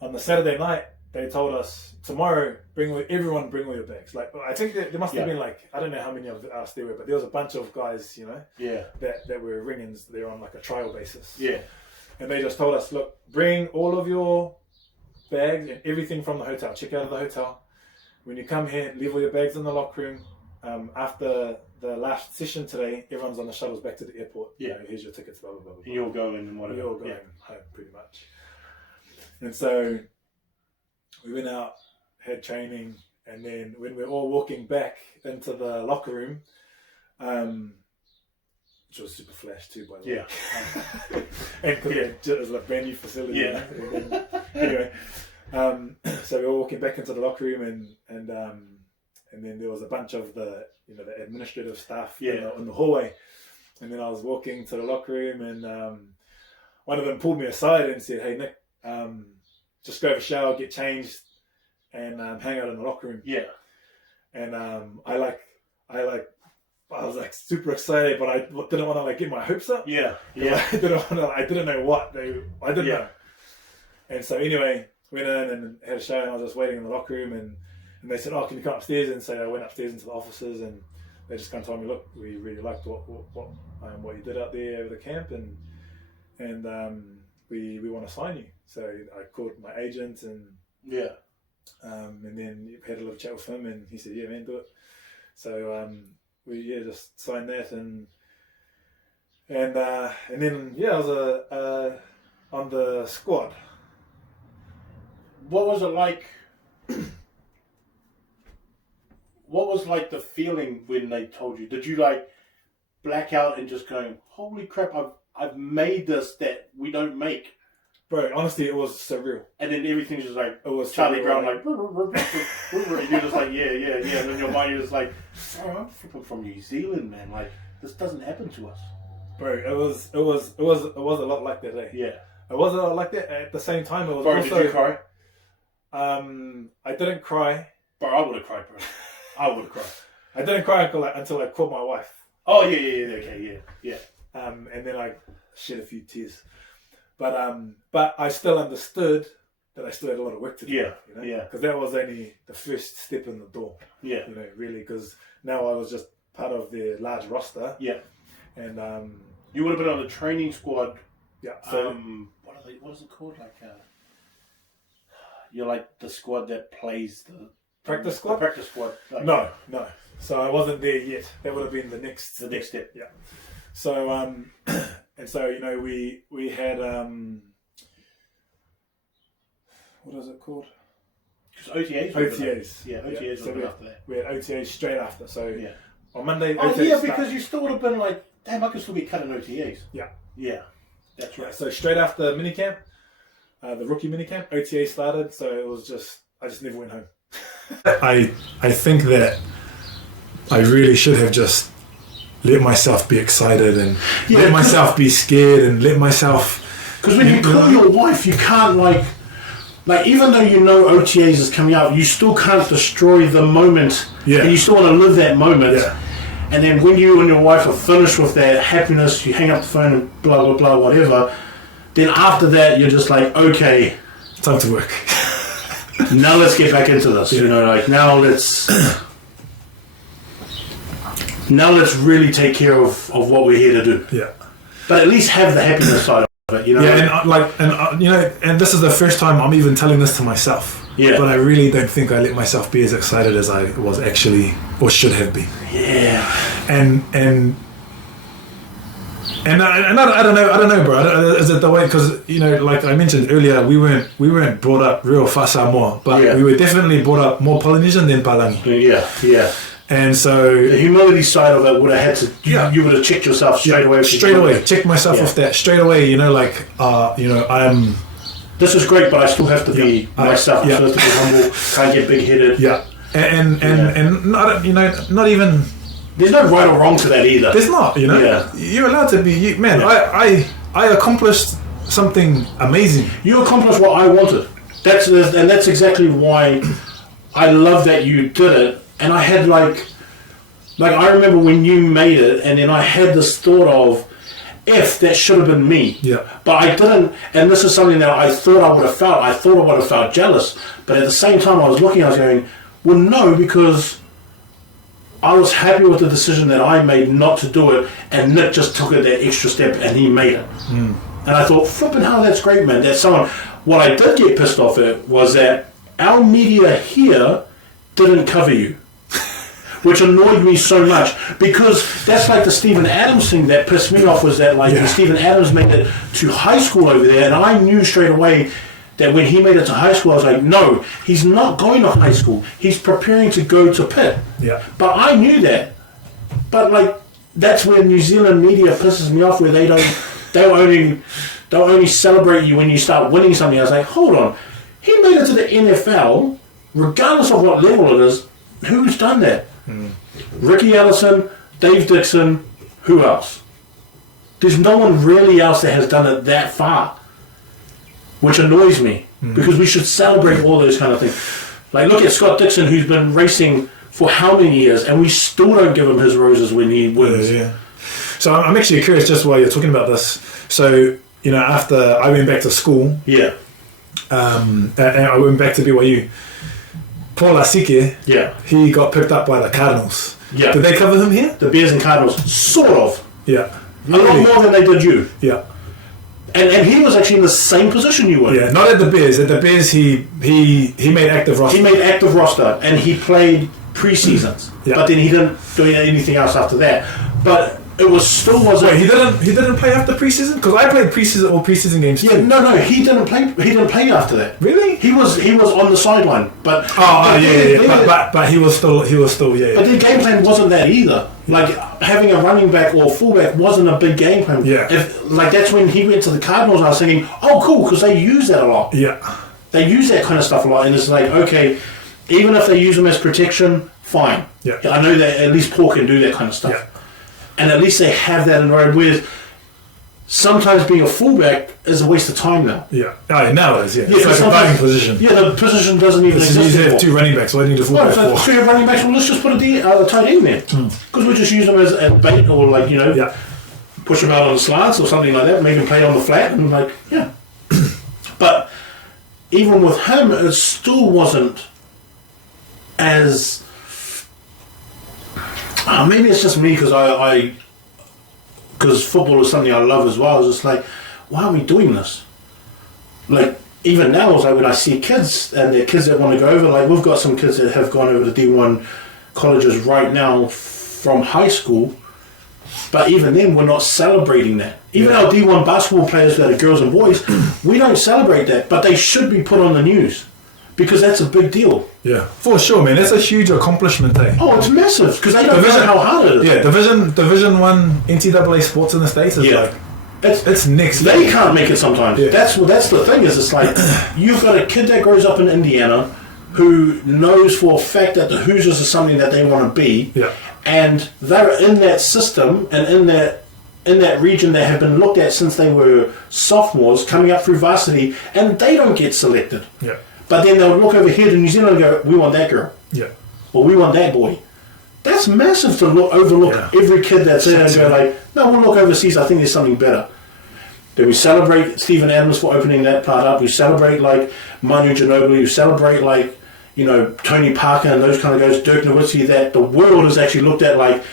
On the Saturday night, they told us tomorrow, everyone bring all your bags. Like I think there must have been like, I don't know how many of us there were, but there was a bunch of guys, that were ringings. They're on like a trial basis. Yeah. And they just told us, look, bring all of your bags and everything from the hotel. Check out of the hotel. When you come here, leave all your bags in the locker room. After the last session today, everyone's on the shuttles back to the airport. Yeah. Here's your tickets, blah, blah, blah, blah. And you're going and whatever. You're going home, pretty much. And so we went out, had training, and then when we're all walking back into the locker room, which was super flash too, by the way. Yeah. And because it was a brand new facility. Yeah. Anyway, so we were walking back into the locker room, and then there was a bunch of the administrative staff in the hallway, and then I was walking to the locker room, and one of them pulled me aside and said, "Hey Nick, just go have a shower, get changed, and hang out in the locker room." Yeah. And I was like super excited, but I didn't want to like get my hopes up. Yeah. I didn't know what I didn't know. And so anyway, went in and had a shower, and I was just waiting in the locker room, and they said, "Oh, can you come upstairs?" And so I went upstairs into the offices, and they just kind of told me, "Look, we really liked what you did out there over the camp, and we want to sign you." So I called my agent, and then had a little chat with him, and he said, "Yeah, man, do it." So we just signed that, and then I was on the squad. What was it like? What was like the feeling when they told you? Did you like black out and just going, "Holy crap! I've made this that we don't make"? Bro, honestly, it was surreal. And then everything's just like, it was Charlie surreal, Brown, and you're just like, yeah. And in your mind, you're just like, "Oh, I'm flipping from New Zealand, man. Like, this doesn't happen to us." Bro, it was a lot like that, eh? Yeah. It was a lot like that. At the same time, it was Bro, also... did you cry? I didn't cry. Bro, I would have cried, bro. I would have cried. I didn't cry until I caught my wife. Oh, yeah, okay, yeah. And then I shed a few tears. But I still understood that I still had a lot of work to do. Yeah, Because that was only the first step in the door. Yeah. Really, because now I was just part of the large roster. Yeah. And you would have been on the training squad. Yeah. So what is it called? Like you're like the squad that plays the practice squad. The practice squad. Like, no. So I wasn't there yet. That would have been the next step. Yeah. So and so we had what is it called? OTAs. OTAs. Yeah, OTAs. So after that. We had OTAs straight after. So yeah. On Monday. Oh OTAs yeah, because you still would have been like, damn, I could still be cutting OTAs. Yeah. Yeah. That's right. So straight after minicamp, the rookie minicamp, OTA started. So it was I just never went home. I think that I really should have just let myself be excited and let myself be scared and let myself... Because when you call your wife, you can't like... like, even though you know OTAs is coming up, you still can't destroy the moment. Yeah. And you still want to live that moment. Yeah. And then when you and your wife are finished with that happiness, you hang up the phone and blah, blah, blah, whatever. Then after that, you're just like, okay. Time to work. Now let's get back into this. You know, like, now let's really take care of what we're here to do. Yeah. But at least have the happiness side of it, you know? Yeah, and this is the first time I'm even telling this to myself. Yeah. But I really don't think I let myself be as excited as I was actually, or should have been. Yeah. And I don't know, bro. Is it the way? Because, you know, like I mentioned earlier, we weren't brought up real Fa Samoa, but we were definitely brought up more Polynesian than Palangi. Yeah. And so the humility side of it would have had to. You would have checked yourself straight away. Check myself off that straight away. You know, like I'm. This is great, but I still have to be myself. I still have to be humble. Can't get big-headed. Yeah, and not, you know, not even. There's no right or wrong to that either. There's not, you know. Yeah. You're allowed to be, man. Yeah. I accomplished something amazing. You accomplished what I wanted. That's exactly why I love that you did it. And I had like I remember when you made it, and then I had this thought of, if that should have been me. Yeah. But I didn't, and this is something that I thought I would have felt. I thought I would have felt jealous. But at the same time, I was looking, I was going, well, no, because I was happy with the decision that I made not to do it, and Nic just took it that extra step and he made it. And I thought, flipping hell, that's great, man. That's someone. What I did get pissed off at was that our media here didn't cover you. Which annoyed me so much, because that's like the Stephen Adams thing that pissed me off, was that the Stephen Adams made it to high school over there, and I knew straight away that when he made it to high school, I was like, no, he's not going to high school. He's preparing to go to Pitt. Yeah. But I knew that. But like, that's where New Zealand media pisses me off, where they'll only celebrate you when you start winning something. I was like, hold on, he made it to the NFL, regardless of what level it is. Who's done that? Ricky Ellison, Dave Dixon, who else? There's no one really else that has done it that far, which annoys me, because we should celebrate all those kind of things. Like, look at Scott Dixon, who's been racing for how many years, and we still don't give him his roses when he wins. Yeah. So I'm actually curious, just while you're talking about this. So, you know, after I went back to school, and I went back to BYU, Paul Asike, he got picked up by the Cardinals. Yeah. Did they cover him here? The Bears and Cardinals, sort of. Yeah. A lot more than they did you. Yeah. And he was actually in the same position you were. Yeah, not at the Bears. At the Bears, he made active roster. He made active roster, and he played pre-seasons. But then he didn't do anything else after that. But it wasn't. Wait, he didn't play after preseason? Because I played preseason games too. Yeah, no, he didn't play. He didn't play after that. Really? He was on the sideline, but but he was still. But their game plan wasn't that either. Like, having a running back or fullback wasn't a big game plan. Yeah. That's when he went to the Cardinals. I was thinking, oh, cool, because they use that a lot. Yeah. They use that kind of stuff a lot, and it's like, okay, even if they use them as protection, fine. Yeah. I know that at least Paul can do that kind of stuff. Yeah. And at least they have that in the road. Whereas sometimes being a fullback is a waste of time now. Yeah. Oh, now it is, yeah. It's like a fighting position. Yeah, the position doesn't even exist anymore. You have 2 running backs. Why do you need a fullback for? So you have running backs. Well, let's just put a tight end there. Because we just use them as bait, or push them out on the slants or something like that. Make them play on the flat and But even with him, it still wasn't as... maybe it's just me, because because football is something I love as well. I was just like, why are we doing this? Like, even now, it's like when I see kids and they're kids that want to go over, like, we've got some kids that have gone over to D1 colleges right now from high school, but even then, we're not celebrating that. Even our D1 basketball players that are girls and boys, we don't celebrate that, but they should be put on the news. Because that's a big deal. Yeah, for sure, man. That's a huge accomplishment, eh? Oh, it's massive, because they don't know how hard it is. Yeah, Division 1 NCAA sports in the States is like... It's next level. They can't make it sometimes. Yeah. That's the thing, is it's like, you've got a kid that grows up in Indiana who knows for a fact that the Hoosiers are something that they want to be, and they're in that system and in that in that region that have been looked at since they were sophomores coming up through varsity, and they don't get selected. Yeah. But then they'll look over here to New Zealand and go, we want that girl. Yeah. Or we want that boy. That's massive to overlook every kid that's there and go like, no, we'll look overseas, I think there's something better. Then we celebrate Stephen Adams for opening that part up. We celebrate like Manu Ginobili. We celebrate like, Tony Parker and those kind of guys, Dirk Nowitzki, that the world has actually looked at like,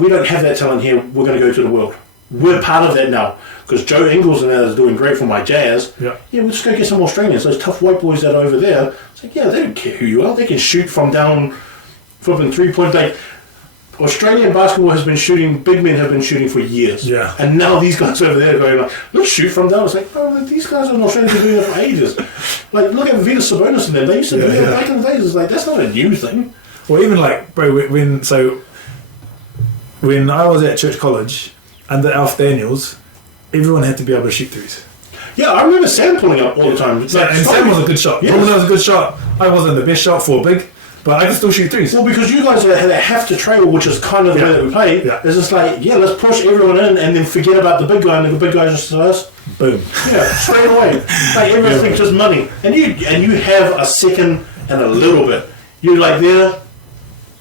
we don't have that talent here, we're going to go to the world. We're part of that now. Because Joe Ingles and that is doing great for my Jazz. Yeah, we'll just go get some Australians. Those tough white boys that are over there. It's like, they don't care who you are. They can shoot from down, flipping 3-point. Like, Australian basketball has been shooting, big men have been shooting for years. Yeah. And now these guys over there are going like, let's shoot from down. It's like, these guys in Australia have been doing it for ages. Like, look at Vitas Sabonis and them. They used to do it back in the days. It's like, that's not a new thing. Or even like, bro, when I was at Church College, under Alf Daniels, everyone had to be able to shoot threes. Yeah, I remember Sam pulling up all the time. And Sam was a good shot. Yes. That was a good shot. I wasn't the best shot for big, but I could still shoot threes. Well, because you guys have to trail, which is kind of the way that we play. Yeah. It's just like, let's push everyone in and then forget about the big guy, and the big guy just us. Boom. Yeah, straight away. Like everything's just money. And you have a second and a little bit. You're like there,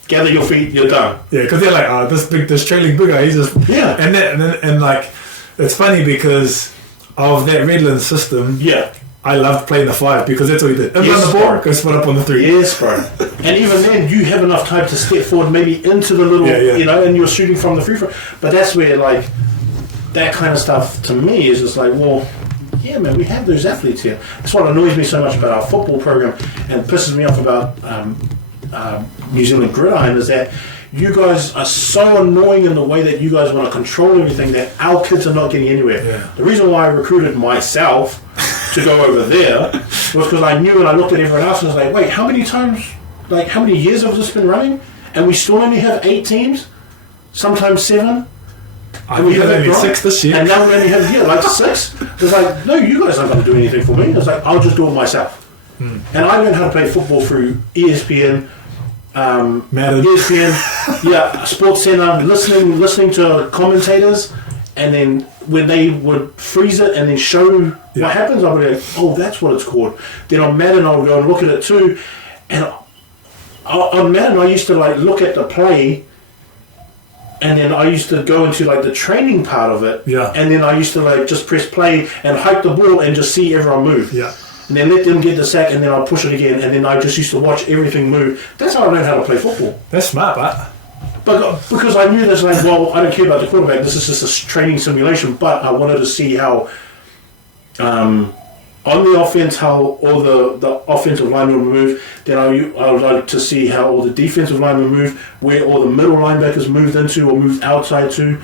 gather your feet, you're done. Yeah, because they're like, this trailing big guy, he's just... Yeah. And like, it's funny because of that Redlands system. Yeah. I loved playing the 5 because that's what he did. Run the ball, go split up on the 3. Yes, bro. And even then, you have enough time to step forward, maybe into the little, and you're shooting from the free throw. But that's where, like, that kind of stuff to me is just like, well, yeah, man, we have those athletes here. That's what annoys me so much about our football program and pisses me off about New Zealand Gridiron is that you guys are so annoying in the way that you guys want to control everything that our kids are not getting anywhere. Yeah. The reason why I recruited myself to go over there was because I knew and I looked at everyone else and I was like, wait, how many years have this been running? And we still only have 8 teams? Sometimes 7? And we have only 6 this year. And now we only have, 6? It's like, no, you guys aren't going to do anything for me. It's like, I'll just do it myself. And I learned how to play football through ESPN, ESPN, Sports Center, listening to commentators, and then when they would freeze it and then show what happens, I would go, oh, that's what it's called. Then on Madden, I would go and look at it too. And on Madden, I used to look at the play, and then I used to go into the training part of it. Yeah. And then I used to just press play and hike the ball and just see everyone move. Yeah. And then let them get the sack, and then I'll push it again, and then I just used to watch everything move. That's how I learned how to play football. That's smart, but because I knew this, I don't care about the quarterback. This is just a training simulation. But I wanted to see how, on the offense, how all the offensive linemen move. Then I would like to see how all the defensive linemen move, where all the middle linebackers moved into or moved outside to,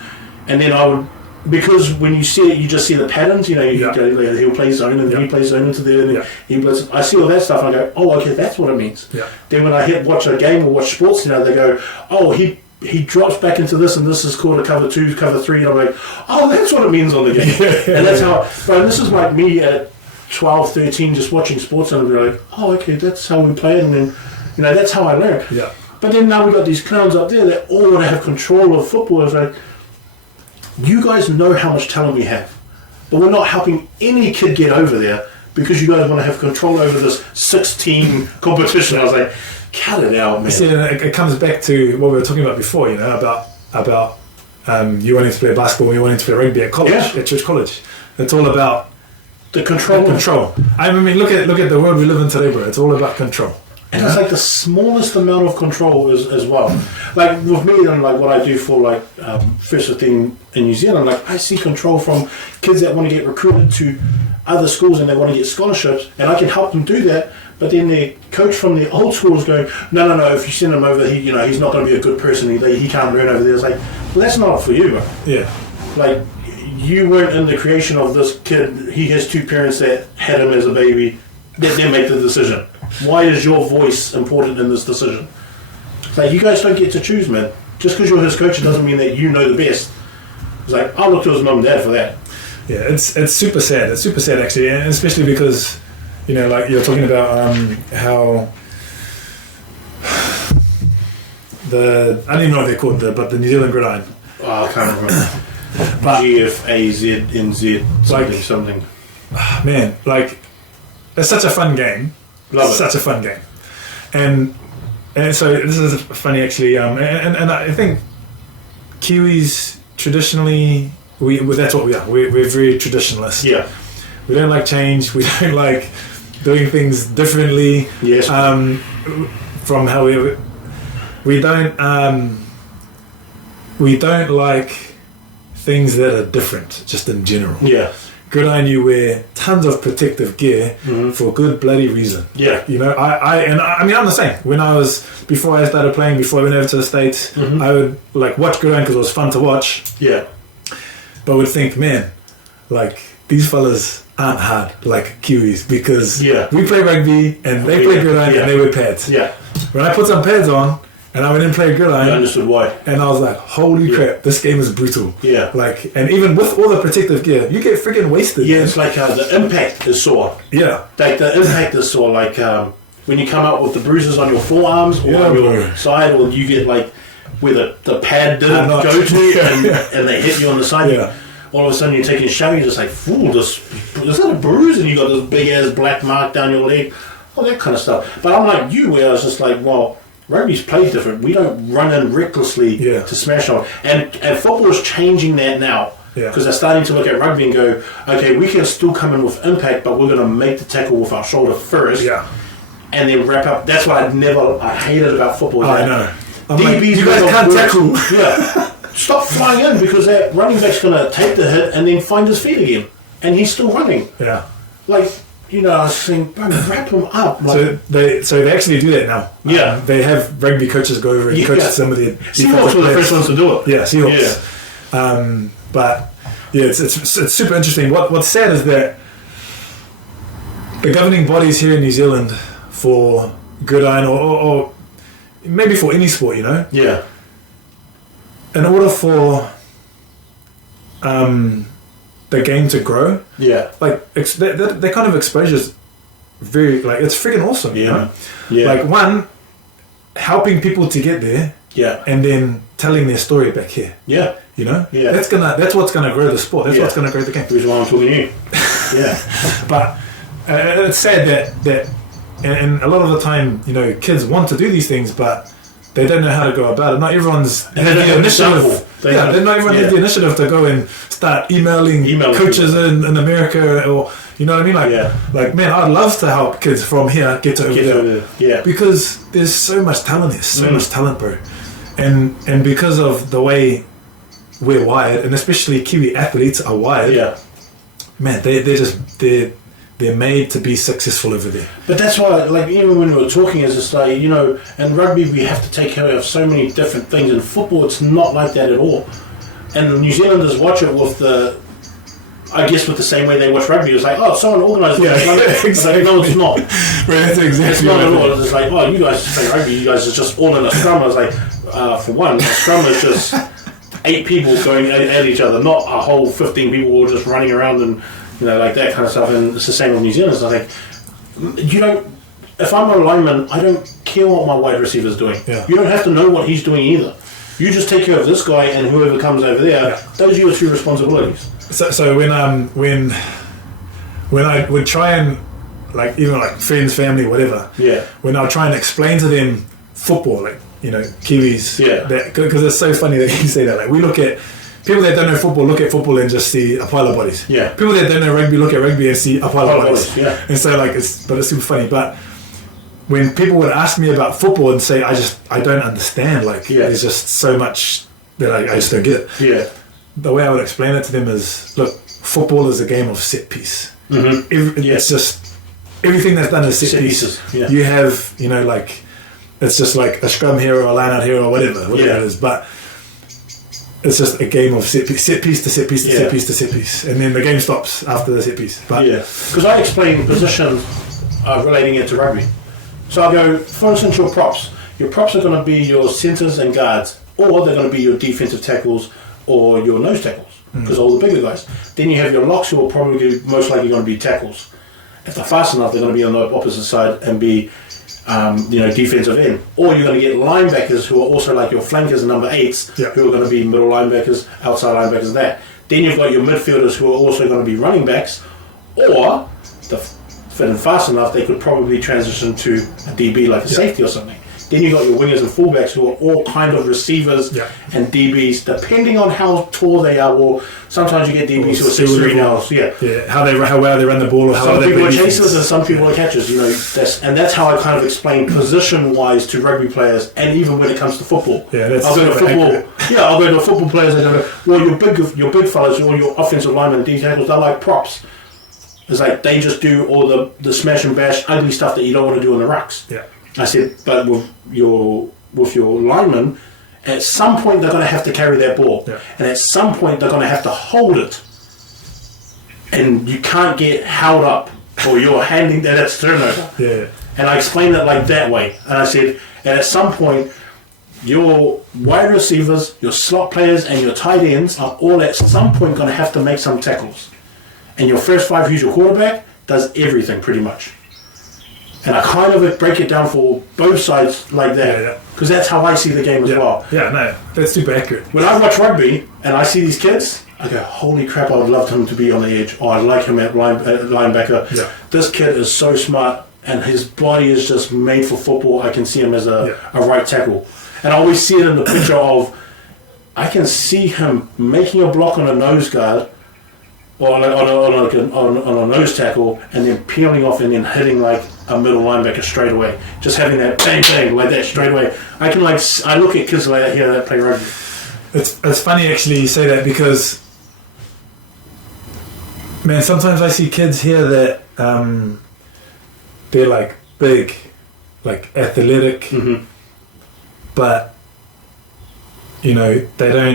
and then I would. Because when you see it, you just see the patterns. He'll play zone, and then he plays zone into there, and then he plays. I see all that stuff, and I go, oh, okay, that's what it means. Yeah. Then when I watch a game or watch sports, they go, oh, he drops back into this, and this is called a cover 2, cover 3, and I'm like, oh, that's what it means on the game. And that's how. But this is like me at 12, 13, just watching sports, and I'm like, oh, okay, that's how we play it, and then that's how I learn. Yeah. But then now we've got these clowns up there that all want to have control of football. It's like, you guys know how much talent we have, but we're not helping any kid get over there because you guys want to have control over this 6-team competition. I was like, cut it out, man. See, it comes back to what we were talking about before, about you wanting to play basketball, you wanting to play rugby at college, at Church College. It's all about the control. I mean, look at the world we live in today, bro. It's all about control. And it's the smallest amount of control as well. Like with me and what I do for First 15 in New Zealand, I see control from kids that want to get recruited to other schools and they want to get scholarships, and I can help them do that. But then the coach from the old school is going, no, if you send him over, he's not going to be a good person. He can't learn over there. It's like, well, that's not for you, bro. Yeah. You weren't in the creation of this kid. He has 2 parents that had him as a baby. Let them make the decision. Why is your voice important in this decision? You guys don't get to choose, man. Just because you're his coach, it doesn't mean that you know the best. It's I'll look to his mum and dad for that. Yeah, it's super sad. It's super sad, actually, and especially because, you're talking about how I don't even know what they're called, but the New Zealand Gridiron. Oh, I can't remember. But GFAZNZ something. Man, like, it's such a fun game. Love it. Such a fun game. And so this is funny actually, and I think Kiwis traditionally, that's what we are. We're very traditionalist. Yeah. We don't like change. We don't like doing things differently. Yes. From how we don't like things that are different, just in general. Yeah. Good on you wear tons of protective gear for good bloody reason. Yeah. You know, I mean I'm the same. Before I started playing, before I went over to the States, I would like watch Good on because it was fun to watch. Yeah. But would think, man, like these fellas aren't hard like Kiwis because we play rugby and they play Good on and they wear pads. Yeah. When I put some pads on and I went in and played Good on, I understood why. And I was like, holy crap, this game is brutal. Yeah. Like, and even with all the protective gear, you get freaking wasted. Yeah, it's like the impact is sore. Yeah. Like the impact is sore. Like when you come out with the bruises on your forearms or on your side, or you get like where the pad didn't go to and they hit you on the side. Yeah. All of a sudden you're taking a shower, you're just like, fool, is that a bruise? And you got this big ass black mark down your leg. All that kind of stuff. But I'm like you, where I was just like, well, rugby's played different. We don't run in recklessly to smash on. And football is changing that now. Because they're starting to look at rugby and go, okay, we can still come in with impact, but we're going to make the tackle with our shoulder first. Yeah. And then wrap up. That's what I hated about football. I know. I'm DBs like, you guys can't tackle. Yeah. Stop flying in because that running back's going to take the hit and then find his feet again. And he's still running. Yeah. Like, you know, I was saying, wrap him up. Like, so they actually do that now. Yeah. They have rugby coaches go over and coach some of the Seahawks were the first ones to do it. Yeah, Seahawks. Yeah. But yeah, it's super interesting. What's sad is that the governing bodies here in New Zealand for Good Iron or maybe for any sport, you know? Yeah. In order for the game to grow, like that kind of exposure is very, like, it's freaking awesome, you know? Yeah. Like, one, helping people to get there, and then telling their story back here. Yeah. You know? Yeah. That's what's gonna grow the sport. That's what's gonna grow the game. Which is why I'm talking to you. Yeah. But it's sad that and a lot of the time, you know, kids want to do these things, but they don't know how to go about it. Not everyone's had the initiative. Not everyone has the initiative to go and start emailing coaches in America, or you know what I mean. Like man, I'd love to help kids from here get to over there. Yeah. Because there's so much talent here, so much talent, bro. And because of the way we're wired, and especially Kiwi athletes are wired. Man, they're made to be successful over there. But that's why, like, even when we were talking, it's just like, you know, in rugby we have to take care of so many different things. In football, it's not like that at all. And the New Zealanders watch it with the same way they watch rugby. It's like, oh, someone organised it. Exactly. It's like, no, it's not. That's exactly it's not at all. It's like, oh, you guys play rugby. You guys are just all in a scrum. I was like, for one, a scrum is just 8 people going at each other, not a whole 15 people all just running around and, you know, like that kind of stuff. And it's the same with New Zealand. So I think, if I'm a lineman, I don't care what my wide receiver's doing. Yeah. You don't have to know what he's doing either. You just take care of this guy and whoever comes over there. Yeah. Those are your 2 responsibilities. So when I would try and, like, even like friends, family, whatever. Yeah. When I would try and explain to them football, like, you know, Kiwis. Yeah. Because it's so funny that you say that. Like, we look at people that don't know football, look at football and just see a pile of bodies. Yeah. People that don't know rugby look at rugby and see a pile of bodies. Yeah. And so, like, it's super funny. But when people would ask me about football and say, I don't understand. Like, there's just so much that I just don't get. Yeah. The way I would explain it to them is, look, football is a game of set piece. Mm-hmm. It's just everything that's done is set pieces. Yeah. You have, you know, like, it's just like a scrum here or a line out here or whatever it is. But it's just a game of set piece to set piece to set piece to set piece, and then the game stops after the set piece. But because I explain position relating it to rugby. So I go, for instance, your props. Your props are going to be your centres and guards, or they're going to be your defensive tackles or your nose tackles, because all the bigger guys. Then you have your locks, who are probably most likely going to be tackles. If they're fast enough, they're going to be on the opposite side and be defensive end, or you're going to get linebackers who are also like your flankers and number 8s, who are going to be middle linebackers, outside linebackers, that. Then you've got your midfielders who are also going to be running backs, or the fit and fast enough, they could probably transition to a DB like a safety or something. Then you've got your wingers and fullbacks who are all kind of receivers and DBs, depending on how tall they are. Or sometimes you get DBs who are 6'3" now. How well they run the ball, or how some well people are chasers and some people are catchers. That's how I kind of explain position-wise to rugby players, and even when it comes to football. I'll go to football. I'll go to football players and go, well, your big fellas, or your offensive linemen, these tackles, they're like props. It's like they just do all the smash and bash, ugly stuff that you don't want to do in the rucks. I said, but with your linemen, at some point they're going to have to carry that ball, and at some point they're going to have to hold it, and you can't get held up, or you're handing that's turnover. And I explained it like that way, and I said, and at some point, your wide receivers, your slot players, and your tight ends are all at some point going to have to make some tackles, and your first 5, who's your quarterback, does everything pretty much. And I kind of break it down for both sides like that, because that's how I see the game as well. That's super accurate. When I watch rugby and I see these kids, I go, holy crap, I would love him to be on the edge, or I'd like him at linebacker. This kid is so smart, and his body is just made for football. I can see him as a right tackle. And I always see it in the picture of, I can see him making a block on a nose guard, or on a nose tackle, and then peeling off and then hitting like a middle linebacker straight away. Just having that bang bang like that straight away. I look at kids like that here that play rugby. It's funny actually you say that, because man, sometimes I see kids here that they're like big, like athletic, but they don't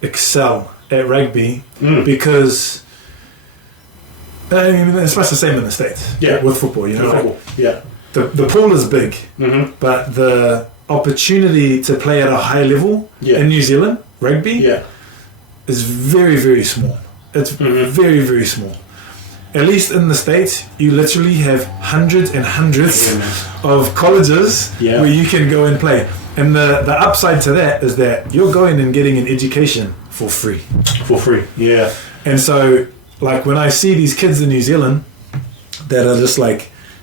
excel at rugby because it's much the same in the States with football. The pool is big, but the opportunity to play at a high level in New Zealand rugby is very, very small. It's very, very small. At least in the States, you literally have hundreds and hundreds of colleges where you can go and play. And the upside to that is that you're going and getting an education for free. And so, like, when I see these kids in New Zealand that are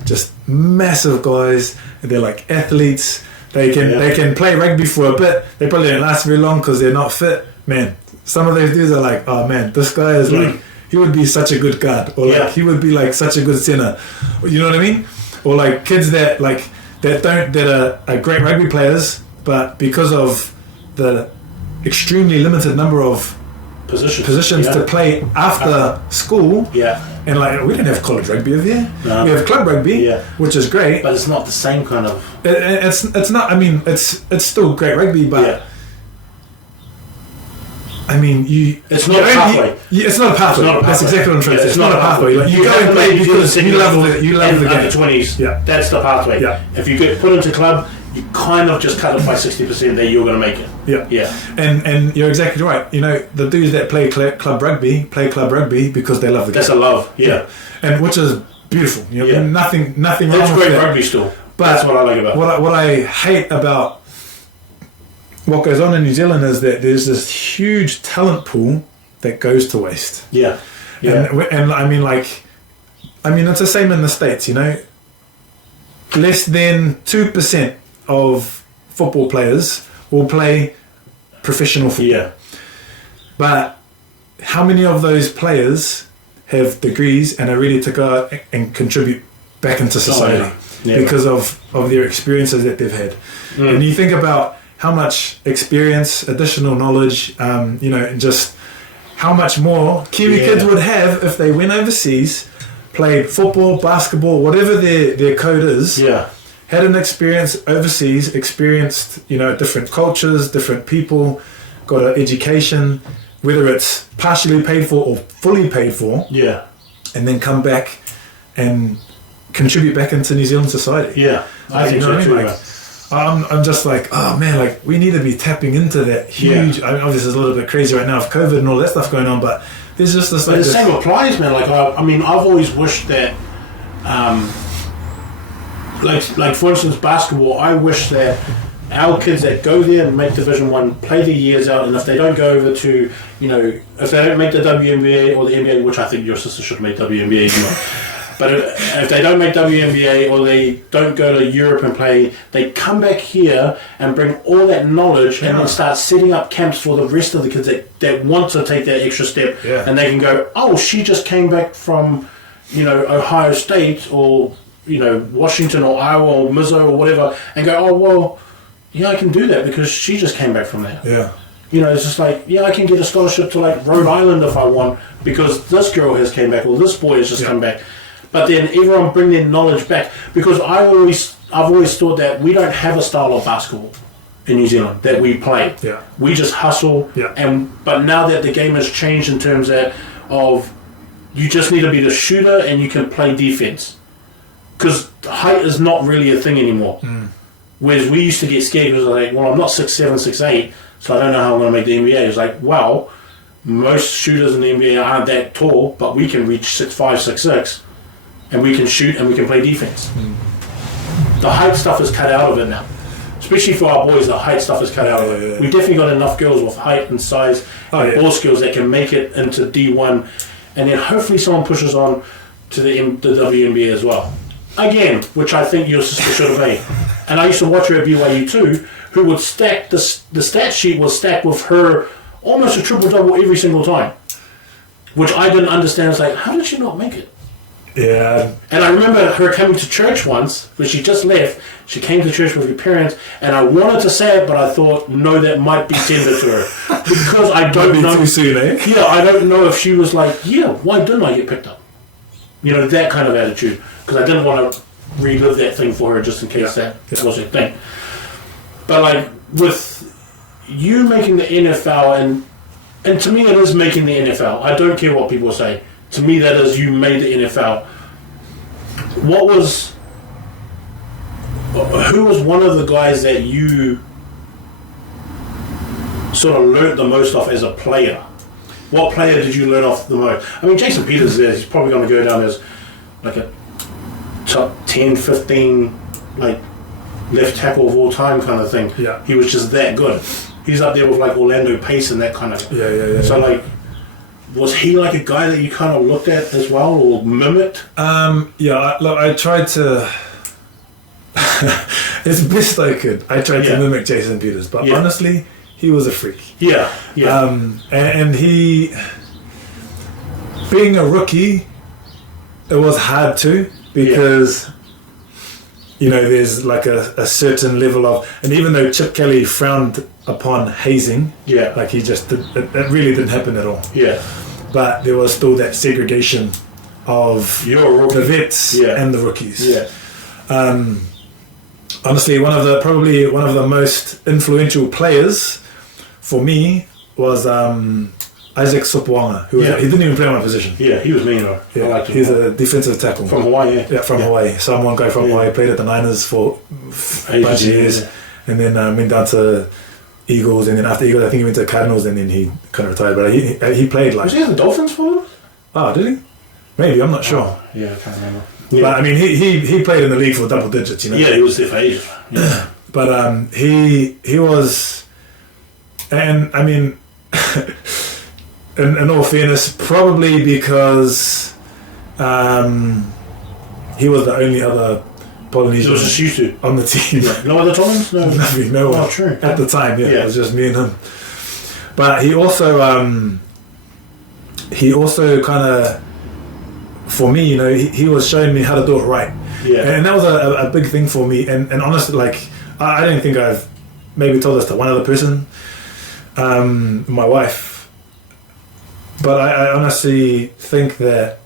just massive guys, they're like athletes, they can play rugby for a bit, they probably don't last very long because they're not fit. Man, some of those dudes are like, oh man, this guy is like, he would be such a good guard, or like he would be like such a good center. You know what I mean? Or like kids that are great rugby players, but because of the extremely limited number of positions to play after school, and like we don't have college rugby over here. No. We have club rugby, which is great, but it's not the same kind of. It's not. I mean, it's still great rugby, but. I mean, it's not a pathway. It's not a pathway. That's exactly what I'm trying to say. It's not a pathway. Like, you go and play because you love the game. 20s. That's the pathway. If you get put into club, you kind of just cut it by 60%. That you're going to make it. And you're exactly right. The dudes that play club rugby because they love the game. That's a love. And which is beautiful. Nothing wrong with that. That's great rugby still. But that's what I like about it. What I hate about what goes on in New Zealand is that there's this huge talent pool that goes to waste. And I mean, it's the same in the States, Less than 2% of football players will play professional football. But how many of those players have degrees and are ready to go and contribute back into society because of their experiences that they've had? And you think about how much experience, additional knowledge, just how much more Kiwi kids would have if they went overseas, played football, basketball, whatever their code is, had an experience overseas, experienced, different cultures, different people, got an education, whether it's partially paid for or fully paid for, and then come back and contribute back into New Zealand society. I think so too. I'm just like, oh man, like we need to be tapping into that huge. I mean, obviously it's a little bit crazy right now with COVID and all that stuff going on, but there's just this. But the same applies, man. Like I've always wished that like for instance, basketball. I wish that our kids that go there and make Division 1 play their years out, and if they don't go over to, if they don't make the WNBA or the NBA, which I think your sister should make WNBA anyway, but if they don't make WNBA or they don't go to Europe and play, they come back here and bring all that knowledge and then start setting up camps for the rest of the kids that want to take that extra step, and they can go, oh, she just came back from, Ohio State or, Washington or Iowa or Mizzo or whatever, and go, oh, well, yeah, I can do that because she just came back from there. Yeah. It's just like, yeah, I can get a scholarship to like Rhode Island if I want because this girl has came back or this boy has just come back. But then everyone bring their knowledge back because I've always thought that we don't have a style of basketball in New Zealand that we play. Yeah. We just hustle. Yeah. But now that the game has changed in terms of you just need to be the shooter and you can play defense because height is not really a thing anymore. Whereas we used to get scared because like, well, I'm not 6'7", 6'8", so I don't know how I'm going to make the NBA. It's like, well, most shooters in the NBA aren't that tall, but we can reach 6'5", 6'6", and we can shoot and we can play defense. The height stuff is cut out of it now. Especially for our boys, the height stuff is cut out of it. We definitely got enough girls with height and size and ball skills that can make it into D1, and then hopefully someone pushes on to the WNBA as well. Again, which I think your sister should have made. And I used to watch her at BYU too, who would stack, the stat sheet was stacked with her almost a triple-double every single time. Which I didn't understand. It's like, how did she not make it? Yeah. And I remember her coming to church once, when she just left, she came to church with her parents, and I wanted to say it, but I thought, no, that might be tender to her. Because I don't know. Too soon, eh? Yeah, I don't know if she was like, yeah, why didn't I get picked up? That kind of attitude. Because I didn't want to relive that thing for her just in case that was her thing. But like with you making the NFL, and to me it is making the NFL. I don't care what people say. To me that is you made the NFL. Who was one of the guys that you sort of learnt the most off as a player? What player did you learn off the most? I mean, Jason Peters there, he's probably going to go down as like a top 10, 15, like left tackle of all time kind of thing. Yeah. He was just that good. He's up there with like Orlando Pace and that kind of. Yeah. So like, was he like a guy that you kind of looked at as well or mimicked? I tried to. As best I could. I tried to mimic Jason Peters, but honestly, he was a freak. Yeah. And he, being a rookie, it was hard too because there's like a certain level of, and even though Chip Kelly frowned upon hazing, like he just it really didn't happen at all. But there was still that segregation of the vets and the rookies. Honestly, one of the most influential players for me was Isaac Sopoanga, who he didn't even play my position. Yeah, he was mean. He's a defensive tackle from Hawaii. From Hawaii. So one guy from Hawaii played at the Niners for a bunch of years, and then went down to Eagles, and then after Eagles, I think he went to Cardinals, and then he kind of retired. But he played like. Was he at the Dolphins for them? Oh, did he? Maybe, I'm not sure. I can't remember. But I mean, he played in the league for double digits, Yeah, he was there for ages. Yeah. But he was, and I mean, in all fairness, probably because he was the only other Polynesian on the team. No other Tomlins? No. No one. Oh, true. At the time, it was just me and him. But he also kind of, for me, he was showing me how to do it right. And that was a big thing for me. And honestly, like, I don't think I've maybe told this to one other person, my wife. But I honestly think that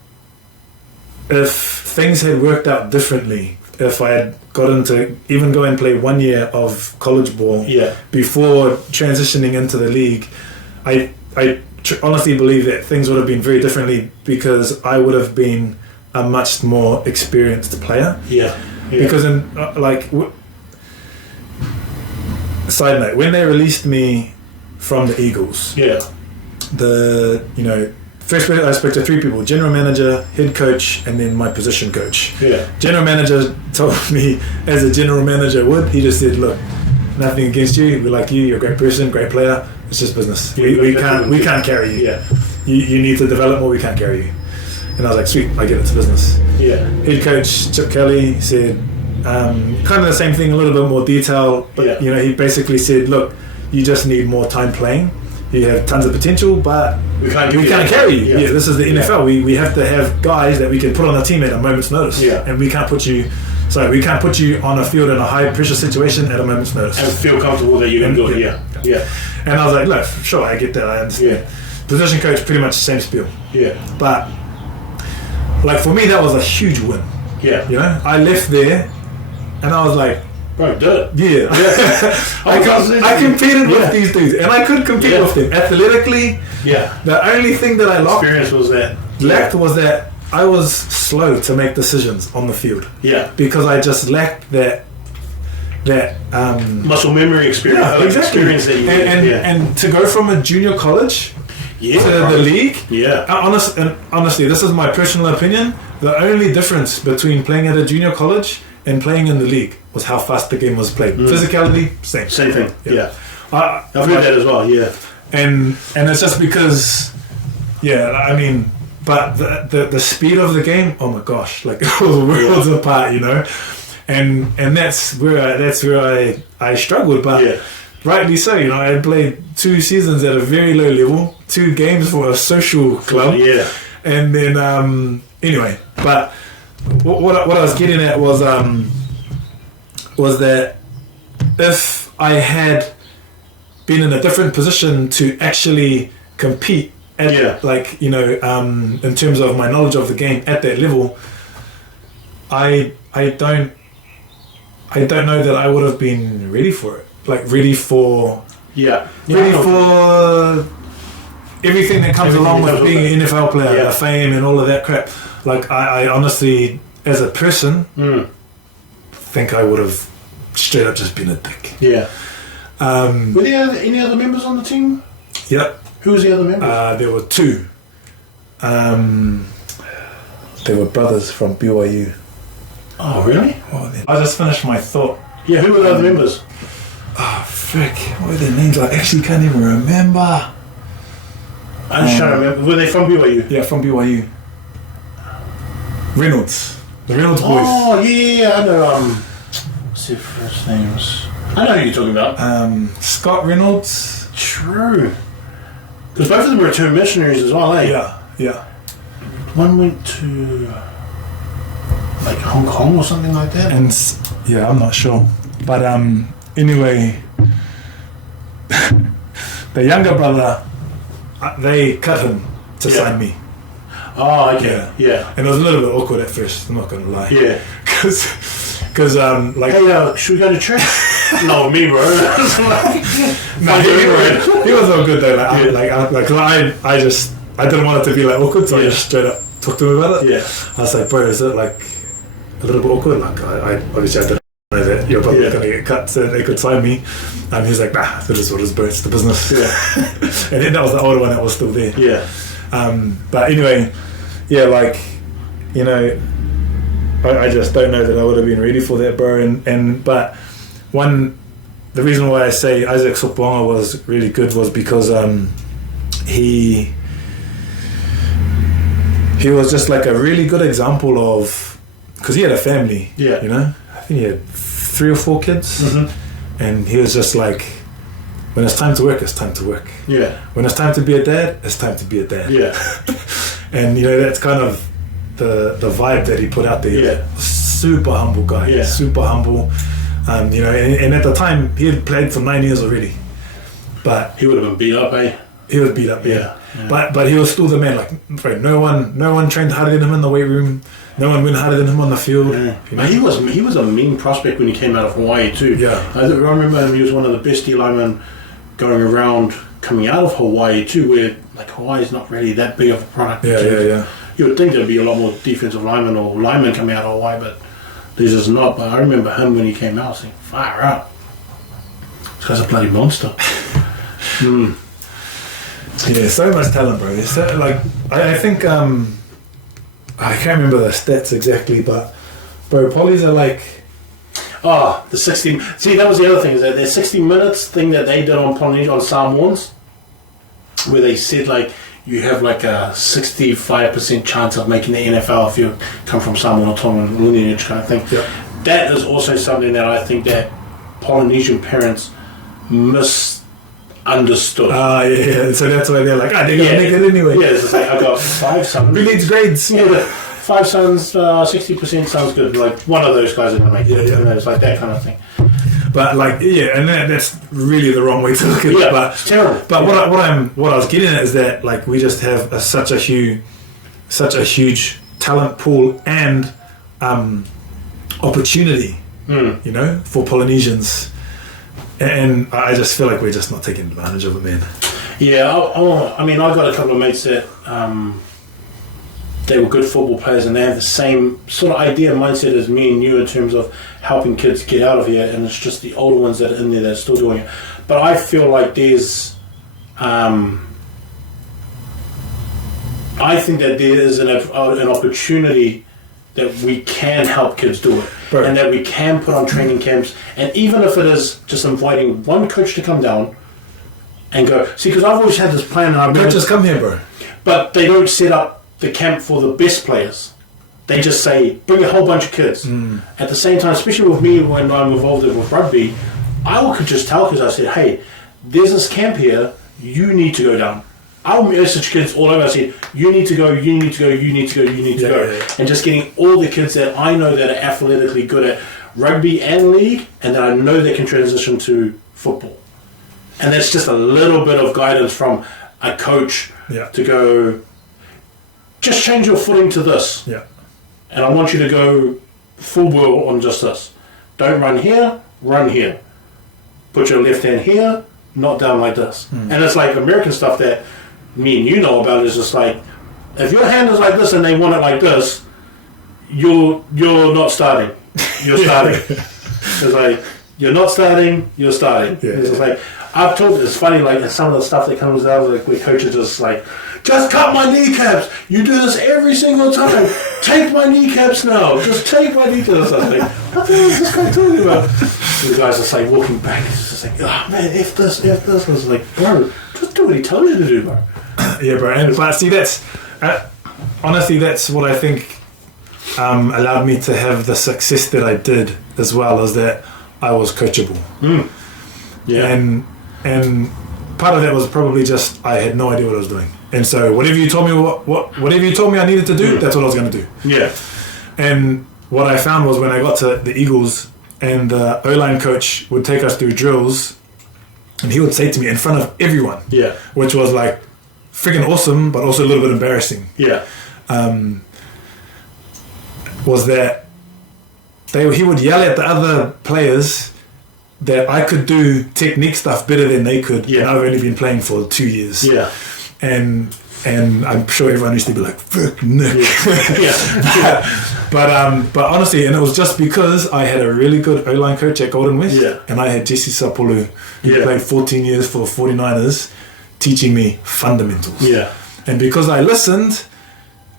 if things had worked out differently, if I had gotten to even go and play 1 year of college ball before transitioning into the league, I honestly believe that things would have been very differently because I would have been a much more experienced player. Because side note, when they released me from the Eagles, First, I spoke to 3 people: general manager, head coach, and then my position coach. Yeah. General manager told me, as a general manager would, he just said, "Look, nothing against you. We like you. You're a great person, great player. It's just business. We can't carry you. Yeah. You need to develop more. We can't carry you." And I was like, "Sweet, I get it. It's business." Yeah. Head coach Chip Kelly said, kind of the same thing, a little bit more detail, but he basically said, "Look, you just need more time playing. You have tons of potential, but we can't carry you. Yeah, this is the NFL. We have to have guys that we can put on the team at a moment's notice. And we can't put you on a field in a high pressure situation at a moment's notice. And feel comfortable that you can do it. Yeah. And I was like, look, sure, I get that. I understand. Yeah. Position coach, pretty much the same spiel. Yeah. But like for me, that was a huge win. Yeah. I left there, and I was like, bro, do it. Yeah. I competed with these dudes, and I could compete with them athletically. Yeah. The only thing that I lacked was that I was slow to make decisions on the field. Yeah. Because I just lacked that muscle memory experience. Yeah, exactly. Experience that you and to go from a junior college to the league. Yeah. Honestly, this is my personal opinion. The only difference between playing at a junior college and playing in the league was how fast the game was played. Physicality, same thing. Yeah. I've heard that as well. Yeah. And it's just because, I mean, but the speed of the game, oh my gosh, like it was worlds apart, and that's where I struggled, but rightly so. I had played 2 seasons at a very low level, 2 games for a social club, and then anyway, but what I was getting at was that if I had been in a different position to actually compete at in terms of my knowledge of the game at that level, I don't know that I would have been ready for it. Like ready for everything that comes along with being an NFL player, the fame and all of that crap. Like I honestly, as a person, think I would have straight up just been a dick. Yeah. Were there any other members on the team? Yep. Who was the other members? There were 2. They were brothers from BYU. Oh, really? I just finished my thought. Yeah, who were the other members? Oh, frick. What were their names? I actually can't even remember. I'm just trying to remember. Were they from BYU? Yeah, from BYU. Reynolds. The Reynolds boys. Oh, yeah. I know. What's their first names? I know who you're talking about. Scott Reynolds. True. Because both of them were returned missionaries as well, eh? Yeah. One went to like Hong Kong or something like that. And I'm not sure. But anyway, the younger brother, they cut him to sign me. Oh, okay. Yeah. And it was a little bit awkward at first, I'm not going to lie. Yeah. Because hey, should we go to church? No, me, bro. No, he was all good though. I didn't want it to be like awkward, so I just straight up talked to him about it. Yeah. I was like, bro, is it like a little bit awkward? Like, I obviously I didn't know that your brother was going to get cut so they could sign me. And he was like, nah, it is what it is, bro. It's the business. Yeah. And then that was the older one that was still there. Yeah. But anyway, I just don't know that I would have been ready for that, bro. But the reason why I say Isaac Sopwanga was really good was because he was just like a really good example of, because he had a family. Yeah. I think he had 3 or 4 kids. Mm-hmm. And he was just like, when it's time to work, it's time to work. Yeah. When it's time to be a dad, it's time to be a dad. Yeah. And that's kind of the vibe that he put out there. Yeah. Super humble guy. Yeah. Super humble. And at the time he had played for 9 years already. But he would have been beat up, eh? He was beat up, yeah. But he was still the man. Like, right, no one trained harder than him in the weight room. No one went harder than him on the field. Yeah. But he was a mean prospect when he came out of Hawaii too. Yeah. I remember him. He was one of the best D linemen going around coming out of Hawaii too, where like Hawaii's not really that big of a product. Yeah. You would think there'd be a lot more defensive linemen or linemen coming out of Hawaii, but there's just not. But I remember him when he came out saying, fire up. This guy's a bloody monster. Yeah, so much talent, bro. It's so, like I think I can't remember the stats exactly, but bro, polys are like. Oh, the 60. See, that was the other thing, is that their 60 minutes thing that they did on Polynesia, on Samoans, where they said, like, you have like a 65% chance of making the NFL if you come from Samoan or Tongan lineage kind of thing. Yeah. That is also something that I think that Polynesian parents misunderstood. Yeah. So that's why they're like, they're going to make it anyway. Yeah, it's just like, I got 5 sons. Who needs grades? Yeah, 5 sons, 60% sounds good. Like, one of those guys are going to make it. Yeah. You know, it's like that kind of thing. But like, and that's really the wrong way to look at it. But it's terrible. But what I was getting at is that like we just have such a huge talent pool and opportunity, you know, for Polynesians, and I just feel like we're just not taking advantage of it, man. Yeah, I mean, I've got a couple of mates that they were good football players, and they have the same sort of idea and mindset as me and you in terms of helping kids get out of here, and it's just the older ones that are in there that are still doing it. But I feel like there's I think that there is an opportunity that we can help kids do it, right. And that we can put on training camps, and even if it is just inviting one coach to come down and go, see, because I've always had this plan, and coaches come here, bro, but they don't set up the camp for the best players. They just say, bring a whole bunch of kids. At the same time, especially with me when I'm involved with rugby, I could just tell kids, I said, hey, there's this camp here, you need to go down. I'll message kids all over, I said, you need to go, you need to go, you need to go, you need to go. Yeah. And just getting all the kids that I know that are athletically good at rugby and league, and that I know they can transition to football. And that's just a little bit of guidance from a coach to go, just change your footing to this. Yeah. And I want you to go full wheel on just this. Don't run here, run here. Put your left hand here, not down like this. And it's like American stuff that me and you know about is just like, if your hand is like this and they want it like this, you're not starting. You're starting. It's like, you're not starting, you're starting. Yeah. It's like, I've told, it's funny, like some of the stuff that comes out, like where coaches just like, just cut my kneecaps. You do this every single time. Take my kneecaps now. Just take my kneecaps. I was like, what the hell is this guy talking about? The guy's just like walking back. He's just like, oh man, F this. I was like, bro, just do what he tells you to do, bro. Yeah, bro. And but see, that's honestly, that's what I think allowed me to have the success that I did, as well as that I was coachable. Yeah. And part of that was probably just I had no idea what I was doing, and so whatever you told me whatever you told me I needed to do, that's what I was going to do. Yeah. And what I found was when I got to the Eagles, and the O-line coach would take us through drills, and he would say to me in front of everyone, which was like freaking awesome, but also a little bit embarrassing. Yeah. Was that he would yell at the other players that I could do technique stuff better than they could, and I've only been playing for 2 years. Yeah. And I'm sure everyone used to be like, "Fuck Nick." But honestly, and it was just because I had a really good O-line coach at Golden West, and I had Jesse Sapolu, who played 14 years for the 49ers, teaching me fundamentals. Yeah. And because I listened,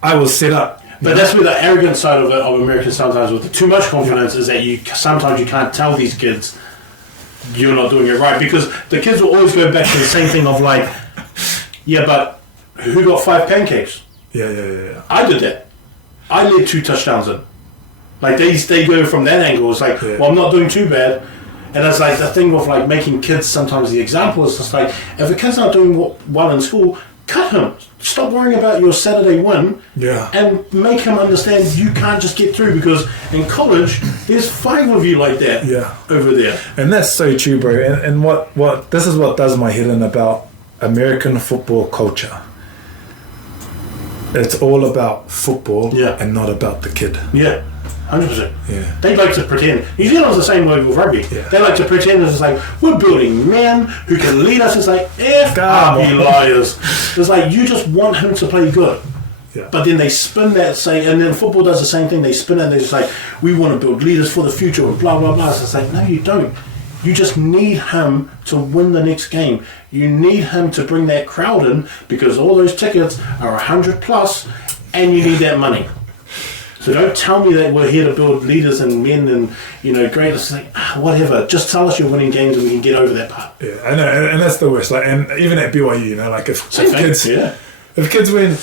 I was set up. But that's where the arrogant side of American sometimes, with the too much confidence, is that sometimes you can't tell these kids you're not doing it right, because the kids will always go back to the same thing of like, yeah, but who got 5 pancakes? Yeah. I did that. I led 2 touchdowns in. Like they go from that angle. It's like, well, I'm not doing too bad. And it's like the thing with like making kids sometimes the example is just like, if a kid's not doing well in school, cut him. Stop worrying about your Saturday win. Yeah. And make him understand you can't just get through, because in college there's 5 of you like that. Over there. And that's so true, bro. And what this is what does my head in about American football culture. It's all about football and not about the kid. Yeah. 100%. Yeah. They like to pretend. New Zealand's the same way with rugby. Yeah. They like to pretend it's like, we're building men who can lead us. It's like, F up, you liars. It's like, you just want him to play good. Yeah. But then they spin that, and then football does the same thing. They spin it and they're just like, we want to build leaders for the future and blah, blah, blah. So it's like, no, you don't. You just need him to win the next game. You need him to bring that crowd in because all those tickets are 100 plus, and you need that money. So don't tell me that we're here to build leaders and men and greatness. Like, whatever. Just tell us you're winning games and we can get over that part. Yeah, I know, and that's the worst. Like, and even at BYU, like if kids were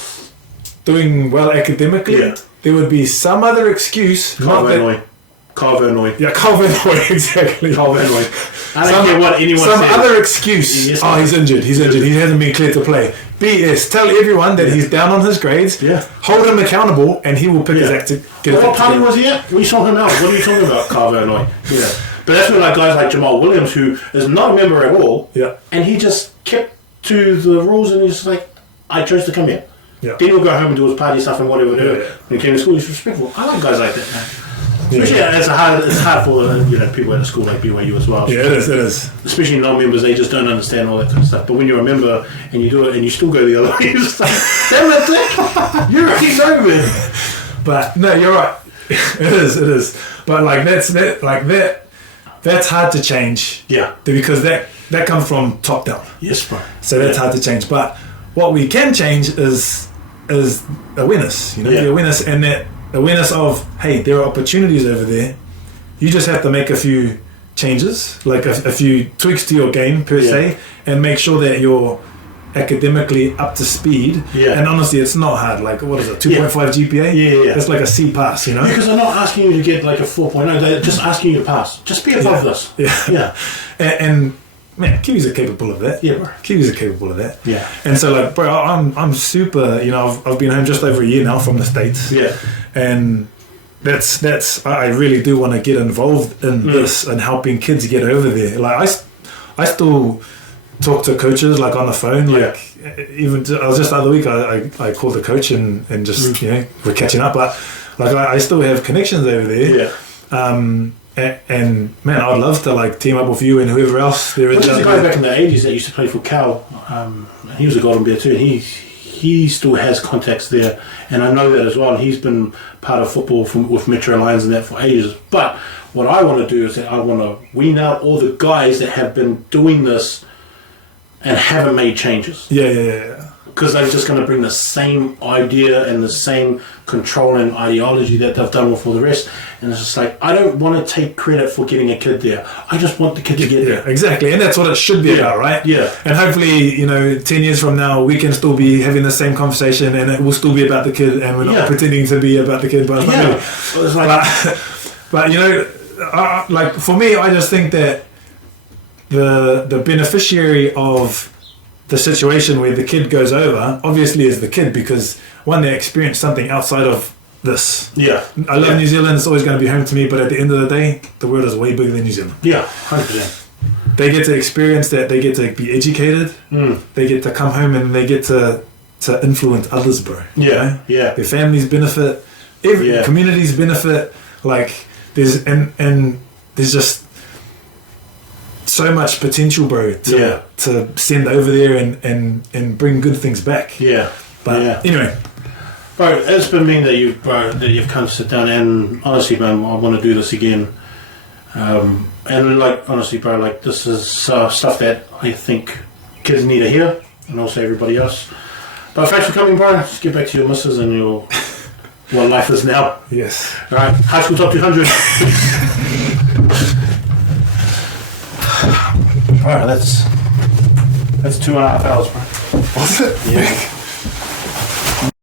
doing well academically, there would be some other excuse. Carl Van Noy. Yeah, Carl Van Noy, exactly. Carl Van Noy. I don't care what anyone says. Some other excuse. Yes, he's injured. He hasn't been cleared to play. BS. Tell everyone that he's down on his grades. Yeah. Hold him accountable, and he will pick his act to get What party was he at? We saw him out. What are you talking about, Carl Van Noy? Yeah. But that's where guys like Jamal Williams, who is not a member at all, and he just kept to the rules, and he's like, I chose to come here. Yeah. Then he'll go home and do his party stuff and whatever. When he came to school, he's respectful. I like guys like that, man. Especially it's hard for people at a school like BYU as well. Yeah, it is. Especially non-members, they just don't understand all that kind of stuff. But when you're a member and you do it and you still go the other way, you're just like, damn it, Dick, you're a kick over. But no, you're right. It is. But like that's hard to change. Yeah. Because that comes from top down. Yes, bro. So that's hard to change. But what we can change is awareness. The awareness, and that awareness of, hey, there are opportunities over there. You just have to make a few changes, like a few tweaks to your game per se, and make sure that you're academically up to speed. Yeah. And honestly, it's not hard. Like, what is it, 2.5 GPA? Yeah. It's like a C pass, Because they're not asking you to get like a 4.0. They're just asking you to pass. Just be above this. Yeah. And man, Kiwis are capable of that. Yeah, bro. Kiwis are capable of that. Yeah. And so, like, bro, I'm super. I've been home just over a year now from the States. Yeah. And that's I really do want to get involved in this and helping kids get over there. Like, I still talk to coaches like on the phone. Like, even I was just the other week. I called the coach and just we're catching up. But like, I still have connections over there. Yeah. And man, I'd love to like team up with you and whoever else there is. There's a guy back in the 80s that used to play for Cal. He was a Golden Bear too. And he still has contacts there, and I know that as well. He's been part of football with Metro Lions and that for ages. But what I want to do is that I want to wean out all the guys that have been doing this and haven't made changes. Yeah. Because they're just going to bring the same idea and the same controlling ideology that they've done with all the rest. And it's just like, I don't want to take credit for getting a kid there. I just want the kid to get there. Exactly. And that's what it should be about, right? Yeah. And hopefully, 10 years from now, we can still be having the same conversation and it will still be about the kid and we're not pretending to be about the kid. But, like for me, I just think that the beneficiary of the situation where the kid goes over obviously is the kid, because one, they experience something outside of this. Yeah. I love New Zealand, it's always going to be home to me, but at the end of the day, the world is way bigger than New Zealand. Yeah, 100%. They get to experience that, they get to be educated, they get to come home and they get to influence others, bro. Yeah. Their families benefit, communities benefit, like there's just so much potential, bro, to send over there and bring good things back. But anyway, bro, it's been mean that you've come to sit down, and honestly, man, I want to do this again. And like, honestly, bro, like, this is stuff that I think kids need to hear, and also everybody else. But thanks for coming, bro. Just get back to your missus and your what life is now. Yes. All right, high school top 200. Alright, that's 2.5 hours, bro. Was it? Yeah.